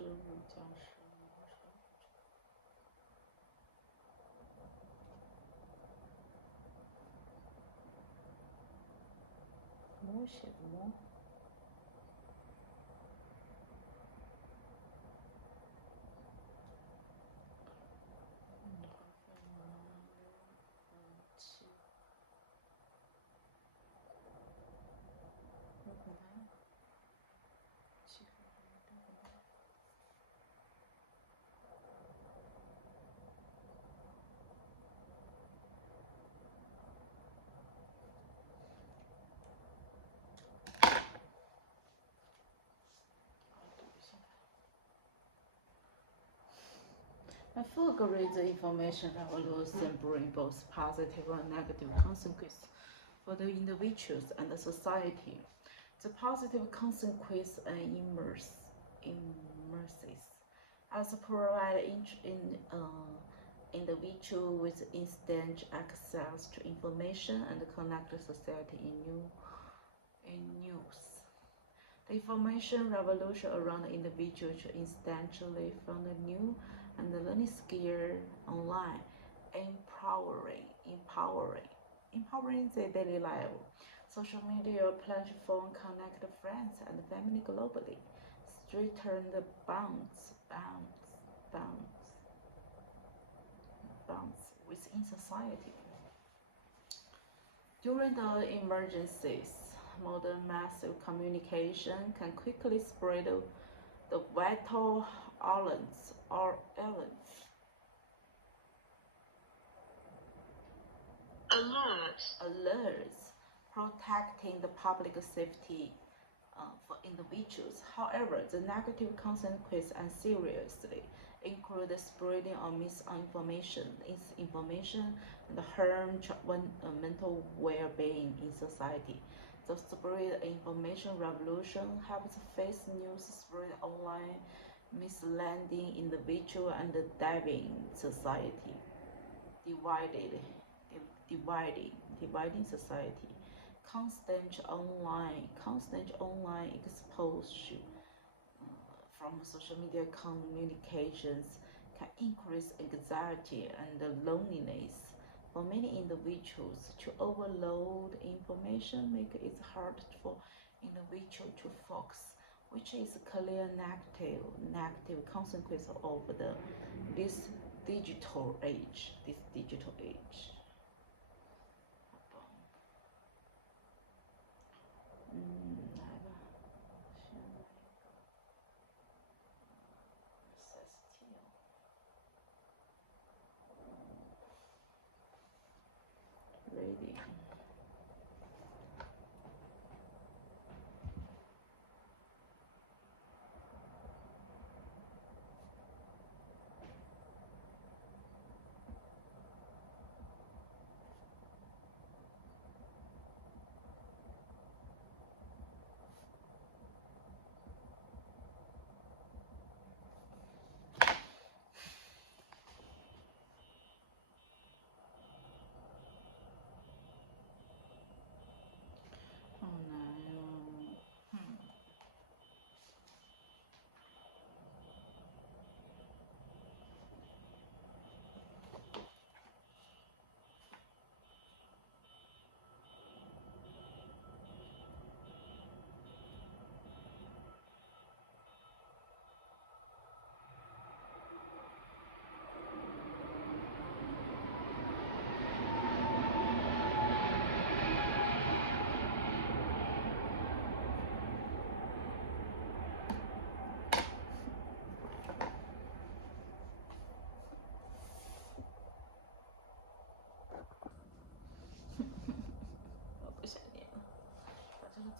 失误将失误摸写的摸。I fully agree the information revolution brings both positive and negative consequences for the individuals and the society. The positive consequences are immerses as provide individual with instant access to information and connect society in news. The information revolution around the individual to instantly find a new and learning skill online, empowering their daily life. Social media platform connect friends and family globally, strengthen the bonds within society. During the emergencies, modern massive communication can quickly spread the vital alerts, protecting the public safety for individuals. However, the negative consequences are seriously include the spreading of misinformation, and harm mental well-being in society. The spread information revolution helps face news spread online, misleading individual and dividing society, dividing society. Constant online exposure from social media communications can increase anxiety and loneliness. For many individuals, to overload information makes it hard for individuals to focus, which is a clear negative consequence of this digital age. Reading.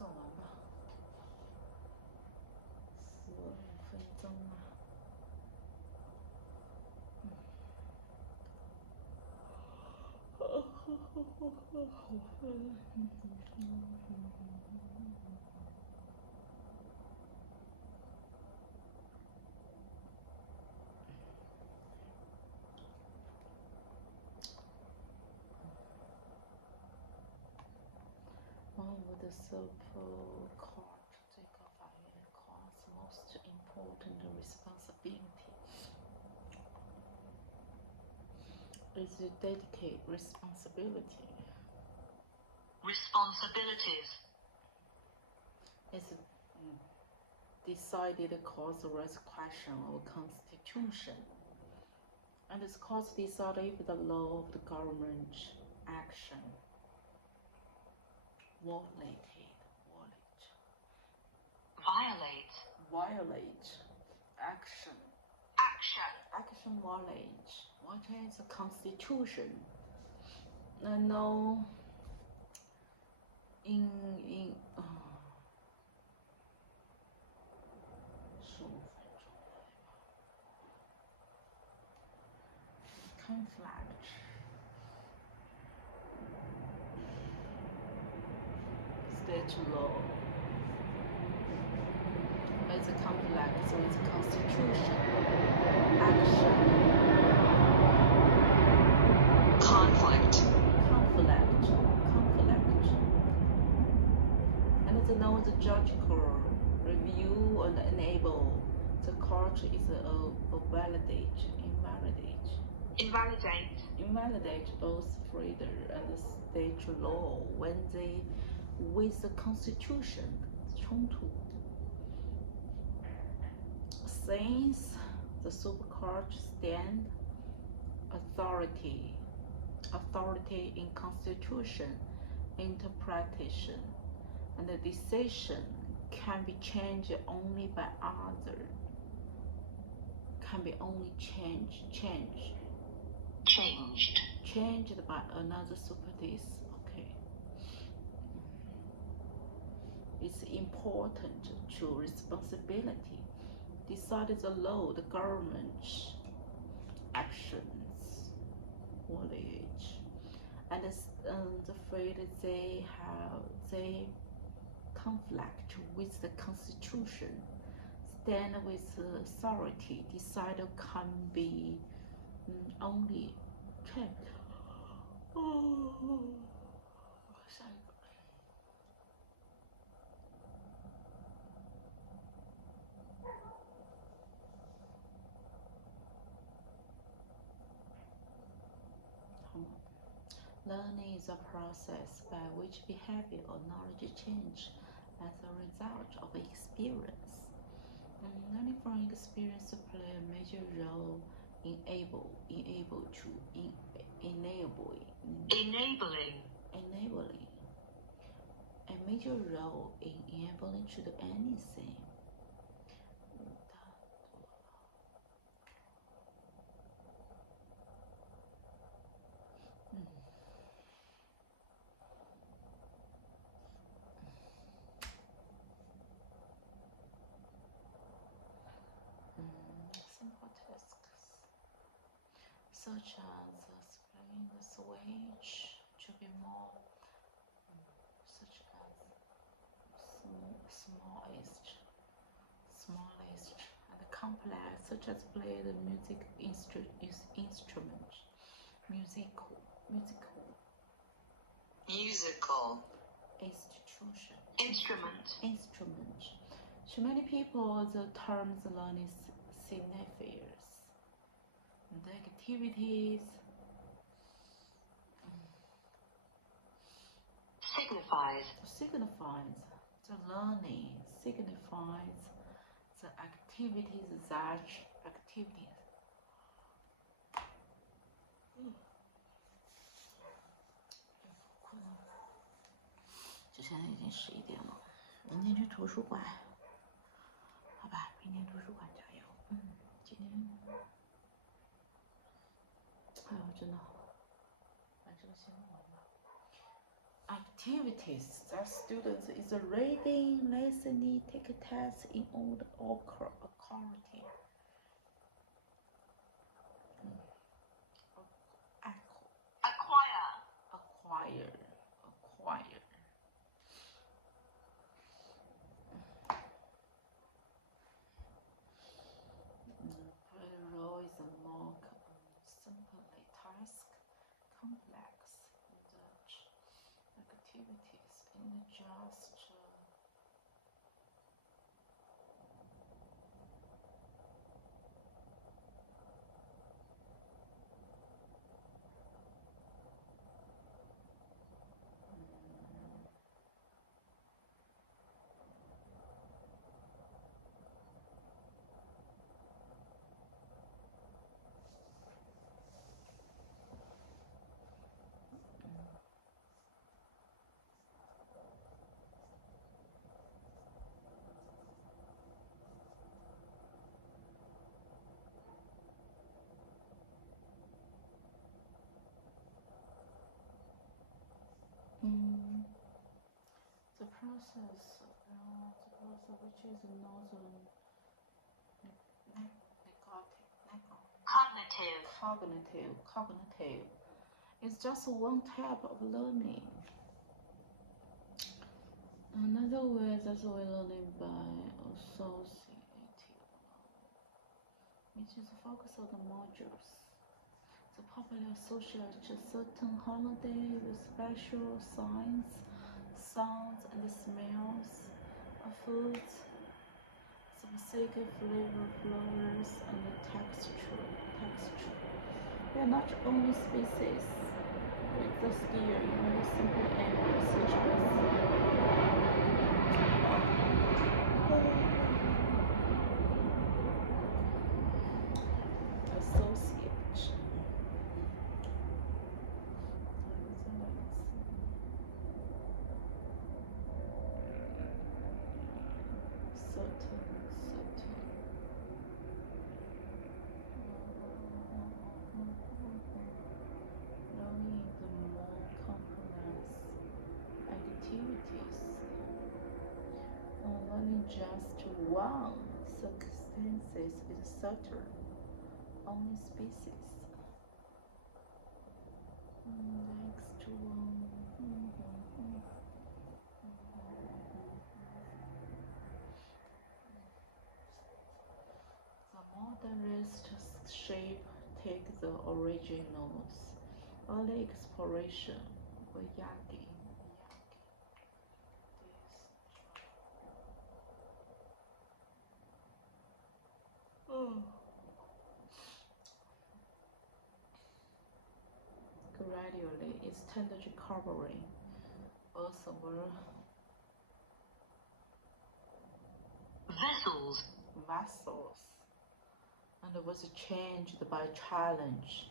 走完吧，15分钟啊。One would support court 最高法院 court's most important important responsibility. It's a dedicated responsibility. Responsibilities. It's decided cause raise question of constitution. And this cause decided if the law of the government action violate action violate what is the constitution. No in 15分钟 conflict state law. It's a conflict, so it's a constitution. Action. Conflict. And it's known as judicial review and enable the court is invalidate both federal and state law when they with the constitution 冲突. Since the Supreme Court stand authority in constitution interpretation, and the decision can be changed only by changed by another supervis. Okay. It's important to responsibility. Decide the law, the government actions, knowledge, and the fact they conflict with the constitution, stand with authority, decide can be only checked. Learning is a process by which behavior or knowledge change as a result of experience. Learning from experience play a major role in enabling a major role in enabling to do anything. Simple tasks such as spinning the switch to be more such as smallest and complex, such as play the musical instrument. To many people, the terms learning signifies the activities signifies the learning, signifies the activities such activities. 就现在已经11点了，明天去图书馆，好吧？明天图书馆加油。今天，哎呦，真的，把这个先弄完吧。Activities that students is reading, listening, take tests in order or quality. Acquire. Role is a more simple task, complex research activities in just process, which is not cognitive. It's just one type of learning. Another way that we learning by associative, which is focus on the modules. The popular associate certain holiday with special signs, sounds and smells of foods, specific flavor, flowers and texture. We are not only species with the skill in the simple aim such as associate. Knowing the more complex activities, learning just one circumstances with certain only species. Next one. The modernist shape take the originals. Early exploration or yaki. Gradually, it's tended recovering earthworm vessels, and was changed by challenge.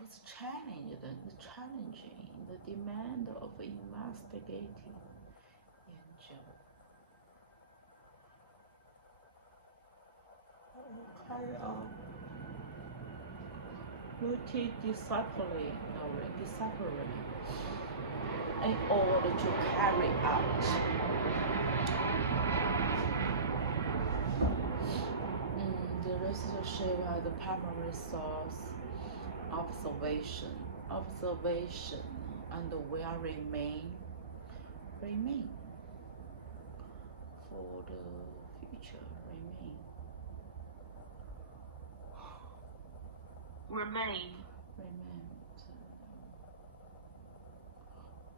Was challenging the demand of investigating 研究。carry on multidisciplinary in order to carry out the research as the primary source, observation, and will remain for the future. Remain.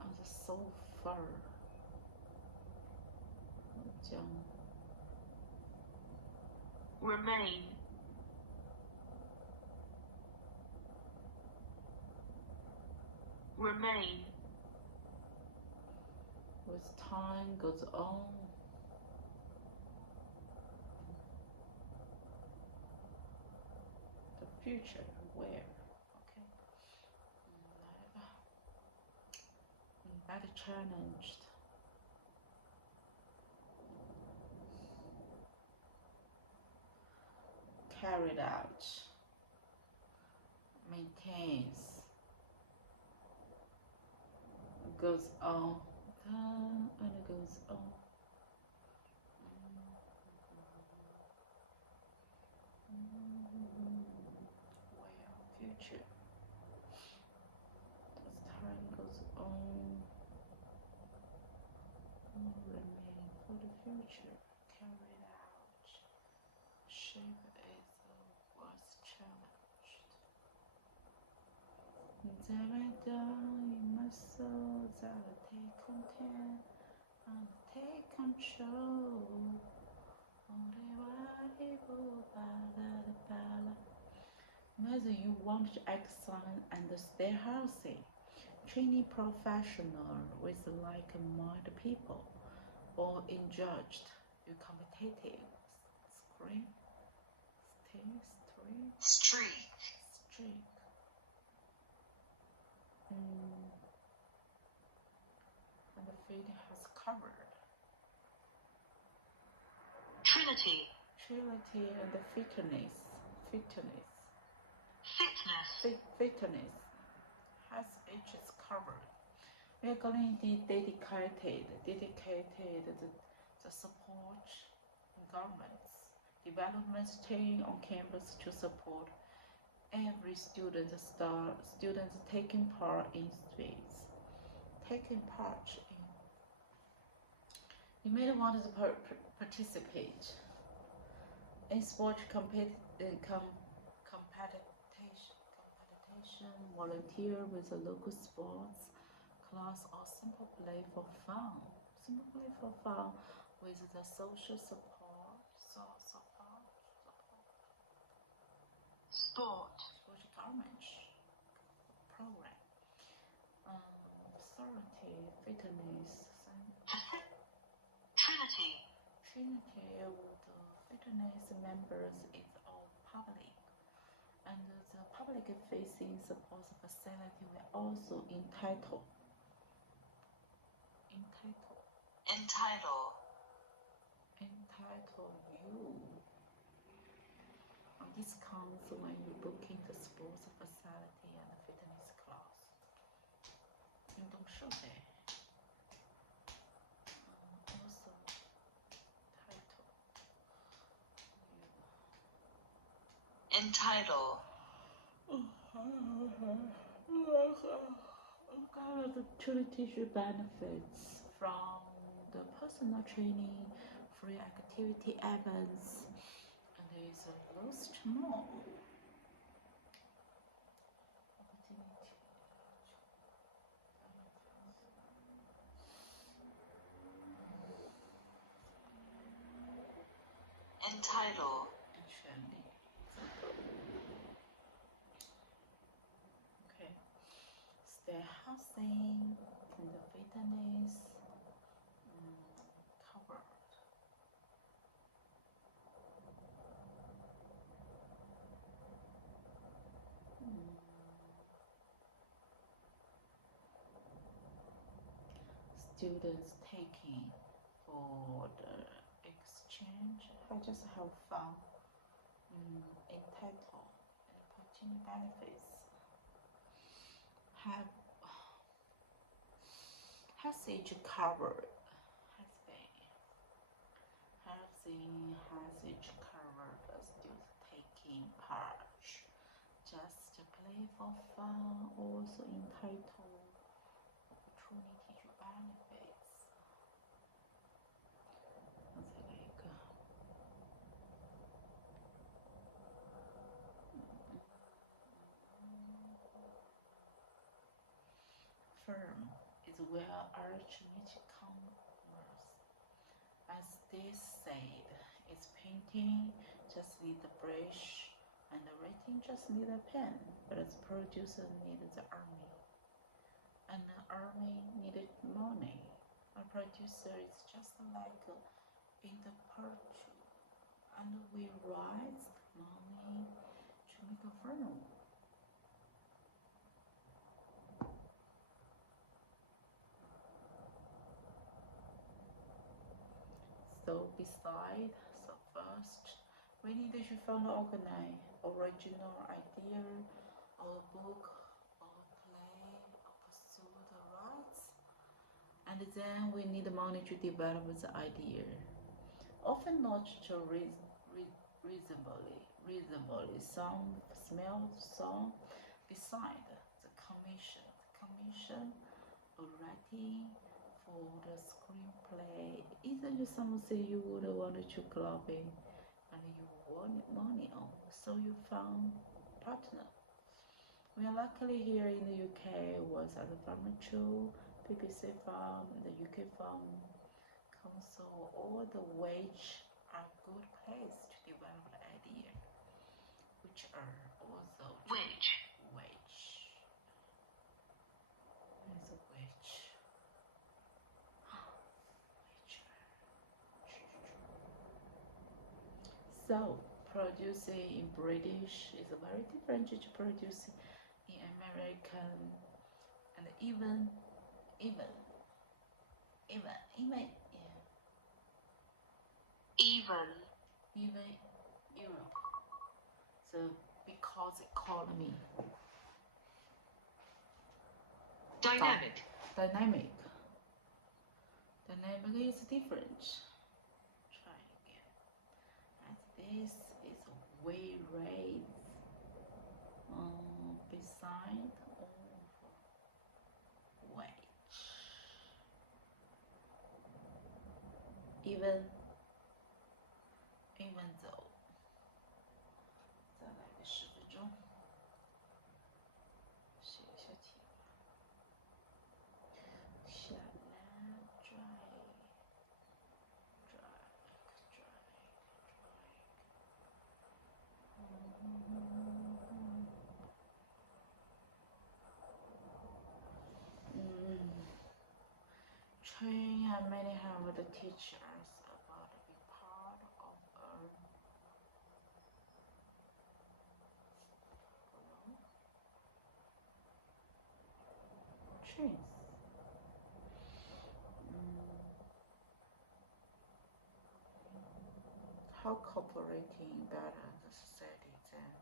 And so far, remain. With time goes on, the future where? That challenged. Carried out. Maintains. Goes on. And it goes on. Where? Future. As time goes on. Remain for the future, carried out, shape as was challenged. You must take content and take control. Whether you want to exercise and stay healthy, training professional with like-minded people, or engaged in competitive streak. it has covered. Trinity. Trinity and fitness. Fitness. Fitness has each covered. We are going to be dedicated the support governments, development team on campus to support every student students taking part in space. You may want to participate in sport competition, volunteer with a local sports class, or simply play for fun. With the social support government program. Authority, fitness, Trinity of the fitness members is all public, and the public-facing support facility will also entitle you on discounts when you book in the sports facility and fitness class. 运动设备。Also Entitle. Opportunity benefits from the personal training, free activity events, and there is lots more. Entitle. Okay. Stay housing and the fitness covered. Students taking for the exchange, I just have fun. Entitled and opportunity benefits has each covered. Housing has each covered. Students taking part just to play for fun, also entitled opportunity benefits. 再来一个。Firm is where arithmetic commerce. As they said, it's painting just need the brush, and the writing just need a pen. But as producer needed the army, and the army needed money. A producer is just like in the purchase, and we raise money to make a firm. So first, we need to find organize original idea, or book, or play, or pursue the rights, and then we need money to develop the idea. Often not to reasonably some beside the commission or writing for the screenplay. Isn't it something you would want to club in and you want money on, so you found partner. We are luckily here in the UK was at the Farmer Show, BBC Farm, the UK Farm Council, all the which are good place to develop the idea, which are also Which. So, producing in British is very different to producing in American, and even even the because economy Dynamic. Dynamic is different. Try again. And this is we raise beside over which even though 再来个10分钟，写一下题吧。下来 Train and many have the teachers about to be part of trains. How cooperating better the society than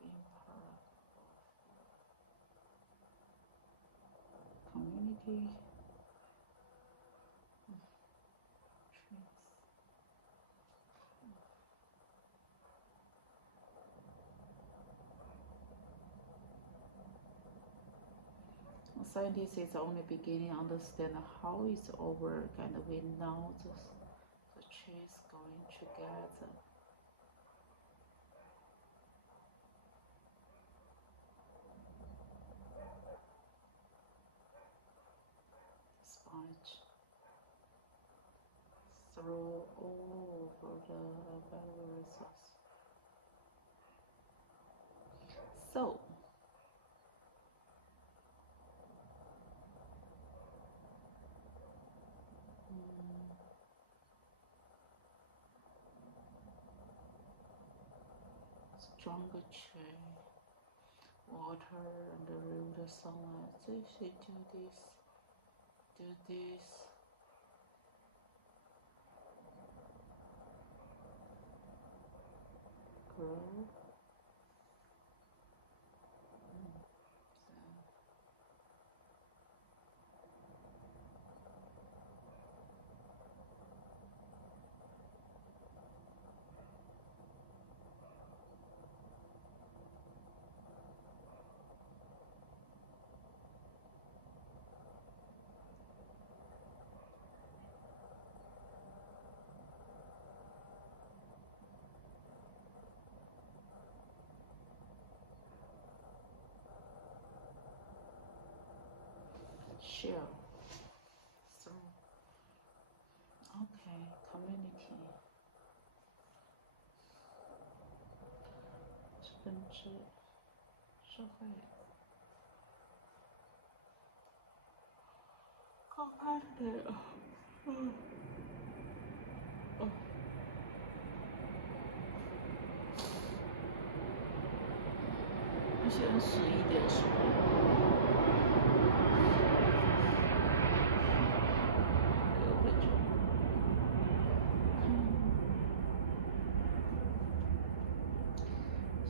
being part of community Scientists is only beginning to understand how it's all work, and we know the trees going together. Sponge through all over the viruses. So stronger tree, water and the root sunlight. So if you do this, grow. Share through community 分支社会 competitive 现在11点10分。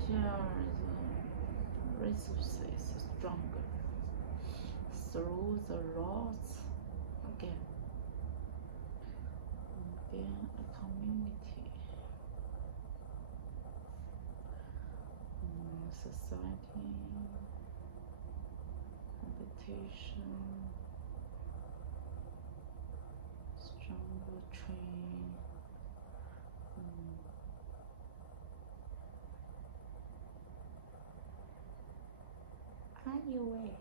The resources stronger through the roads again. Being a community, society, competition, stronger train. Anyway,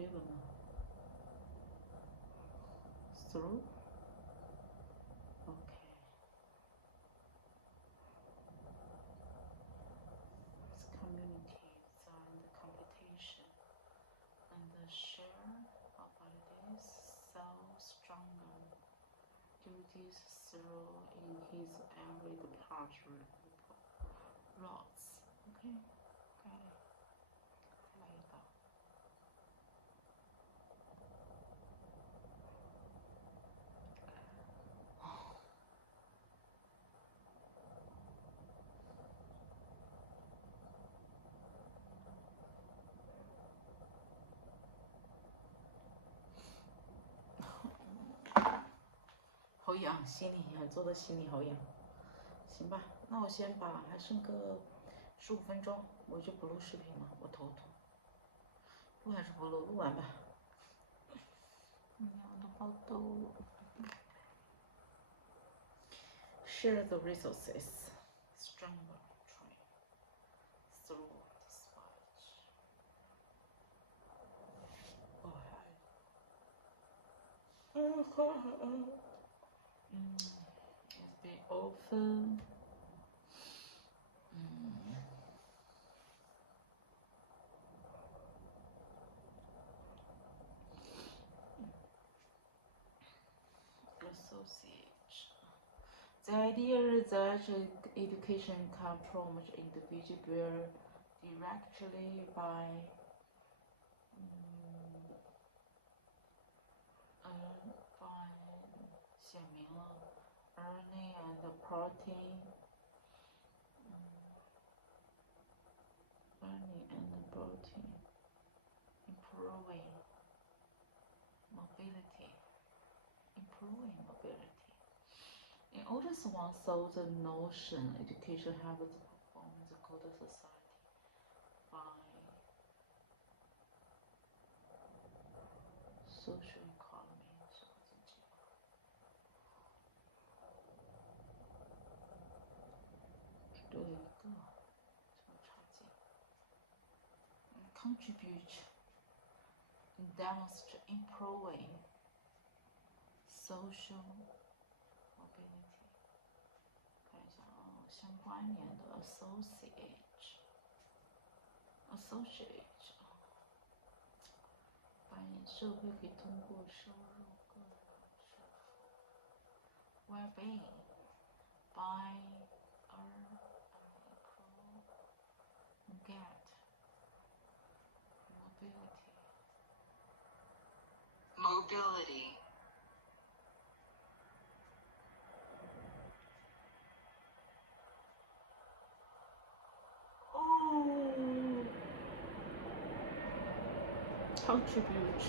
对了吗 ？Through。Okay. It's communities and competition and the share about this so stronger. Duties through in his every part rods. Okay. Got it. 再来一个。好痒，心里做的心里好痒。行吧，那我先把还剩个15分钟，我就不录视频了，我头痛。录还是不录？录完吧。我都好抖。Share the resources, stronger train through this fight. It's been often. Associate. The idea that education can promote individual directly by显明了 earning and protein earning and protein improving mobility. In order to one saw the notion education helps perform the good society by social economy. 只有一个，这么差劲。Contribute and demonstrate improving social mobility. 看一下啊，相关联的 associate，扮演社会可以通过收入个人支付 well-being by get Mobility. Contribute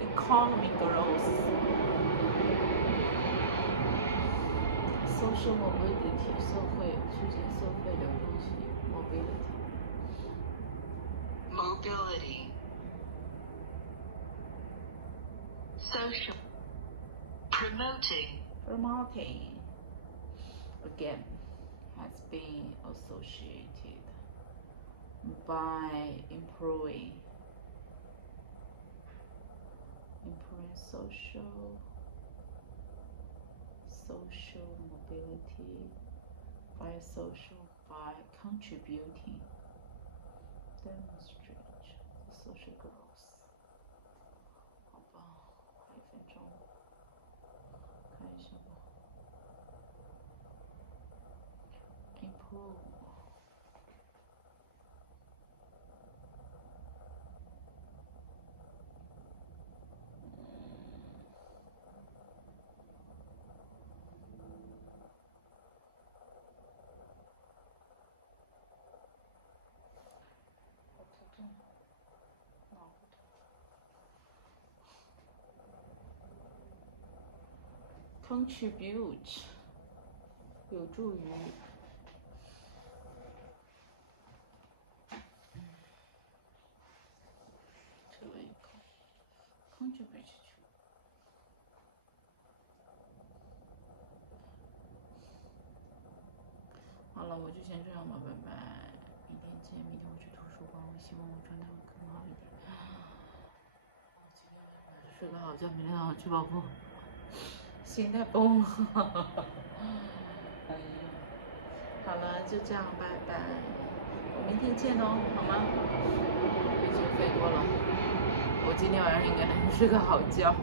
economic growth, social mobility 社会促进社会流动性 Mobility. Social. promoting again has been associated by improving social mobility by contributing demonstrate social growth. 好吧，还1分钟，看一下吧。Improve. Contribute 有助于这个一口 contribute 好了，我就先这样吧，拜拜，明天见，明天我去图书馆，我希望我状态会更好一点。睡个好觉，明天早上去跑步，心态崩了。哎呀，好了，就这样，拜拜，我明天见哦，好吗？已经飞多了，我今天晚上应该睡个好觉。